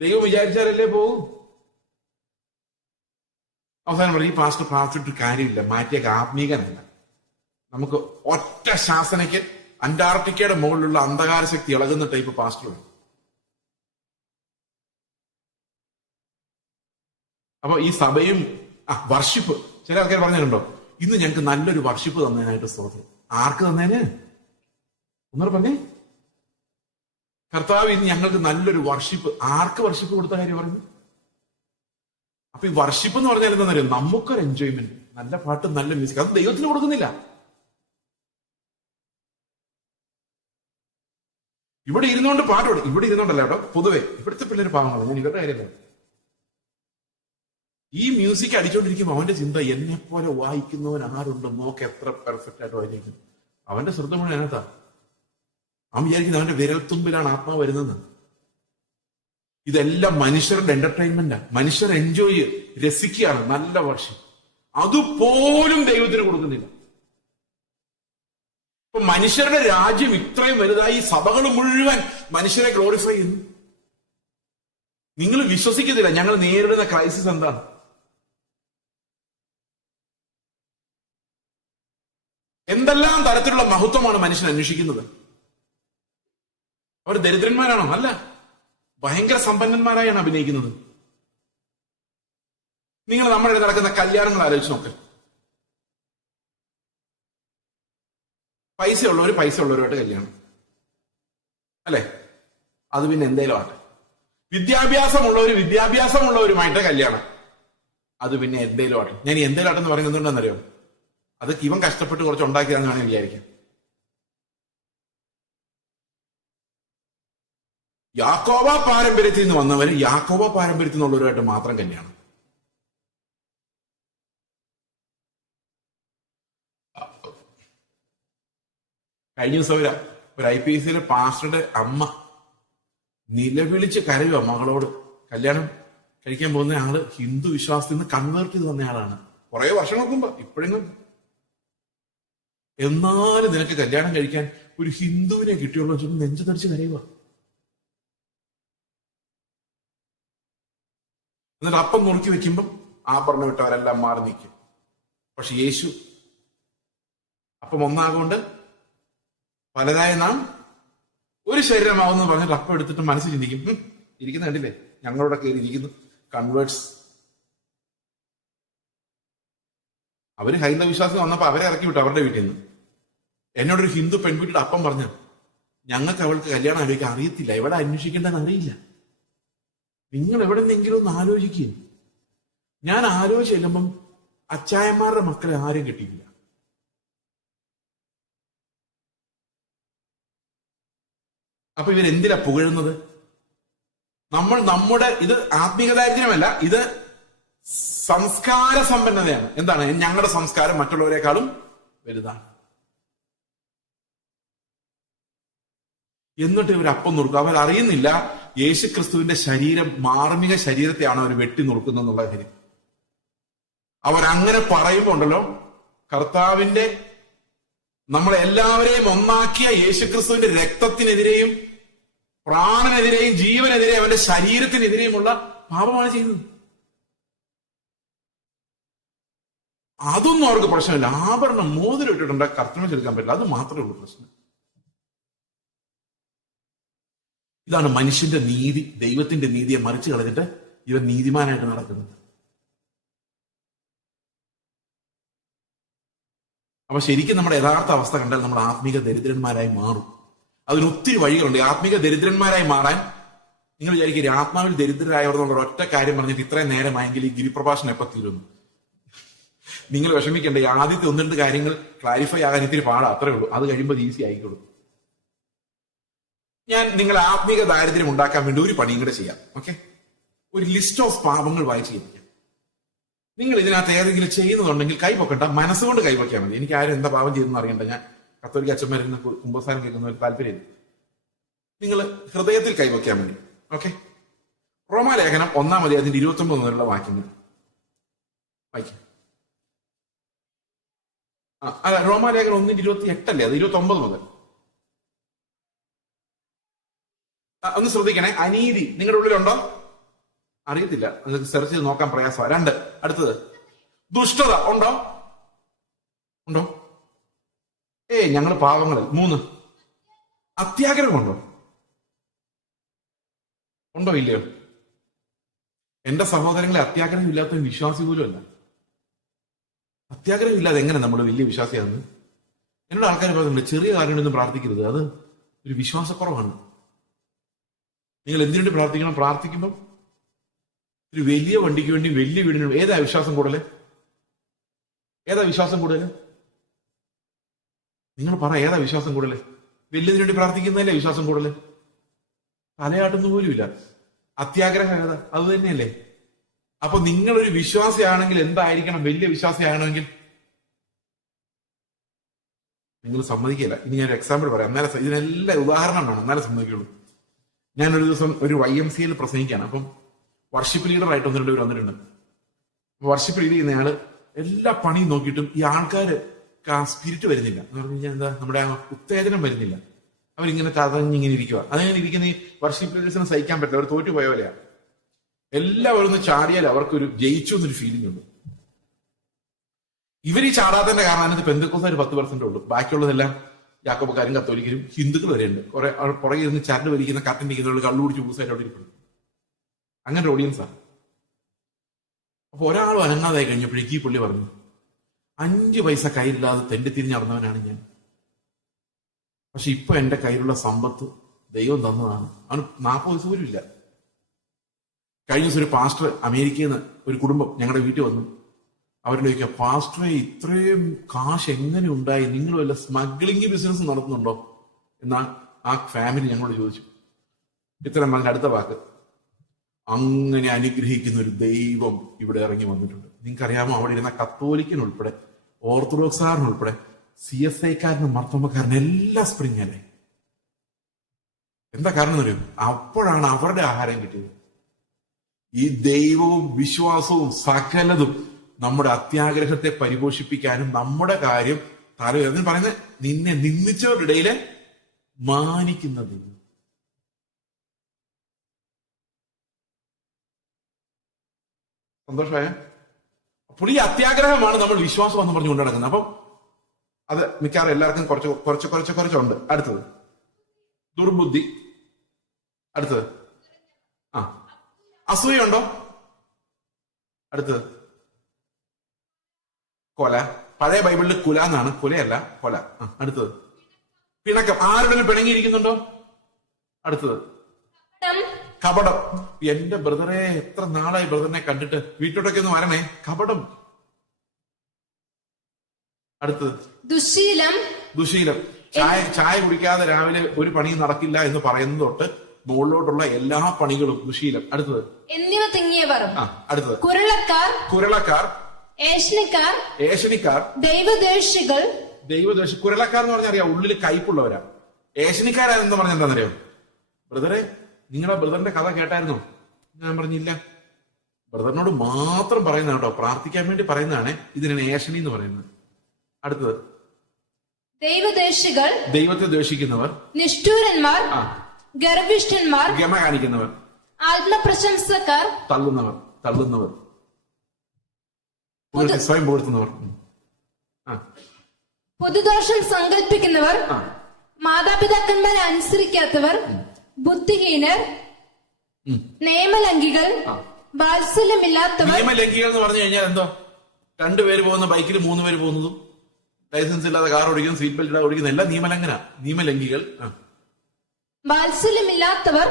ദൈവം വിചാരിച്ചാലല്ലേ പോവും. അവസാനം പറയും, ഈ പാസ്റ്റർ പ്രാർത്ഥിച്ചിട്ട് കാര്യമില്ല, മാറ്റിയൊക്കെ ആത്മീകനല്ല. നമുക്ക് ഒറ്റ ശാസനയ്ക്ക് അന്റാർട്ടിക്കയുടെ മുകളിലുള്ള അന്ധകാര ശക്തി ഇളകുന്ന ടൈപ്പ് പാസ്റ്ററുണ്ട്. അപ്പൊ ഈ സഭയും വർഷിപ്പ്, ചില ആൾക്കാർ പറഞ്ഞിട്ടുണ്ടോ, ഇന്ന് ഞങ്ങൾക്ക് നല്ലൊരു വർഷിപ്പ് തന്നതിനായിട്ട് സ്തോത്രം. ആർക്ക് തന്നേന്? ഒന്നൂടെ പറഞ്ഞേ. കർത്താവ് ഇന്ന് ഞങ്ങൾക്ക് നല്ലൊരു വർഷിപ്പ്. ആർക്ക് വർഷിപ്പ് കൊടുത്ത കാര്യം പറഞ്ഞു? അപ്പൊ ഈ വർഷിപ്പ് എന്ന് പറഞ്ഞാൽ എന്താണെന്നറിയോ? നമുക്കൊരു എൻജോയ്മെന്റ്, നല്ല പാട്ട്, നല്ല മ്യൂസിക്. അത് ദൈവത്തിന് കൊടുക്കുന്നില്ല. ഇവിടെ ഇരുന്നുകൊണ്ട് പാട്ട്, ഇവിടെ ഇരുന്നോണ്ടല്ല കേട്ടോ, പൊതുവെ ഇവിടുത്തെ പിള്ളേർ പാവങ്ങളാണ്. ഞാൻ ഇവരുടെ കാര്യമല്ല. ഈ മ്യൂസിക് അടിച്ചോണ്ടിരിക്കുമ്പോൾ അവന്റെ ചിന്ത, എന്നെ പോലെ വായിക്കുന്നവൻ ആരുണ്ട്, നോക്ക് എത്ര പെർഫെക്റ്റ് ആയിട്ട് വായിക്കും. അവന്റെ ശ്രദ്ധ മുഴുവൻ അതിനകത്താ. അവൻ വിചാരിക്കുന്നത് അവന്റെ വിരൽത്തുമ്പിലാണ് ആത്മാവ് വരുന്നത്. ഇതെല്ലാം മനുഷ്യരുടെ എന്റർടൈൻമെന്റാ. മനുഷ്യർ എൻജോയ് രസിക്കുകയാണ്. നല്ല വർഷം അതുപോലും ദൈവത്തിന് കൊടുക്കുന്നില്ല. ഇപ്പൊ മനുഷ്യരുടെ രാജ്യം ഇത്രയും വലുതായി, സഭകൾ മുഴുവൻ മനുഷ്യരെ ഗ്ലോറിഫൈ ചെയ്യുന്നു. നിങ്ങൾ വിശ്വസിക്കുന്നില്ല ഞങ്ങൾ നേരിടുന്ന ക്രൈസിസ് എന്താണ്. എന്തെല്ലാം തരത്തിലുള്ള മഹത്വമാണ് മനുഷ്യൻ അന്വേഷിക്കുന്നത്. അവർ ദരിദ്രന്മാരാണോ? അല്ല, ഭയങ്കര സമ്പന്നന്മാരായാണ് അഭിനയിക്കുന്നത്. നിങ്ങൾ നമ്മുടെ നടക്കുന്ന കല്യാണങ്ങൾ ആലോചിച്ച് നോക്ക്. പൈസ ഉള്ളവരുമായിട്ട് കല്യാണം അല്ലെ? അത് പിന്നെ എന്തേലും ആട്ടെ. വിദ്യാഭ്യാസമുള്ളവരുമായിട്ട് കല്യാണം, അത് പിന്നെ എന്തേലും ആട്ടെ. ഞാൻ എന്തേലും ആട്ടെന്ന് പറയുന്നത് എന്തുകൊണ്ടാണെന്നറിയോ? അത് ഇവൻ കഷ്ടപ്പെട്ട് കുറച്ച് ഉണ്ടാക്കിയതാണെന്ന് വേണമെങ്കിൽ വിചാരിക്കാം. യാക്കോബ പാരമ്പര്യത്തിൽ നിന്ന് വന്നവര് യാക്കോബ പാരമ്പര്യത്തിൽ നിന്നുള്ളവരുമായിട്ട് മാത്രം കല്യാണം. കഴിഞ്ഞ ദിവസം ഒരു IPSC പാസ്റ്ററുടെ അമ്മ നിലവിളിച്ച് കരയുക മകളോട്. കല്യാണം കഴിക്കാൻ പോകുന്ന ആള് ഹിന്ദു വിശ്വാസത്തിൽ നിന്ന് കൺവേർട്ട് ചെയ്ത് വന്നയാളാണ് കുറെ വർഷങ്ങൾക്ക് മുമ്പ്. ഇപ്പോഴെങ്കിലും എന്നാലും നിനക്ക് കല്യാണം കഴിക്കാൻ ഒരു ഹിന്ദുവിനെ കിട്ടിയുള്ളൂ വെച്ചിട്ട് നെഞ്ചു തടിച്ച് കരയുക. എന്നിട്ട് അപ്പം നുറുക്കി വെക്കുമ്പം ആ പറഞ്ഞു വിട്ടവരെല്ലാം മാറി നിൽക്കും. പക്ഷെ യേശു അപ്പം ഒന്നാകൊണ്ട് പലതായ നാം ഒരു ശരീരമാവുമെന്ന് പറഞ്ഞിട്ട് അപ്പം എടുത്തിട്ട് മനസ്സിൽ ചിന്തിക്കും, ഇരിക്കുന്ന കണ്ടില്ലേ ഞങ്ങളോട് കയറി ഇരിക്കുന്നു കൺവേർട്സ്. അവര് ഹൈന്ദവ വിശ്വാസം വന്നപ്പോ അവരെ ഇറക്കി വിട്ടു അവരുടെ വീട്ടിൽ നിന്ന്. എന്നോടൊരു ഹിന്ദു പെൺകുട്ടിയുടെ അപ്പം പറഞ്ഞു, ഞങ്ങൾക്ക് അവൾക്ക് കല്യാണം ആലോചിക്കാൻ അറിയത്തില്ല, എവിടെ അന്വേഷിക്കേണ്ടെന്ന് അറിയില്ല. നിങ്ങൾ എവിടെ നിന്നെങ്കിലും ഒന്ന് ആലോചിക്കുക. ഞാൻ ആലോചിച്ച് ചെല്ലുമ്പം അച്ചായന്മാരുടെ മക്കളെ ആരും കിട്ടിയില്ല. അപ്പൊ ഇവരെന്തിനാ പുകഴുന്നത്? നമ്മുടെ ഇത് ആത്മീക ദാരിദ്ര്യമല്ല, ഇത് സംസ്കാര സമ്പന്നതയാണ്. എന്താണ്? ഞങ്ങളുടെ സംസ്കാരം മറ്റുള്ളവരെക്കാളും വലുതാണ്. എന്നിട്ട് ഇവർ അപ്പം നുറുക്കും. അവർ അറിയുന്നില്ല യേശുക്രിസ്തുവിന്റെ ശരീരം, മാർമിക ശരീരത്തെയാണ് അവർ വെട്ടി നുറുക്കുന്നത് എന്നുള്ള കാര്യം. അവരങ്ങനെ പറയുമ്പോ ഉണ്ടല്ലോ, കർത്താവിന്റെ നമ്മളെല്ലാവരെയും ഒന്നാക്കിയ യേശുക്രിസ്തുവിന്റെ രക്തത്തിനെതിരെയും പ്രാണനെതിരെയും ജീവനെതിരെയും അവന്റെ ശരീരത്തിനെതിരെയുമുള്ള പാപമാണ് ചെയ്യുന്നത്. അതൊന്നും അവർക്ക് പ്രശ്നമില്ല. ആഭരണം, മോതിരം ഇട്ടിട്ടുണ്ട്, കർത്തവ്യം ചെലുത്താൻ പറ്റില്ല, അത് മാത്രമേ ഉള്ളൂ പ്രശ്നം. ഇതാണ് മനുഷ്യന്റെ നീതി, ദൈവത്തിന്റെ നീതിയെ മറിച്ച് കളഞ്ഞിട്ട് ഇവൻ നീതിമാനായിട്ട് നടക്കുന്നത്. അപ്പൊ ശരിക്കും നമ്മുടെ യഥാർത്ഥ അവസ്ഥ കണ്ടാൽ നമ്മൾ ആത്മീക ദരിദ്രന്മാരായി മാറും. അതിന് ഒത്തിരി വഴികളുണ്ട്. ആത്മീക ദരിദ്രന്മാരായി മാറാൻ നിങ്ങൾ വിചാരിക്കും ആത്മാവിൽ ദരിദ്രരായവർ എന്നുള്ള ഒറ്റ കാര്യം പറഞ്ഞിട്ട് ഇത്രയും നേരമായെങ്കിൽ ഈ ഗിരിപ്രഭാഷണം എപ്പോൾ തീരുന്നു? നിങ്ങൾ വിഷമിക്കേണ്ട. ഈ ആദ്യത്തെ ഒന്ന് രണ്ട് കാര്യങ്ങൾ ക്ലാരിഫൈ ആകാൻ ഇത്തിരി പാടാ, അത്രേ ഉള്ളൂ. അത് കഴിയുമ്പോൾ ഈസി ആയിക്കോളും. ഞാൻ നിങ്ങൾ ആത്മീക ദാരിദ്ര്യം ഉണ്ടാക്കാൻ വേണ്ടി ഒരു പണിയും കൂടെ ചെയ്യാം. ഓക്കെ, ഒരു ലിസ്റ്റ് ഓഫ് പാപങ്ങൾ വായിച്ച് കേൾപ്പിക്കാം. നിങ്ങൾ ഇതിനകത്ത് ഏതെങ്കിലും ചെയ്യുന്നുണ്ടെങ്കിൽ കൈപൊക്കണ്ട, മനസ്സുകൊണ്ട് കൈവയ്ക്കാൻ മതി. എനിക്ക് ആരും എന്താ പാപം ചെയ്തെന്ന് അറിയണ്ട. ഞാൻ കത്തോലിക്ക അച്ഛന്മാരിൽ കുമ്പസാരം കേൾക്കുന്ന ഒരു താല്പര്യം. നിങ്ങൾ ഹൃദയത്തിൽ കൈവയ്ക്കാൻ മതി. ഓക്കെ, റോമാലേഖനം 1-ാം അധ്യായത്തിന്റെ 29 മുതലുള്ള വാക്യങ്ങൾ വായിക്കാം. അല്ല, റോമാലേഖനം 1:28 അല്ലേ? അത് 29 മുതൽ. ഒന്ന് ശ്രദ്ധിക്കണേ. അനീതി നിങ്ങളുടെ ഉള്ളിലുണ്ടോ? അറിയത്തില്ല, സെർച്ച് ചെയ്ത് നോക്കാൻ പ്രയാസമാണ്. 2, അടുത്തത് ദുഷ്ടത ഉണ്ടോ? ഉണ്ടോ? ഞങ്ങൾ പാവങ്ങളിൽ. 3, അത്യാഗ്രഹമുണ്ടോ? ഉണ്ടോ ഇല്ലയോ? എന്റെ സഹോദരങ്ങളെ, അത്യാഗ്രഹം ഇല്ലാത്ത വിശ്വാസി പോലും അല്ല. അത്യാഗ്രഹം ഇല്ലാതെ എങ്ങനെ നമ്മൾ വലിയ വിശ്വാസിയാണെന്ന് എന്നോട് ആൾക്കാർ പറയുന്നുണ്ട്. ചെറിയ കാര്യങ്ങളൊന്നും പ്രാർത്ഥിക്കരുത്, അത് ഒരു വിശ്വാസക്കുറവാണ്. നിങ്ങൾ എന്തിനുവേണ്ടി പ്രാർത്ഥിക്കണം? പ്രാർത്ഥിക്കുമ്പോൾ ഒരു വലിയ വണ്ടിക്ക് വേണ്ടി, വലിയ വീടിന്. ഏതാ വിശ്വാസം കൂടുതൽ? ഏതാ വിശ്വാസം കൂടുതൽ? നിങ്ങൾ പറ, ഏതാ വിശ്വാസം കൂടുതൽ? വലിയതിനു വേണ്ടി പ്രാർത്ഥിക്കുന്നതല്ലേ വിശ്വാസം കൂടുതൽ? തലയാട്ടുന്ന പോലുമില്ല. അത്യാഗ്രഹം ഏതാ? അത് തന്നെയല്ലേ. അപ്പൊ നിങ്ങളൊരു വിശ്വാസിയാണെങ്കിൽ എന്തായിരിക്കണം? വലിയ വിശ്വാസിയാകണമെങ്കിൽ നിങ്ങൾ സമ്മതിക്കില്ല. ഇനി ഞാനൊരു എക്സാമ്പിൾ പറയാം, എന്നാലും ഇതിനെല്ലാം ഉദാഹരണം വേണം, എന്നാലും സമ്മതിക്കുള്ളൂ. ഞാനൊരു ദിവസം ഒരു YMCA പ്രസംഗിക്കുകയാണ്. അപ്പം വർഷിപ്പ് ലീഡറായിട്ട് 1-2 പേര് വന്നിട്ടുണ്ട്. വർഷിപ്പ് ലീഡ് ചെയ്യുന്നയാള് എല്ലാ പണിയും നോക്കിയിട്ടും ഈ ആൾക്കാര് ആ സ്പിരിറ്റ് വരുന്നില്ല. എന്ന് പറഞ്ഞു കഴിഞ്ഞാൽ എന്താ, നമ്മുടെ ആ ഉത്തേജനം വരുന്നില്ല. അവരിങ്ങനെ തതഞ്ഞിങ്ങനെ ഇരിക്കുക. അതങ്ങനെ ഇരിക്കുന്ന ഈ വർഷിപ്പ് ലീഡേഴ്സിനെ സഹിക്കാൻ പറ്റില്ല. അവർ തോറ്റു പോയ പോലെയാണ്. എല്ലാവരും ഒന്ന് ചാടിയാൽ അവർക്കൊരു ജയിച്ചു എന്നൊരു ഫീലിംഗ് ഉണ്ട്. ഇവർ ഈ ചാടാത്തതിന്റെ കാരണം അതിനകത്ത് പെന്തക്കോസ്തുകാർ 10% ഉള്ളൂ. ബാക്കിയുള്ളതെല്ലാം യാക്കോബക്കാരും കത്തോലിക്കരും ഹിന്ദുക്കൾ വരെയുണ്ട്. കുറെ പുറകെ ഇരുന്ന് ചരട് വലിക്കുന്ന കട്ടൻ ഇരിക്കുന്നവർ കള്ളു കുടിച്ച് പൂസായിട്ട് അവിടെ ഇരിക്കുന്നു. അങ്ങനെ ഓഡിയൻസാണ്. അപ്പൊ ഒരാളും അനങ്ങാതായി കഴിഞ്ഞപ്പോഴേക്ക് ഈ പുള്ളി പറഞ്ഞു, 5 പൈസ കയ്യിലില്ലാതെ തെണ്ടി തിരിഞ്ഞ് നടന്നവനാണ് ഞാൻ. പക്ഷെ ഇപ്പൊ എന്റെ കയ്യിലുള്ള സമ്പത്ത് ദൈവം തന്നതാണ്. അവന് 40 പൈസ പോലും ഇല്ല. കഴിഞ്ഞ ദിവസം ഒരു പാസ്റ്റർ അമേരിക്കയിൽ നിന്ന് ഒരു കുടുംബം ഞങ്ങളുടെ വീട്ടിൽ വന്നു. അവരുടെ ചോദിക്കുക, പാസ്റ്ററെ ഇത്രയും കാശ് എങ്ങനെ ഉണ്ടായി? നിങ്ങൾ വല്ല സ്മഗ്ലിംഗ് ബിസിനസ് നടത്തുന്നുണ്ടോ എന്നാ ആ ഫാമിലി ഞങ്ങളോട് ചോദിച്ചു. ഇത്രയും പറഞ്ഞ അടുത്ത വാക്ക്, അങ്ങനെ അനുഗ്രഹിക്കുന്ന ഒരു ദൈവം ഇവിടെ ഇറങ്ങി വന്നിട്ടുണ്ട്. നിങ്ങൾക്കറിയാമോ, അവിടെ ഇരുന്ന കത്തോലിക്കനുൾപ്പെടെ ഓർത്തഡോക്സുകാരനുൾപ്പെടെ CSIക്കാരനും മർത്തമ്മക്കാരനും എല്ലാം സ്പ്രിങ് അല്ലേ. എന്താ കാരണം എന്നറിയും? അപ്പോഴാണ് അവരുടെ ആഹാരം കിട്ടിയത്. ഈ ദൈവവും വിശ്വാസവും സകലതും നമ്മുടെ അത്യാഗ്രഹത്തെ പരിപോഷിപ്പിക്കാനും നമ്മുടെ കാര്യം അതിന് പറയുന്നത് നിന്നെ നിന്ദിച്ചവരുടെ ഇടയിലെ മാനിക്കുന്നത്. സന്തോഷമായ അപ്പോൾ ഈ അത്യാഗ്രഹമാണ് നമ്മൾ വിശ്വാസം എന്ന് പറഞ്ഞു കൊണ്ടു നടക്കുന്നത്. അപ്പം അത് മിക്കവാറും എല്ലാവർക്കും കുറച്ചുണ്ട്. അടുത്തത് ദുർബുദ്ധി. അടുത്തത് അസൂയുണ്ടോ? അടുത്തത് കൊല. പഴയ ബൈബിളിൽ കുല എന്നാണ്, കൊലയല്ല കൊല. അടുത്തത് പിണക്കം. ആരുടെ പിണങ്ങിയിരിക്കുന്നുണ്ടോ? അടുത്തത് കപടം. എന്റെ ബ്രദറെ, എത്ര നാളായി ബ്രദറിനെ കണ്ടിട്ട്, വീട്ടിലോട്ടൊക്കെ ഒന്ന് വരണേ. കപടം. അടുത്തത് ദുശീലം. ചായ കുടിക്കാതെ രാവിലെ ഒരു പണിയും നടക്കില്ല എന്ന് പറയുന്നത് തൊട്ട് മുകളിലോട്ടുള്ള എല്ലാ പണികളും ദുശീലം. അടുത്തത് എന്നിവ തിങ്ങിയവർ. അടുത്തത് കുരളക്കാർ, ഏഷണിക്കാർ, ദൈവദ്വേഷികൾ. കുരളക്കാർ എന്ന് പറഞ്ഞാൽ അറിയാം, ഉള്ളിൽ കയ്പുള്ളവരാ. ഏഷണിക്കാരെന്ന് പറഞ്ഞാൽ എന്താണെന്നറിയോ? ബ്രദറെ, നിങ്ങളുടെ ബ്രദറിന്റെ കഥ കേട്ടായിരുന്നോ? ഞാൻ പറഞ്ഞില്ല. ബ്രദറിനോട് മാത്രം പറയുന്ന കേട്ടോ, പ്രാർത്ഥിക്കാൻ വേണ്ടി പറയുന്നതാണ്. ഇതിനാണ് ഏഷണി എന്ന് പറയുന്നത്. അടുത്തത്, ദൈവദേശികൾ, ദൈവത്തെ ദ്വേഷിക്കുന്നവർ, നിഷ്ഠൂരന്മാർ, ആ, ഗർവിഷ്ഠന്മാർ, ഗമ കാണിക്കുന്നവർ, ആത്മപ്രശംസക്കാർ, തള്ളുന്നവർ, സ്വയം പുകഴ്ത്തുന്നവർ, പൊതുദോഷം സങ്കല്പിക്കുന്നവർ, ആ, മാതാപിതാക്കന്മാരെ അനുസരിക്കാത്തവർ, ബുദ്ധിഹീനർ, നിയമലംഘികൾ, വാത്സല്യമില്ലാത്തവർ. നിയമലംഘികൾ എന്ന് പറഞ്ഞു കഴിഞ്ഞാൽ എന്തോ? 2 പേര് പോകുന്ന ബൈക്കിൽ 3 പേര് പോകുന്നതും, ലൈസൻസ് ഇല്ലാതെ കാർ ഓടിക്കുന്നു, സീറ്റ് ബെൽറ്റ് ഇല്ലാതെ ഓടിക്കുന്ന എല്ലാം നിയമലംഘികൾ. വാത്സല്യമില്ലാത്തവർ,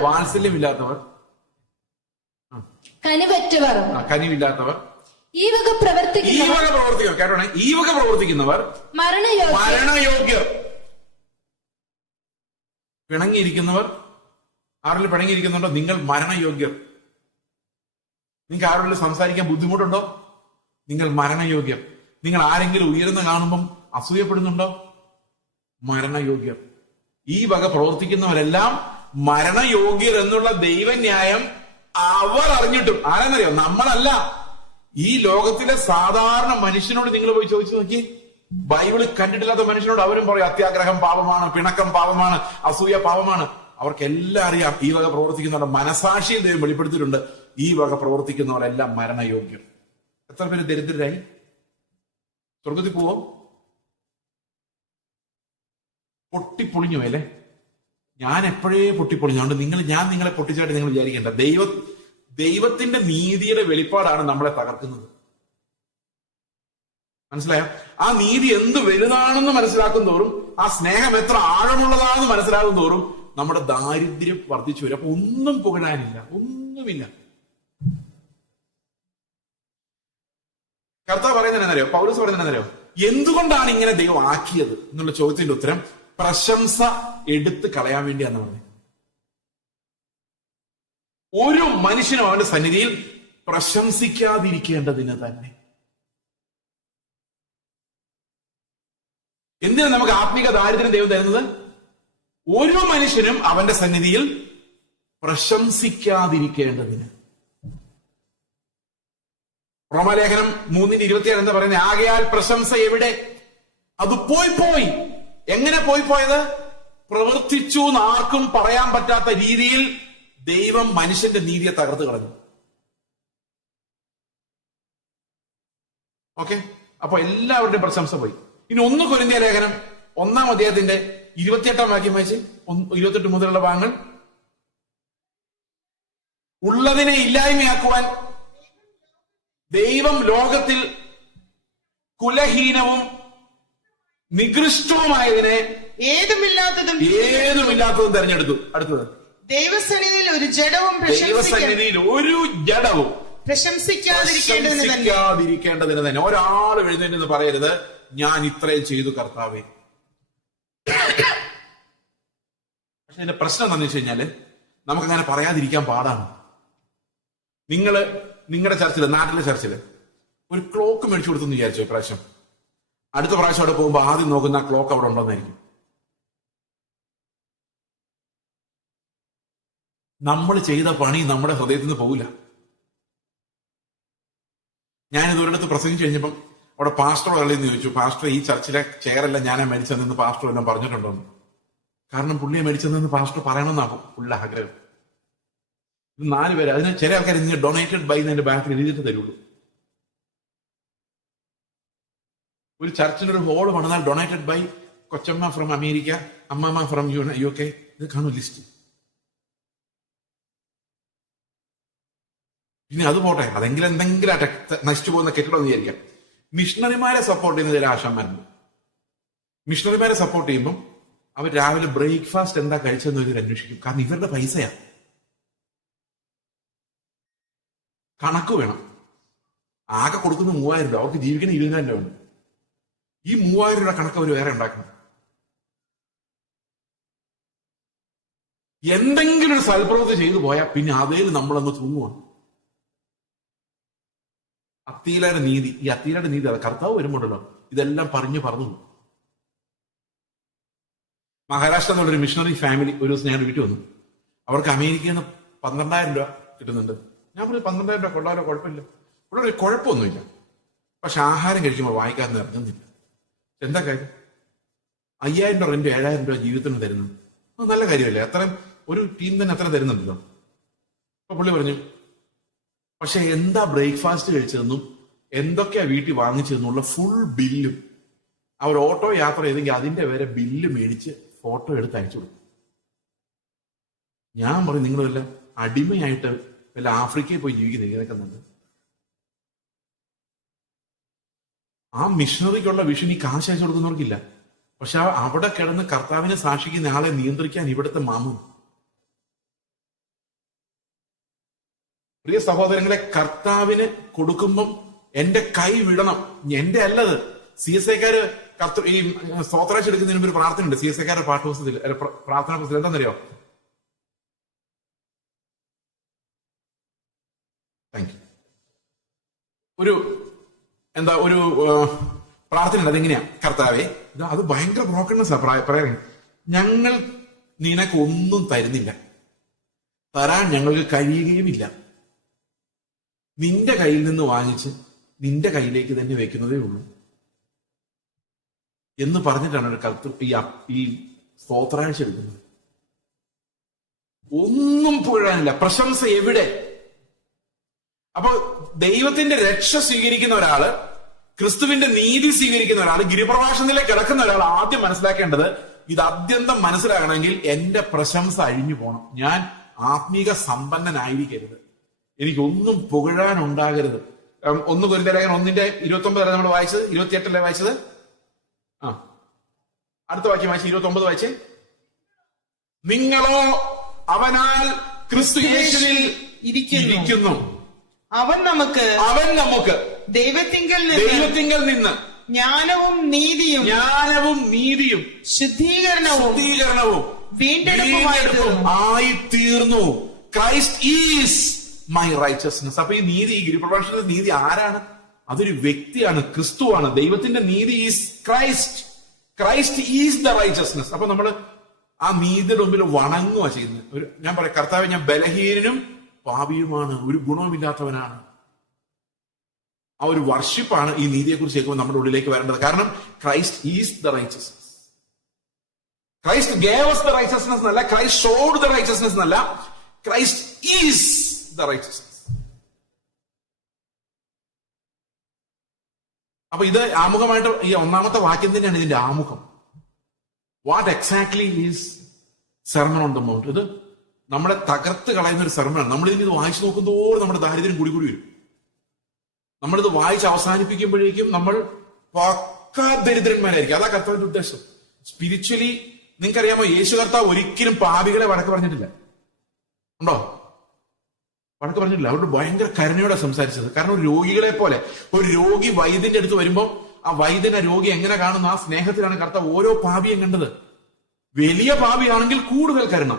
കനിവില്ലാത്തവർ, ഈ വക പ്രവർത്തിക്കുന്നവർ, കേട്ടോണേ, ഈ വക പ്രവർത്തിക്കുന്നവർ മരണയോഗ്യർ. പിണങ്ങിയിരിക്കുന്നവർ, ആരെങ്കിലും പിണങ്ങിയിരിക്കുന്നുണ്ടോ? നിങ്ങൾ മരണയോഗ്യർ. നിങ്ങൾക്ക് ആരോടും സംസാരിക്കാൻ ബുദ്ധിമുട്ടുണ്ടോ? നിങ്ങൾ മരണയോഗ്യർ. നിങ്ങൾ ആരെങ്കിലും ഉയർന്ന് കാണുമ്പം അസൂയപ്പെടുന്നുണ്ടോ? മരണയോഗ്യർ. ഈ വക പ്രവർത്തിക്കുന്നവരെല്ലാം മരണയോഗ്യർ എന്നുള്ള ദൈവന്യായം അവർ അറിഞ്ഞിട്ടും, ആരെന്നറിയോ? നമ്മളല്ല. ഈ ലോകത്തിലെ സാധാരണ മനുഷ്യനോട് നിങ്ങൾ പോയി ചോദിച്ചു നോക്കി. ബൈബിള് കണ്ടിട്ടില്ലാത്ത മനുഷ്യനോട് അവരും പറയും അത്യാഗ്രഹം പാപമാണ്, പിണക്കം പാപമാണ്, അസൂയ പാപമാണ്. അവർക്കെല്ലാം അറിയാം ഈ വക പ്രവർത്തിക്കുന്നവരുടെ മനസാക്ഷിയിൽ ദൈവം വെളിപ്പെടുത്തിയിട്ടുണ്ട്. ഈ വക പ്രവർത്തിക്കുന്നവരെല്ലാം മരണയോഗ്യർ. എത്ര പേര് ദരിദ്രരായി? സ്വർഗത്തിൽ പോവോ? പൊട്ടിപ്പൊളിഞ്ഞു അല്ലേ? ഞാൻ എപ്പോഴേ പൊട്ടിപ്പൊളിഞ്ഞു. അതുകൊണ്ട് ഞാൻ നിങ്ങളെ പൊട്ടിച്ചായിട്ട് നിങ്ങൾ വിചാരിക്കേണ്ട. ദൈവത്തിന്റെ നീതിയുടെ വെളിപ്പാടാണ് നമ്മളെ തകർക്കുന്നത്. മനസ്സിലായോ? ആ നീതി എന്ത് വലുതാണെന്ന് മനസ്സിലാക്കും തോറും, ആ സ്നേഹം എത്ര ആഴമുള്ളതാണെന്ന് മനസ്സിലാകും തോറും നമ്മുടെ ദാരിദ്ര്യം വർദ്ധിച്ചു വരും. അപ്പൊ ഒന്നും പുകഴാനില്ല, ഒന്നുമില്ല. കർത്താവ് പറയുന്നതിനറിയോ? പൗലോസ് പറയുന്നതിനറിയോ? എന്തുകൊണ്ടാണ് ഇങ്ങനെ ദൈവം ആക്കിയത് എന്നുള്ള ചോദ്യത്തിന്റെ ഉത്തരം പ്രശംസ എടുത്ത് കളയാൻ വേണ്ടിയാന്ന് പറഞ്ഞു. ഒരു മനുഷ്യനും അവന്റെ സന്നിധിയിൽ പ്രശംസിക്കാതിരിക്കേണ്ടതിന് തന്നെ. എന്തിനാണ് നമുക്ക് ആത്മീക ദാരിദ്ര്യം ദൈവം തരുന്നത്? ഒരു മനുഷ്യനും അവന്റെ സന്നിധിയിൽ പ്രശംസിക്കാതിരിക്കേണ്ടതിന്. റോമാലേഖനം 3:27 എന്താ പറയുന്നത്? ആകയാൽ പ്രശംസ എവിടെ? അത് പോയി. എങ്ങനെ പോയത്? പ്രവർത്തിച്ചു എന്ന് ആർക്കും പറയാൻ പറ്റാത്ത രീതിയിൽ ദൈവം മനുഷ്യന്റെ നീതിയെ തകർത്ത് കളഞ്ഞു. ഓക്കെ, അപ്പൊ എല്ലാവരുടെയും പ്രശംസ പോയി. ഇനി 1 കൊരിന്ത്യർ ലേഖനം 1-ാം അധ്യായത്തിന്റെ 28-ാം വാക്യം വായിച്ച് 28 മുതലുള്ള ഭാഗങ്ങൾ. ഉള്ളതിനെ ഇല്ലായ്മയാക്കുവാൻ ദൈവം ലോകത്തിൽ കുലഹീനവും നികൃഷ്ടവുമായതിനെ ഏതുമില്ലാത്തതും തെരഞ്ഞെടുത്തു. അടുത്തത്, ദൈവസന്നിധിയിൽ ഒരു ജഡവും പ്രശംസിക്കാതിരിക്കേണ്ടതിന് തന്നെ. ഒരാൾ എഴുന്നേറ്റ് പറയരുത് ഞാൻ ഇത്രയും ചെയ്തു കർത്താവേ. പക്ഷെ ഇതിന്റെ പ്രശ്നം എന്താണെന്ന് വെച്ച് കഴിഞ്ഞാല് നമുക്കങ്ങനെ പറയാതിരിക്കാൻ പാടാണ്. നിങ്ങളുടെ ചർച്ചില്, നാട്ടിലെ ചർച്ചില് ഒരു ക്ലോക്ക് മേടിച്ചു കൊടുത്തെന്ന് വിചാരിച്ചു. ഇപ്രാവശ്യം അടുത്ത പ്രാവശ്യം അവിടെ പോകുമ്പോൾ ആദ്യം നോക്കുന്ന ആ ക്ലോക്ക് അവിടെ ഉണ്ടോന്നായിരിക്കും. നമ്മൾ ചെയ്ത പണി നമ്മുടെ ഹൃദയത്തിൽ നിന്ന് പോകില്ല. ഞാനിത് ഒരിടത്ത് പ്രസംഗിച്ചു കഴിഞ്ഞപ്പം അവിടെ പാസ്റ്ററോ അല്ലെന്ന് ചോദിച്ചു. പാസ്റ്റർ, ഈ ചർച്ചിലെ ചെയറെല്ലാം ഞാനാ മേടിച്ചതെന്ന് പാസ്റ്റർ എല്ലാം പറഞ്ഞിട്ടുണ്ടോന്ന്. കാരണം പുള്ളിയെ മേടിച്ചതെന്ന് പാസ്റ്റർ പറയണമെന്നാകും പുള്ള ആഗ്രഹം. 4 പേര്, അതിന് ചില ആൾക്കാർ ഇങ്ങനെ ഡൊണേറ്റഡ് ബൈ എന്നതിന്റെ ബാക്കിൽ എഴുതിയിട്ട് തരുള്ളൂ. ഒരു ചർച്ചിനൊരു ഹോള് പണിതാൽ ഡൊണേറ്റഡ് ബൈ കൊച്ചമ്മ ഫ്രം അമേരിക്ക, അമ്മമ്മ ഫ്രം UK, ഇത് കാണും ലിസ്റ്റ്. പിന്നെ അത് പോട്ടെ, അതെങ്കിലും എന്തെങ്കിലും നശിച്ചു പോകുന്ന കെട്ടിടം എന്ന് വിചാരിക്കാം. മിഷണറിമാരെ സപ്പോർട്ട് ചെയ്യുന്ന ചില ആശാന്മാരുണ്ട്. മിഷണറിമാരെ സപ്പോർട്ട് ചെയ്യുമ്പോൾ അവർ രാവിലെ ബ്രേക്ക്ഫാസ്റ്റ് എന്താ കഴിച്ചതെന്ന് ഇവർ അന്വേഷിക്കും. കാരണം ഇവരുടെ പൈസയാ, കണക്ക് വേണം. ആകെ കൊടുക്കുന്ന 3000 രൂപ, അവർക്ക് ജീവിക്കുന്ന 20,000 രൂപ ഉണ്ട്. ഈ 3000 രൂപ കണക്ക് അവർ വേറെ ഉണ്ടാക്കണം. എന്തെങ്കിലും ഒരു സൽപ്രവൃത്തി ചെയ്തു പോയാൽ പിന്നെ അതേല് നമ്മളങ്ങ് തൂങ്ങുവാണ്. അത്തീലയുടെ നീതി, ഈ അത്തീലയുടെ നീതി അത് കർത്താവ് വരുമ്പോഴല്ലോ ഇതെല്ലാം പറഞ്ഞു. മഹാരാഷ്ട്ര എന്നുള്ളൊരു മിഷണറി ഫാമിലി ഒരു ദിവസം ഞാൻ വീട്ടിൽ വന്നു. അവർക്ക് അമേരിക്കയിൽ നിന്ന് 12,000 രൂപ കിട്ടുന്നുണ്ട്. ഞാൻ പറഞ്ഞു 12,000 രൂപ കൊള്ളാലോ, കുഴപ്പമില്ല. ഇവിടെ ഒരു കുഴപ്പമൊന്നുമില്ല. പക്ഷെ ആഹാരം കഴിക്കുമ്പോൾ വായിക്കാതെ ഇറങ്ങുന്നില്ല. എന്താ കാര്യം? 5,000 രൂപ റെന്റ് 7,000 രൂപ ജീവിതത്തിന് തരുന്നു. അത് നല്ല കാര്യമല്ലേ? അത്രയും ഒരു ടീം തന്നെ അത്ര തരുന്നുണ്ടല്ലോ. അപ്പൊ പുള്ളി പറഞ്ഞു, പക്ഷെ എന്താ ബ്രേക്ക്ഫാസ്റ്റ് കഴിച്ചതെന്നും എന്തൊക്കെയാ വീട്ടിൽ വാങ്ങിച്ചതെന്നുള്ള ഫുൾ ബില്ലും അവർ ഓട്ടോ യാത്ര ചെയ്തെങ്കിൽ അതിന്റെ വരെ ബില്ല് മേടിച്ച് ഫോട്ടോ എടുത്ത് അയച്ചു കൊടുക്കും. ഞാൻ പറയും, നിങ്ങളല്ല അടിമയായിട്ട് വല്ല ആഫ്രിക്കയിൽ പോയി ജീവിക്കുന്നത് ഇങ്ങനെയൊക്കെ. ആ മിഷണറിക്കുള്ള വിഷൻ ഈ കാശ് അയച്ചു കൊടുക്കുന്നവർക്കില്ല. പക്ഷെ അവിടെ കിടന്ന് കർത്താവിനെ സാക്ഷിക്കുന്ന ആളെ നിയന്ത്രിക്കാൻ ഇവിടുത്തെ മാമൻ. പ്രിയ സഹോദരങ്ങളെ, കർത്താവിന് കൊടുക്കുമ്പം എന്റെ കൈ വിടണം. എന്റെ അല്ലത്. CSIക്കാര് ഈ സ്തോത്രാഴ്ച എടുക്കുന്നതിന് മുമ്പ് ഒരു പ്രാർത്ഥന ഉണ്ട്. CSIക്കാരുടെ പാഠപുസ്തകത്തിൽ പ്രാർത്ഥനാ പുസ്തകം എന്താണെന്നറിയോ? Thank you. ഒരു പ്രാർത്ഥന ഉണ്ട്. അതെങ്ങനെയാ? കർത്താവേ, അത് ഭയങ്കര ബ്രോക്കൺനെസ്സാ പറയാൻ. ഞങ്ങൾ നിനക്ക് ഒന്നും തരുന്നില്ല, തരാൻ ഞങ്ങൾക്ക് കഴിയുകയുമില്ല. നിന്റെ കയ്യിൽ നിന്ന് വാങ്ങിച്ച് നിന്റെ കയ്യിലേക്ക് തന്നെ വെക്കുന്നതേ ഉള്ളൂ എന്ന് പറഞ്ഞിട്ടാണ് ഒരു ഈ സ്തോത്രാഴ്ച എടുക്കുന്നത്. ഒന്നും പുകഴാനില്ല. പ്രശംസ എവിടെ? അപ്പൊ ദൈവത്തിന്റെ രക്ഷ സ്വീകരിക്കുന്ന ഒരാള്, ക്രിസ്തുവിന്റെ നീതി സ്വീകരിക്കുന്ന ഒരാൾ, ഗിരിപ്രഭാഷണത്തിലേക്ക് കിടക്കുന്ന ഒരാൾ ആദ്യം മനസ്സിലാക്കേണ്ടത്, ഇത് അത്യന്തം മനസ്സിലാകണമെങ്കിൽ എന്റെ പ്രശംസ അഴിഞ്ഞു പോകണം. ഞാൻ ആത്മീക സമ്പന്നനായിരിക്കരുത്. എനിക്കൊന്നും പുകഴാനുണ്ടാകരുത്. 1 കൊരിന്ത്യർ 1:29 നമ്മൾ വായിച്ചത്. 28 വായിച്ചത്. അടുത്ത വാക്യം വായിച്ച് 29 വായിച്ചേ. നിങ്ങളോ അവനാൽ ക്രിസ്തു യേശുവിൽ ഇരിക്കുന്നു. അവൻ നമുക്ക് ദൈവത്തിങ്കൽ നിന്ന് ജ്ഞാനവും നീതിയും ശുദ്ധീകരണവും വീണ്ടെടുപ്പും ആയി തീർന്നു. Christ is my righteousness. അപ്പൊ ഈ നീതി, ഈ ഗിരിപ്രഭാഷണത്തിന്റെ നീതി ആരാണ്? അതൊരു വ്യക്തിയാണ്, ക്രിസ്തുവാണ്. ദൈവത്തിന്റെ നീതി is Christ. Christ is the righteousness. അപ്പൊ നമ്മള് ആ നീതിയുടെ മുമ്പിൽ വണങ്ങുക ചെയ്യുന്നത്. ഞാൻ പറയാം, കർത്താവ്, ഞാൻ ബലഹീനനും പാപിയുമാണ്, ഒരു ഗുണവുമില്ലാത്തവനാണ്. ആ ഒരു വർഷിപ്പാണ് ഈ നീതിയെക്കുറിച്ച് കേൾക്കുമ്പോൾ നമ്മുടെ ഉള്ളിലേക്ക് വരേണ്ടത്. കാരണം Christ is the righteousness. Christ gave us the righteousness എന്നല്ല, ക്രൈസ്റ്റ് ഷോഡ് ദ റൈച്ചസ്നെസ് എന്നല്ല, ക്രൈസ്റ്റ് ഈസ് ദ റൈച്ചസ്നെസ്. അപ്പൊ ഇത് ആമുഖമായിട്ട് ഈ ഒന്നാമത്തെ വാക്യം തന്നെയാണ് ഇതിന്റെ ആമുഖം. What exactly is sermon on the mount? ഇത് നമ്മളെ തകർത്ത് കളയുന്ന ഒരു സെർമണാണ്. നമ്മളിത് വായിച്ചു നോക്കുന്തോറും നമ്മുടെ ദാരിദ്ര്യം കൂടി വരും. നമ്മളിത് വായിച്ച് അവസാനിപ്പിക്കുമ്പോഴേക്കും നമ്മൾ പക്കാ ദരിദ്രന്മാരായിരിക്കും. അതാ കർത്താവിന്റെ ഉദ്ദേശം. സ്പിരിച്വലി നിങ്ങൾക്കറിയാമോ, യേശു കർത്താവ് ഒരിക്കലും പാപികളെ വഴക്ക് പറഞ്ഞിട്ടില്ല. ഉണ്ടോ? വഴക്ക് പറഞ്ഞിട്ടില്ല. അവരോട് ഭയങ്കര കരുണയോടെ സംസാരിച്ചത്. കാരണം ഒരു രോഗികളെ പോലെ, ഒരു രോഗി വൈദ്യന്റെ അടുത്ത് വരുമ്പോൾ ആ വൈദ്യനെ രോഗി എങ്ങനെ കാണുന്നു, ആ സ്നേഹത്തിലാണ് കർത്താവ് ഓരോ പാപിയും കണ്ടത്. വലിയ പാപിയാണെങ്കിൽ കൂടുതൽ കരുണ.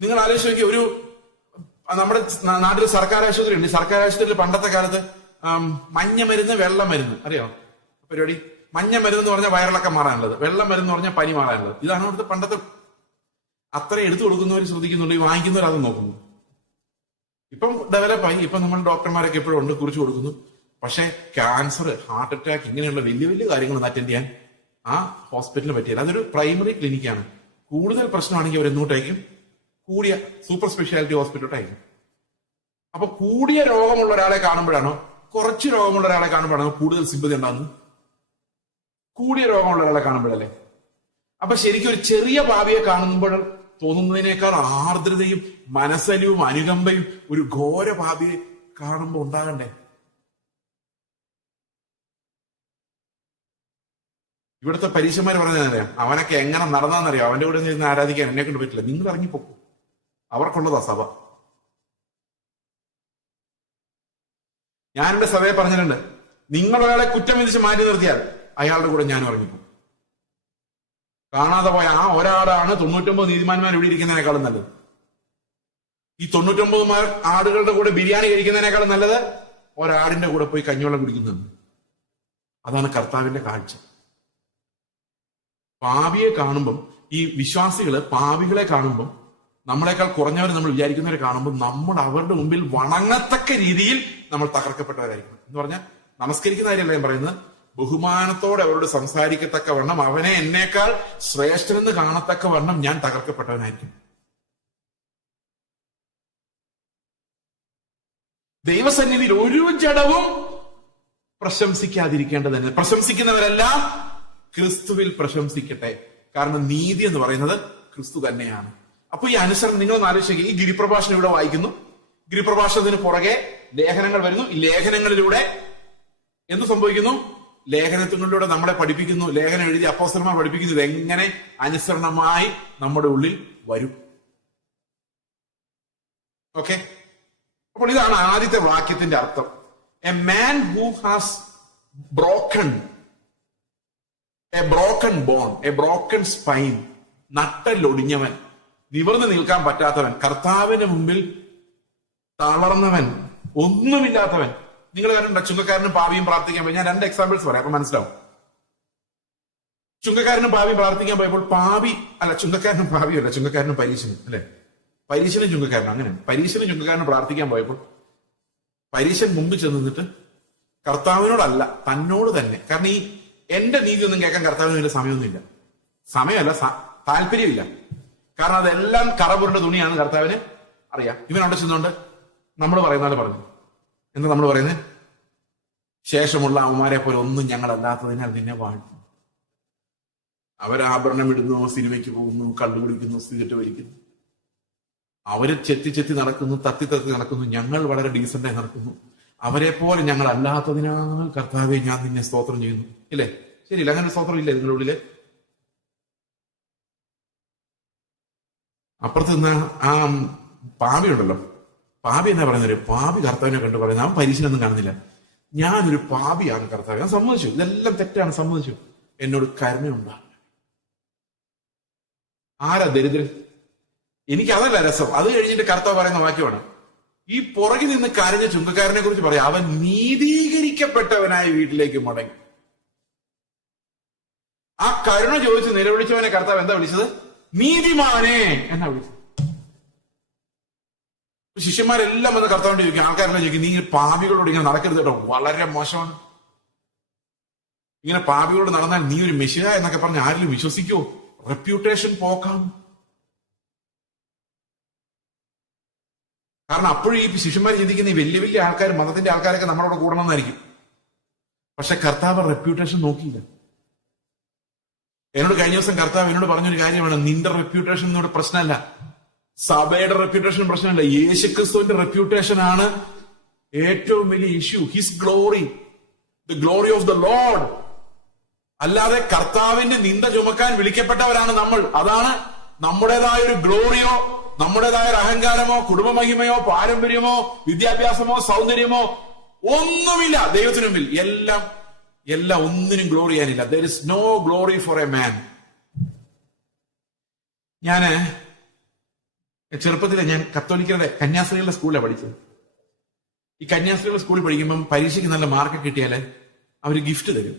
നിങ്ങൾ ആലോചിച്ച് നോക്കി, നമ്മുടെ നാട്ടിൽ സർക്കാർ ആശുപത്രി ഉണ്ട്. സർക്കാർ ആശുപത്രിയിൽ പണ്ടത്തെ കാലത്ത് മഞ്ഞ മരുന്ന്, വെള്ള മരുന്ന്, അറിയാം പരിപാടി? മഞ്ഞ മരുന്ന് എന്ന് പറഞ്ഞാൽ വയറിളക്കം മാറാനുള്ളത്, വെള്ള മരുന്ന് പറഞ്ഞാൽ പനി മാറാനുള്ളത്. ഇതാണ് അവിടുത്തെ പണ്ടത്തെ. അത്ര എടുത്തു കൊടുക്കുന്നവർ ശ്രദ്ധിക്കുന്നുണ്ട്, ഈ വാങ്ങിക്കുന്നവർ അത് നോക്കുന്നു. ഇപ്പം ഡെവലപ്പായി. ഇപ്പം നമ്മൾ ഡോക്ടർമാരൊക്കെ എപ്പോഴും ഉണ്ട്, കുറിച്ച് കൊടുക്കുന്നു. പക്ഷെ ക്യാൻസർ, ഹാർട്ട് അറ്റാക്ക്, ഇങ്ങനെയുള്ള വലിയ വലിയ കാര്യങ്ങളൊന്നും അറ്റൻഡ് ചെയ്യാൻ ആ ഹോസ്പിറ്റലിന് പറ്റിയില്ല. അതൊരു പ്രൈമറി ക്ലിനിക്കാണ്. കൂടുതൽ പ്രശ്നമാണെങ്കിൽ അവർ എന്നോട്ടേക്കും കൂടിയ സൂപ്പർ സ്പെഷ്യാലിറ്റി ഹോസ്പിറ്റലോട്ടയക്കും. അപ്പൊ കൂടിയ രോഗമുള്ള ഒരാളെ കാണുമ്പോഴാണോ, കുറച്ച് രോഗമുള്ള ഒരാളെ കാണുമ്പോഴാണോ കൂടുതൽ സിമ്പതി ഉണ്ടാകുന്നത്? കൂടിയ രോഗമുള്ള ഒരാളെ കാണുമ്പോഴല്ലേ. അപ്പൊ ശരിക്കും ഒരു ചെറിയ പാപിയെ കാണുമ്പോൾ തോന്നുന്നതിനേക്കാൾ ആർദ്രതയും മനസ്സലിവും അനുകമ്പയും ഒരു ഘോര പാപിയെ കാണുമ്പോൾ ഉണ്ടാകണ്ടേ? ഇവിടുത്തെ പരീക്ഷന്മാർ പറഞ്ഞതറിയാം, അവനൊക്കെ എങ്ങനെ നടന്നാന്നറിയാം, അവന്റെ കൂടെ നിന്ന് ആരാധിക്കാൻ എന്നെ കൊണ്ട് പറ്റില്ല. നിങ്ങൾ ഇറങ്ങിപ്പോക്കും. അവർക്കുള്ളതാ സഭ. ഞാനെന്റെ സഭയെ പറഞ്ഞിട്ടുണ്ട്, നിങ്ങളൊരാളെ കുറ്റം വിധിച്ച് മാറ്റി നിർത്തിയാൽ അയാളുടെ കൂടെ ഞാനും ഇറങ്ങിപ്പോകും. കാണാതെ പോയ ആ ഒരാളാണ് 99 നീതിമാന്മാർ ഇവിടെ ഇരിക്കുന്നതിനേക്കാളും നല്ലത്. ഈ 99 ആടുകളുടെ കൂടെ ബിരിയാണി കഴിക്കുന്നതിനേക്കാളും നല്ലത് ഒരാടിന്റെ കൂടെ പോയി കഞ്ഞിവെള്ളം കുടിക്കുന്നത്. അതാണ് കർത്താവിന്റെ കാഴ്ച. പാപിയെ കാണുമ്പം, ഈ വിശ്വാസികള് പാപികളെ കാണുമ്പം നമ്മളെക്കാൾ കുറഞ്ഞവർ നമ്മൾ വിചാരിക്കുന്നവരെ കാണുമ്പോൾ നമ്മൾ അവരുടെ മുമ്പിൽ വണങ്ങത്തക്ക രീതിയിൽ നമ്മൾ തകർക്കപ്പെട്ടവരായിരിക്കും. എന്ന് പറഞ്ഞാൽ നമസ്കരിക്കുന്ന കാര്യമല്ല ഞാൻ പറയുന്നത്, ബഹുമാനത്തോടെ അവരോട് സംസാരിക്കത്തക്ക വണ്ണം, അവനെ എന്നേക്കാൾ ശ്രേഷ്ഠനെന്ന് കാണത്തക്ക വണ്ണം ഞാൻ തകർക്കപ്പെട്ടവനായിരിക്കും. ദൈവസന്നിധിയിൽ ഒരു ജഡവും പ്രശംസിക്കാതിരിക്കേണ്ടതന്നെ. പ്രശംസിക്കുന്നവരെല്ലാം ക്രിസ്തുവിൽ പ്രശംസിക്കട്ടെ. കാരണം നീതി എന്ന് പറയുന്നത് ക്രിസ്തു തന്നെയാണ്. അപ്പൊ ഈ അനുസരണം നിങ്ങൾ ആലോചിക്കുക. ഈ ഗിരിപ്രഭാഷണം ഇവിടെ വായിക്കുന്നു, ഗിരിപ്രഭാഷണത്തിന് പുറകെ ലേഖനങ്ങൾ വരുന്നു. ഈ ലേഖനങ്ങളിലൂടെ എന്ത് സംഭവിക്കുന്നു? ലേഖനത്തിലൂടെ നമ്മളെ പഠിപ്പിക്കുന്നു, ലേഖനം എഴുതി അപ്പോസ്തലന്മാർ പഠിപ്പിക്കുന്നത് എങ്ങനെ അനുസരണമായി നമ്മുടെ ഉള്ളിൽ വരും. ഓക്കെ, അപ്പോൾ ഇതാണ് ആദ്യത്തെ വാക്യത്തിന്റെ അർത്ഥം. A man who has broken bone, a broken spine, നട്ടലൊടിഞ്ഞവൻ, നിവർന്നു നിൽക്കാൻ പറ്റാത്തവൻ, കർത്താവിന് മുമ്പിൽ തളർന്നവൻ, ഒന്നുമില്ലാത്തവൻ. നിങ്ങൾ കണ്ടിട്ടുണ്ടോ ചുങ്കക്കാരനും പാപിയും പ്രാർത്ഥിക്കാൻ പോയി? ഞാൻ 2 എക്സാമ്പിൾസ് പറയാം, അപ്പൊ മനസ്സിലാവും. ചുങ്കക്കാരനും പാപിയും പ്രാർത്ഥിക്കാൻ പോയപ്പോൾ ചുങ്കക്കാരനും പാപിയല്ല, ചുങ്കക്കാരനും പരീശനും, അല്ലെ? പരീശനും ചുങ്കക്കാരനും, അങ്ങനെ പരീശനും ചുങ്കക്കാരനും പ്രാർത്ഥിക്കാൻ പോയപ്പോൾ പരീശൻ മുമ്പ് ചെന്നിട്ട് കർത്താവിനോടല്ല, തന്നോട് തന്നെ. കാരണം ഈ എന്റെ നീതി ഒന്നും കേൾക്കാൻ കർത്താവിന് വലിയ സമയമൊന്നുമില്ല, സമയമല്ല, താല്പര്യമില്ല. കാരണം അതെല്ലാം കറപുരണ്ട തുണിയാണ് കർത്താവിന് അറിയാം. ഇവൻ അവിടെ ചെന്നുകൊണ്ട് നമ്മൾ പറയുന്ന പോലെ പറഞ്ഞു. എന്താ നമ്മൾ പറയുന്നത്? ശേഷമുള്ള അവന്മാരെ പോലെ ഒന്നും ഞങ്ങളല്ലാത്തതിനാൽ നിന്നെ വാഴ്ത്തും. അവരാഭരണം ഇടുന്നു, സിനിമയ്ക്ക് പോകുന്നു, കള്ളു കുടിക്കുന്നു, സിഗരറ്റ് വലിക്കുന്നു. അവര് ചെത്തി നടക്കുന്നു, തത്തി നടക്കുന്നു. ഞങ്ങൾ വളരെ ഡീസന്റായി നടക്കുന്നു. അവരെ പോലെ ഞങ്ങൾ അല്ലാത്തതിനാൽ കർത്താവെ ഞാൻ നിന്നെ സ്തോത്രം ചെയ്യുന്നു. ഇല്ലേ? ശരിയില്ല, അങ്ങനെ സ്തോത്രം ഇല്ലേ നിങ്ങളുടെ ഉള്ളില്? അപ്പുറത്ത് നിന്ന് ആ പാപി ഉണ്ടല്ലോ, പാപി എന്നാ പറയുന്നത്? പാപി കർത്താവിനെ കണ്ടു പറയുന്നത്, അവൻ പരീക്ഷനൊന്നും കാണുന്നില്ല. ഞാനൊരു പാപിയാണ് കർത്താവ്, ഞാൻ സമ്മതിച്ചു, ഇതെല്ലാം തെറ്റാണ്, സമ്മതിച്ചു, എന്നോട് കരുണയുണ്ടാകും. ആരാ ദരിദ്രൻ? എനിക്കതല്ല രസം. അത് കഴിഞ്ഞിട്ട് കർത്താവ് പറയുന്ന വാക്യമാണ്, ഈ പുറകിൽ നിന്ന് കരഞ്ഞ ചുങ്കക്കാരനെ കുറിച്ച് പറയാം, അവൻ നീതീകരിക്കപ്പെട്ടവനായി വീട്ടിലേക്ക് മടങ്ങി. ആ കരുണ ചോദിച്ച് നിലവിളിച്ചവനെ കർത്താവ് എന്താ വിളിച്ചത്? നീതിമാനെ എന്നാ വിളിച്ചത്. ശിഷ്യന്മാരെല്ലാം വന്ന് കർത്താവിന്റെ ചോദിക്കും, ആൾക്കാരെല്ലാം ചോദിക്കും, നീ പാപികളോട് ഇങ്ങനെ നടക്കരുത് കേട്ടോ, വളരെ മോശമാണ്. ഇങ്ങനെ പാപികളോട് നടന്നാൽ നീ ഒരു മെശിഹ എന്നൊക്കെ പറഞ്ഞ് ആരെങ്കിലും വിശ്വസിക്കുവോ? റെപ്യൂട്ടേഷൻ പോക്കാം. കാരണം അപ്പോഴും ഈ ശിഷ്യന്മാർ ചിന്തിക്കുന്ന ഈ വലിയ വലിയ ആൾക്കാർ, മതത്തിന്റെ ആൾക്കാരൊക്കെ നമ്മളോട് കൂടണമെന്നായിരിക്കും. പക്ഷെ കർത്താവ് റെപ്യൂട്ടേഷൻ നോക്കിയില്ല. എന്നോട് കഴിഞ്ഞ ദിവസം കർത്താവ് എന്നോട് പറഞ്ഞൊരു കാര്യമാണ്, നിന്റെ റെപ്യൂട്ടേഷൻ എന്നോട് പ്രശ്നമല്ല, സഭയുടെ റെപ്യൂട്ടേഷൻ പ്രശ്നമല്ല, യേശുക്രിസ്തുവിന്റെ റെപ്യൂട്ടേഷൻ ആണ് ഏറ്റവും വലിയ issue. His glory, the glory of the Lord. അല്ലാതെ കർത്താവിന്റെ നിന്ദ ചുമക്കാൻ വിളിക്കപ്പെട്ടവരാണ് നമ്മൾ. അതാണ് നമ്മുടേതായ ഒരു ഗ്ലോറിയോ, നമ്മുടേതായ ഒരു അഹങ്കാരമോ, കുടുംബമഹിമയോ, പാരമ്പര്യമോ, വിദ്യാഭ്യാസമോ, സൗന്ദര്യമോ ഒന്നുമില്ല ദൈവത്തിനു മുമ്പിൽ. എല്ലാം ഒന്നിനും ഗ്ലോറി ചെയ്യാനില്ല. There is no glory for a man. ഞാന് ചെറുപ്പത്തിലെ ഞാൻ കത്തോലിക്കരുടെ കന്യാസ്ത്രീകളുടെ സ്കൂളിലാണ് പഠിച്ചത്. ഈ കന്യാസ്ത്രീകളുടെ സ്കൂളിൽ പഠിക്കുമ്പം പരീക്ഷയ്ക്ക് നല്ല മാർക്ക് കിട്ടിയാല് അവര് ഗിഫ്റ്റ് തരും.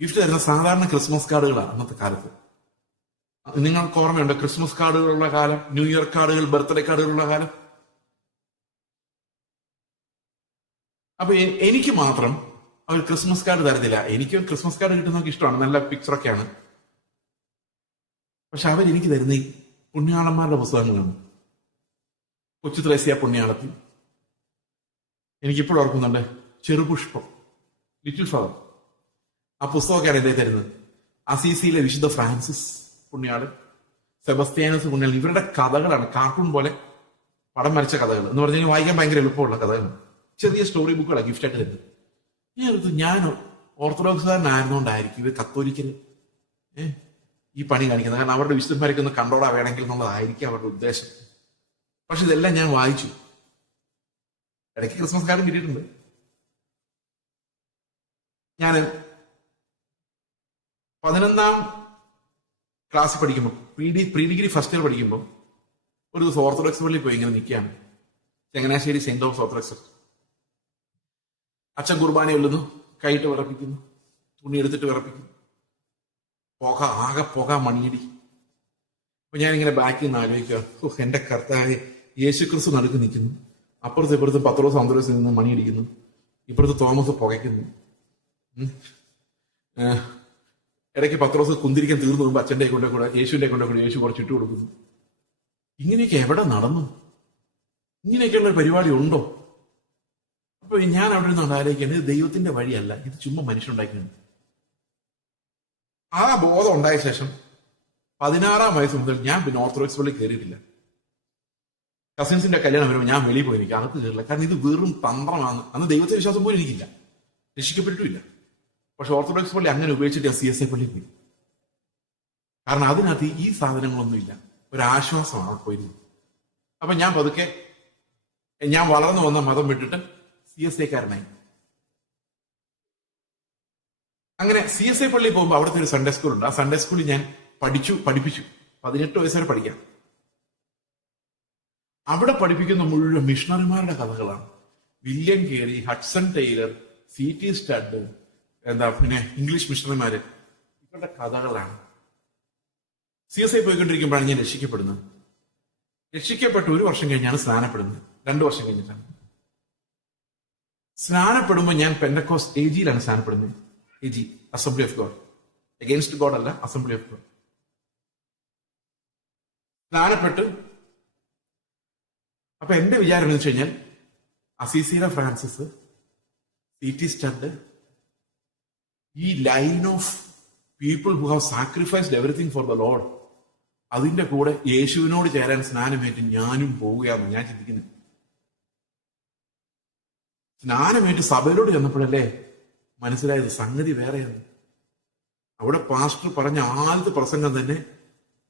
ഗിഫ്റ്റ് തരുന്ന സാധാരണ ക്രിസ്മസ് കാർഡുകളാണ് അന്നത്തെ കാലത്ത്. നിങ്ങൾക്ക് ഓർമ്മയുണ്ട് ക്രിസ്മസ് കാർഡുകളുള്ള കാലം, ന്യൂ ഇയർ കാർഡുകൾ, ബർത്ത്ഡേ കാർഡുകളുള്ള കാലം? അപ്പൊ എനിക്ക് മാത്രം അവർ ക്രിസ്മസ് കാർഡ് തരത്തില്ല. എനിക്ക് ക്രിസ്മസ് കാർഡ് കിട്ടുന്നതൊക്കെ ഇഷ്ടമാണ്, നല്ല പിക്ചറൊക്കെയാണ്. പക്ഷെ അവരെനിക്ക് തരുന്ന ഈ പുണ്യാളന്മാരുടെ പുസ്തകങ്ങളാണ്. കൊച്ചു ത്രേസ്യ പുണ്യാളത്തിൽ എനിക്കിപ്പോഴും ഓർക്കുന്നുണ്ട്, ചെറുപുഷ്പം, ലിറ്റിൽ ഫ്ലവർ, ആ പുസ്തകമൊക്കെയാണ് എന്തേ തരുന്നത്. അസീസിയിലെ വിശുദ്ധ ഫ്രാൻസിസ് പുണ്യാളൻ, സെബസ്ത്യാനോസ് പുണ്യാളൻ, ഇവരുടെ കഥകളാണ്, കാർട്ടൂൺ പോലെ പടം വരച്ച കഥകൾ എന്ന് പറഞ്ഞാൽ വായിക്കാൻ ഭയങ്കര എളുപ്പമുള്ള കഥകളാണ്. ചെറിയ സ്റ്റോറി ബുക്കുകളാണ് ഗിഫ്റ്റായിട്ട് തരുന്നത്. ഞാൻ ഓർത്തഡോക്സുകാരനായിരുന്നോണ്ടായിരിക്കും ഇവർ കത്തോലിക്കൽ ഈ പണി കാണിക്കുന്നത്. കാരണം അവരുടെ വിശുദ്ധന്മാരൊക്കെ ഒന്ന് കണ്ടോടാ വേണമെങ്കിൽ എന്നുള്ളതായിരിക്കും അവരുടെ ഉദ്ദേശം. പക്ഷെ ഇതെല്ലാം ഞാൻ വായിച്ചു. ഇടയ്ക്ക് ക്രിസ്മസ് കാർഡും കിട്ടിയിട്ടുണ്ട്. ഞാൻ 11ാം ക്ലാസ്സിൽ പഠിക്കുമ്പോൾ, പ്രീ ഡിഗ്രി ഫസ്റ്റ് ഇയർ പഠിക്കുമ്പോൾ ഒരു ദിവസം ഓർത്തഡോക്സ് പള്ളിയിൽ പോയി ഇങ്ങനെ നിൽക്കുകയാണ്. Changanassery saint Thomas orthodox. അച്ഛൻ കുർബാന ചൊല്ലുന്നു, കൈയിട്ട് വിറപ്പിക്കുന്നു, തുണി എടുത്തിട്ട് വിറപ്പിക്കുന്നു, ആകെ പുക, മണിയടി. അപ്പൊ ഞാനിങ്ങനെ ബാക്കിൽ നിന്ന് ആലോചിക്കുക, എന്റെ കർത്താവെ, യേശു ക്രിസ്തു നടുക്ക് നിൽക്കുന്നു, അപ്പുറത്ത് ഇപ്പുറത്ത് പത്രോസ് അന്ത്രോസ് നിന്ന് മണിയടിക്കുന്നു, ഇപ്പുറത്ത് തോമസ് പുകയ്ക്കുന്നു. ഇടയ്ക്ക് പത്രോസ് കുന്തിരിക്കാൻ തീർന്നു പോകുമ്പോൾ അച്ഛൻ്റെ കൊണ്ടേ കൂടെ യേശുവിന്റെ കൊണ്ടേ കൂടെ യേശു കുറച്ചിട്ട് കൊടുക്കുന്നു. ഇങ്ങനെയൊക്കെ എവിടെ നടന്നു? ഇങ്ങനെയൊക്കെയുള്ള ഒരു പരിപാടി ഉണ്ടോ? അപ്പൊ ഞാൻ അവിടെ നിന്ന് ആലോചിക്കുന്നത്, ഇത് ദൈവത്തിന്റെ വഴിയല്ല, ഇത് ചുമ്മാ മനുഷ്യനുണ്ടാക്കുന്നത്. ആ ബോധം ഉണ്ടായ ശേഷം 16 വയസ്സ് മുതൽ ഞാൻ പിന്നെ ഓർത്തഡോക്സ് പള്ളി കയറിയിട്ടില്ല. കസിൻസിന്റെ കല്യാണം വരുമ്പോൾ ഞാൻ വെളിയിൽ പോയി, എനിക്ക് അകത്ത് കയറില്ല. കാരണം ഇത് വെറും തന്ത്രമാണ്. അന്ന് ദൈവത്തെ വിശ്വാസം പോലും എനിക്കില്ല, രക്ഷിക്കപ്പെട്ടിട്ടില്ല. പക്ഷെ ഓർത്തഡോക്സ് പള്ളി അങ്ങനെ ഉപയോഗിച്ചിട്ട് ഞാൻ CSI പള്ളിയിൽ പോയി. കാരണം അതിനകത്ത് ഈ സാധനങ്ങളൊന്നുമില്ല, ഒരാശ്വാസമാണ് പോയിരുന്നത്. അപ്പൊ ഞാൻ പതുക്കെ ഞാൻ വളർന്നു വന്ന മതം വിട്ടിട്ട് CSI-കാരനായി. അങ്ങനെ CSI പള്ളിയിൽ പോകുമ്പോൾ അവിടുത്തെ ഒരു സൺഡേ സ്കൂൾ ഉണ്ട്. ആ സൺഡേ സ്കൂളിൽ ഞാൻ പഠിപ്പിച്ചു. 18 വയസ്സ് വരെ പഠിക്കാം. അവിടെ പഠിപ്പിക്കുന്ന മുഴുവൻ മിഷണറിമാരുടെ കഥകളാണ്. William Carey, Hudson Taylor, CT Studd, പിന്നെ ഇംഗ്ലീഷ് മിഷണറിമാര്, ഇവരുടെ കഥകളാണ്. CSI പോയിക്കൊണ്ടിരിക്കുമ്പോഴാണ് ഞാൻ രക്ഷിക്കപ്പെടുന്നത്. രക്ഷിക്കപ്പെട്ട് 1 വർഷം കഴിഞ്ഞാണ് സ്നാനപ്പെടുന്നത്. 2 വർഷം കഴിഞ്ഞിട്ടാണ് സ്നാനപ്പെടുമ്പോൾ ഞാൻ പെന്തക്കോസ്റ്റ് AG-യിലാണ് സ്നാനപ്പെടുന്നത്. AG, assembly of God. Against God അല്ല, അസംബ്ലി ഓഫ് ഗോഡ്. സ്നാനപ്പെട്ട് അപ്പൊ എന്റെ വിചാരം എന്ന് വെച്ച് കഴിഞ്ഞാൽ, അസീസിയിലെ ഫ്രാൻസിസ്, CT സ്റ്റഡ്, ഈ line of people who have sacrificed everything for the Lord, അതിന്റെ കൂടെ യേശുവിനോട് ചേരാൻ സ്നാനമേറ്റ് ഞാനും പോവുകയാണെന്ന് ഞാൻ ചിന്തിക്കുന്നത്. സ്നാനമേറ്റ് സഭയിലോട് ചെന്നപ്പോഴല്ലേ മനസ്സിലായത് സംഗതി വേറെയാണ്. അവിടെ പാസ്റ്റർ പറഞ്ഞ ആദ്യത്തെ പ്രസംഗം തന്നെ,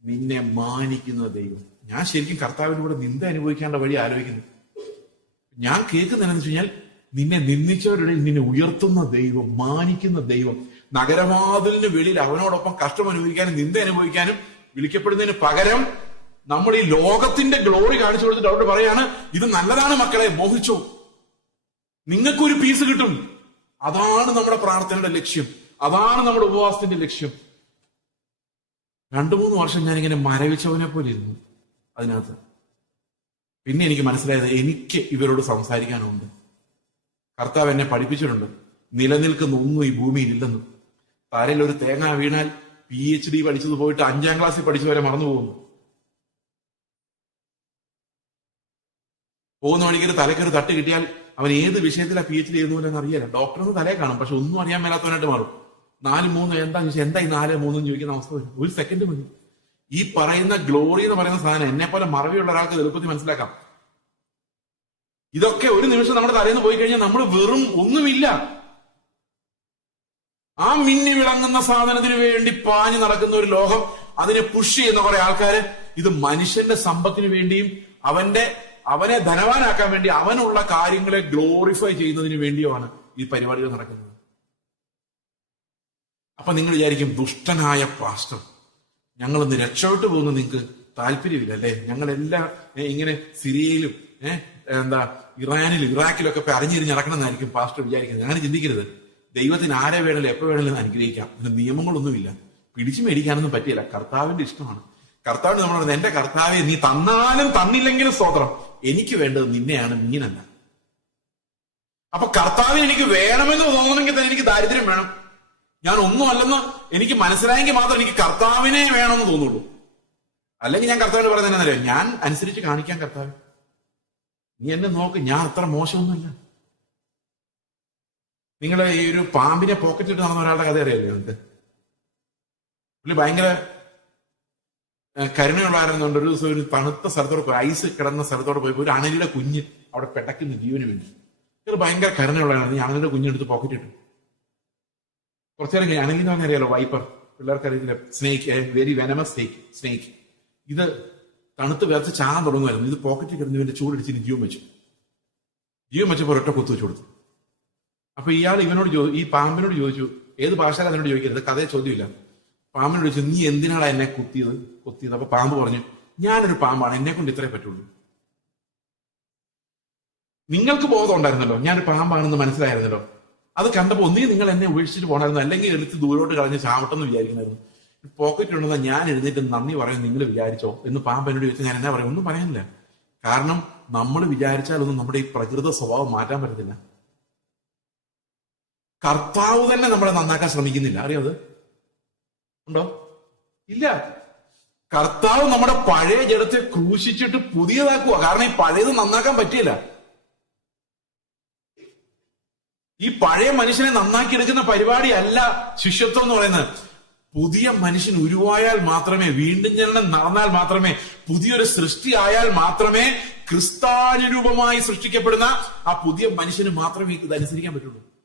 നിന്നെ മാനിക്കുന്ന ദൈവം. ഞാൻ ശരിക്കും കർത്താവിനൂടെ നിന്ദ അനുഭവിക്കേണ്ട വഴി ആലോചിക്കുന്നു. ഞാൻ കേൾക്കുന്നതെന്ന് വെച്ച് കഴിഞ്ഞാൽ, നിന്നെ നിന്ദിച്ചവരുടെ നിന്നെ ഉയർത്തുന്ന ദൈവം, മാനിക്കുന്ന ദൈവം. നഗരവാതിലിന് വെളിയിൽ അവനോടൊപ്പം കഷ്ടം അനുഭവിക്കാനും നിന്ദ അനുഭവിക്കാനും വിളിക്കപ്പെടുന്നതിന് പകരം നമ്മൾ ഈ ലോകത്തിന്റെ ഗ്ലോറി കാണിച്ചു കൊടുത്തിട്ട് അവരോട് പറയാണ്, ഇത് നല്ലതാണ് മക്കളെ, മോഹിച്ചോ, നിങ്ങൾക്കൊരു പീസ് കിട്ടും. അതാണ് നമ്മുടെ പ്രാർത്ഥനയുടെ ലക്ഷ്യം, അതാണ് നമ്മുടെ ഉപവാസത്തിന്റെ ലക്ഷ്യം. 2-3 വർഷം ഞാനിങ്ങനെ മരവിച്ചവനെ പോലെ ഇരുന്നു അതിനകത്ത്. പിന്നെ എനിക്ക് മനസ്സിലായത്, എനിക്ക് ഇവരോട് സംസാരിക്കാനുണ്ട്. കർത്താവ് എന്നെ പഠിപ്പിച്ചിട്ടുണ്ട്, നിലനിൽക്കുന്ന ഒന്നും ഈ ഭൂമിയിൽ ഇല്ലെന്നും. തലയിൽ ഒരു തേങ്ങ വീണാൽ PhD പഠിച്ചത് പോയിട്ട് 5ാം ക്ലാസ്സിൽ പഠിച്ചവരെ മറന്നു പോകുന്നു. പോകുന്ന വഴിക്കൊരു തലക്കൊരു തട്ട് കിട്ടിയാൽ അവൻ ഏത് വിഷയത്തിലാണ് PhD ചെയ്യുന്നവരെന്ന് അറിയില്ല. ഡോക്ടറിന് തലയെ കാണും, പക്ഷെ ഒന്നും അറിയാൻ മേലാത്തവനായിട്ട് മാറും. 4-3 എന്താന്ന് ചോദിച്ചാൽ എന്താ ഈ 4-3 ചോദിക്കുന്ന അവസ്ഥ വരും. 1 സെക്കൻഡ് മതി. ഈ പറയുന്ന ഗ്ലോറി എന്ന് പറയുന്ന സാധനം എന്നെ പോലെ മറവിയുള്ള ഒരാൾക്ക് എളുപ്പത്തിൽ മനസ്സിലാക്കാം. ഇതൊക്കെ ഒരു നിമിഷം നമ്മുടെ തലേന്ന് പോയി കഴിഞ്ഞാൽ നമ്മൾ വെറും ഒന്നുമില്ല. ആ മിന്നി വിളങ്ങുന്ന സാധനത്തിന് വേണ്ടി പാഞ്ഞു നടക്കുന്ന ഒരു ലോകം, അതിനെ പുഷ് ചെയ്യുന്ന കുറെ ആൾക്കാര്, ഇത് മനുഷ്യന്റെ സമ്പത്തിന് വേണ്ടിയും അവനെ ധനവാനാക്കാൻ വേണ്ടി അവനുള്ള കാര്യങ്ങളെ ഗ്ലോറിഫൈ ചെയ്യുന്നതിന് വേണ്ടിയുമാണ് ഈ പരിപാടികൾ നടക്കുന്നത്. അപ്പൊ നിങ്ങൾ വിചാരിക്കും, ദുഷ്ടനായ പാസ്റ്റർ, ഞങ്ങളൊന്ന് രക്ഷപ്പെട്ടു പോകുന്ന നിങ്ങൾക്ക് താല്പര്യമില്ല അല്ലേ? ഞങ്ങളെല്ലാം ഇങ്ങനെ സിറിയയിലും ഇറാനിലും ഇറാഖിലൊക്കെ അറിഞ്ഞിരിഞ്ഞ് നടക്കണമെന്നായിരിക്കും പാസ്റ്റർ വിചാരിക്കുന്നത്. അങ്ങനെ ചിന്തിക്കരുത്. ദൈവത്തിന് ആരെ വേണമല്ലോ എപ്പോ വേണമല്ലോ അനുഗ്രഹിക്കാം. ഇതിന് നിയമങ്ങളൊന്നുമില്ല, പിടിച്ചു മേടിക്കാനൊന്നും പറ്റില്ല. കർത്താവിന്റെ ഇഷ്ടമാണ്. കർത്താവിന് നമ്മൾ പറയുന്നത്, എന്റെ കർത്താവെ, നീ തന്നാലും തന്നില്ലെങ്കിലും സ്തോത്രം, എനിക്ക് വേണ്ടത് നിന്നെയാണ്, മീനല്ല. അപ്പൊ കർത്താവിന് എനിക്ക് വേണമെന്ന് തോന്നണമെങ്കിൽ തന്നെ എനിക്ക് ദാരിദ്ര്യം വേണം. ഞാൻ ഒന്നും അല്ലെന്ന് എനിക്ക് മനസ്സിലായെങ്കിൽ മാത്രം എനിക്ക് കർത്താവിനെ വേണമെന്ന് തോന്നുള്ളൂ. അല്ലെങ്കിൽ ഞാൻ കർത്താവിന് പറയുന്നതറിയാം, ഞാൻ അനുസരിച്ച് കാണിക്കാൻ കർത്താവ്, നീ എന്നെ നോക്ക്, ഞാൻ അത്ര മോശമൊന്നുമില്ല. നിങ്ങൾ ഈ ഒരു പാമ്പിനെ പോക്കറ്റിട്ട് നടന്ന ഒരാളുടെ കഥ അറിയാമല്ലോ നിങ്ങൾക്ക്? പുള്ളി ഭയങ്കര കരുണയുള്ളായിരുന്നുണ്ട്. ഒരു ദിവസം ഒരു തണുത്ത സ്ഥലത്തോടെ പോയി, ഐസ് കിടന്ന സ്ഥലത്തോടെ പോയപ്പോൾ ഒരു അണലിയുടെ കുഞ്ഞ് അവിടെ പെട്ടക്കുന്ന ജീവന് വേണ്ടി. ഇയാൾ ഭയങ്കര കരുണയുള്ളതാണ്. ഈ അണലിയുടെ കുഞ്ഞെടുത്ത് പോക്കറ്റിട്ടു. കുറച്ചു നേരം കഴിഞ്ഞ്, അണലി എന്ന് പറഞ്ഞാൽ അറിയാലോ, വൈപ്പർ, പിള്ളേർക്ക് അറിയില്ല, സ്നേക്ക്, വെരി വെനമസ് സ്നേക്ക്. ഇത് തണുത്ത് വേർച്ച് ചാകാൻ തുടങ്ങുമായിരുന്നു. ഇത് പോക്കറ്റിൽ കിടന്ന് ഇവന്റെ ചൂടിടിച്ചിന് ജീവൻ വെച്ചു. ജീവൻ വെച്ചപ്പോൾ ഒരൊറ്റ കുത്തു വെച്ചു കൊടുത്തു. അപ്പൊ ഇയാൾ ഈ പാമ്പിനോട് ചോദിച്ചു, ഏത് ഭാഷയിൽ അതിനോട് ചോദിക്കരുത്, കഥയെ ചോദ്യമില്ല. പാമ്പിനോട് ചോദിച്ചു, നീ എന്തിനാണ് എന്നെ കുത്തിയത്? അപ്പൊ പാമ്പ് പറഞ്ഞു, ഞാനൊരു പാമ്പാണ്, എന്നെ കൊണ്ട് ഇത്രേ പറ്റുള്ളൂ. നിങ്ങൾക്ക് ബോധം ഉണ്ടായിരുന്നല്ലോ, ഞാനൊരു പാമ്പാണെന്ന് മനസ്സിലായിരുന്നല്ലോ. അത് കണ്ടപ്പോ ഒന്നേ നിങ്ങൾ എന്നെ ഉപേക്ഷിച്ചിട്ട് പോകണമായിരുന്നു, അല്ലെങ്കിൽ എടുത്ത് ദൂരോട്ട് കളഞ്ഞ് ചാവട്ടെന്ന് വിചാരിക്കണമായിരുന്നു. പോക്കറ്റ് ഉണ്ടെന്ന് ഞാൻ എഴുന്നേറ്റ് നന്ദി പറയും നിങ്ങൾ വിചാരിച്ചോ എന്ന് പാമ്പ് എന്നോട് ചോദിച്ചാൽ ഞാൻ എന്നാ പറയും? ഒന്നും പറയാനില്ല. കാരണം നമ്മൾ വിചാരിച്ചാലൊന്നും നമ്മുടെ ഈ പ്രകൃത സ്വഭാവം മാറ്റാൻ പറ്റത്തില്ല. കർത്താവ് തന്നെ നമ്മളെ നന്നാക്കാൻ ശ്രമിക്കുന്നില്ല. അറിയാത് ഉണ്ടോ? ഇല്ല. കർത്താവ് നമ്മുടെ പഴയ ജഡത്തെ ക്രൂശിച്ചിട്ട് പുതിയതാക്കുക. കാരണം ഈ പഴയത് നന്നാക്കാൻ പറ്റിയില്ല. ഈ പഴയ മനുഷ്യനെ നന്നാക്കി എടുക്കുന്ന പരിപാടിയല്ല ശിഷ്യത്വം എന്ന് പറയുന്നത്. പുതിയ മനുഷ്യൻ ഉരുവായാൽ മാത്രമേ, വീണ്ടും ജനനം നടന്നാൽ മാത്രമേ, പുതിയൊരു സൃഷ്ടി ആയാൽ മാത്രമേ ക്രിസ്താനുരൂപമായി സൃഷ്ടിക്കപ്പെടുന്ന ആ പുതിയ മനുഷ്യന് മാത്രമേ ഇത് അനുസരിക്കാൻ പറ്റുള്ളൂ.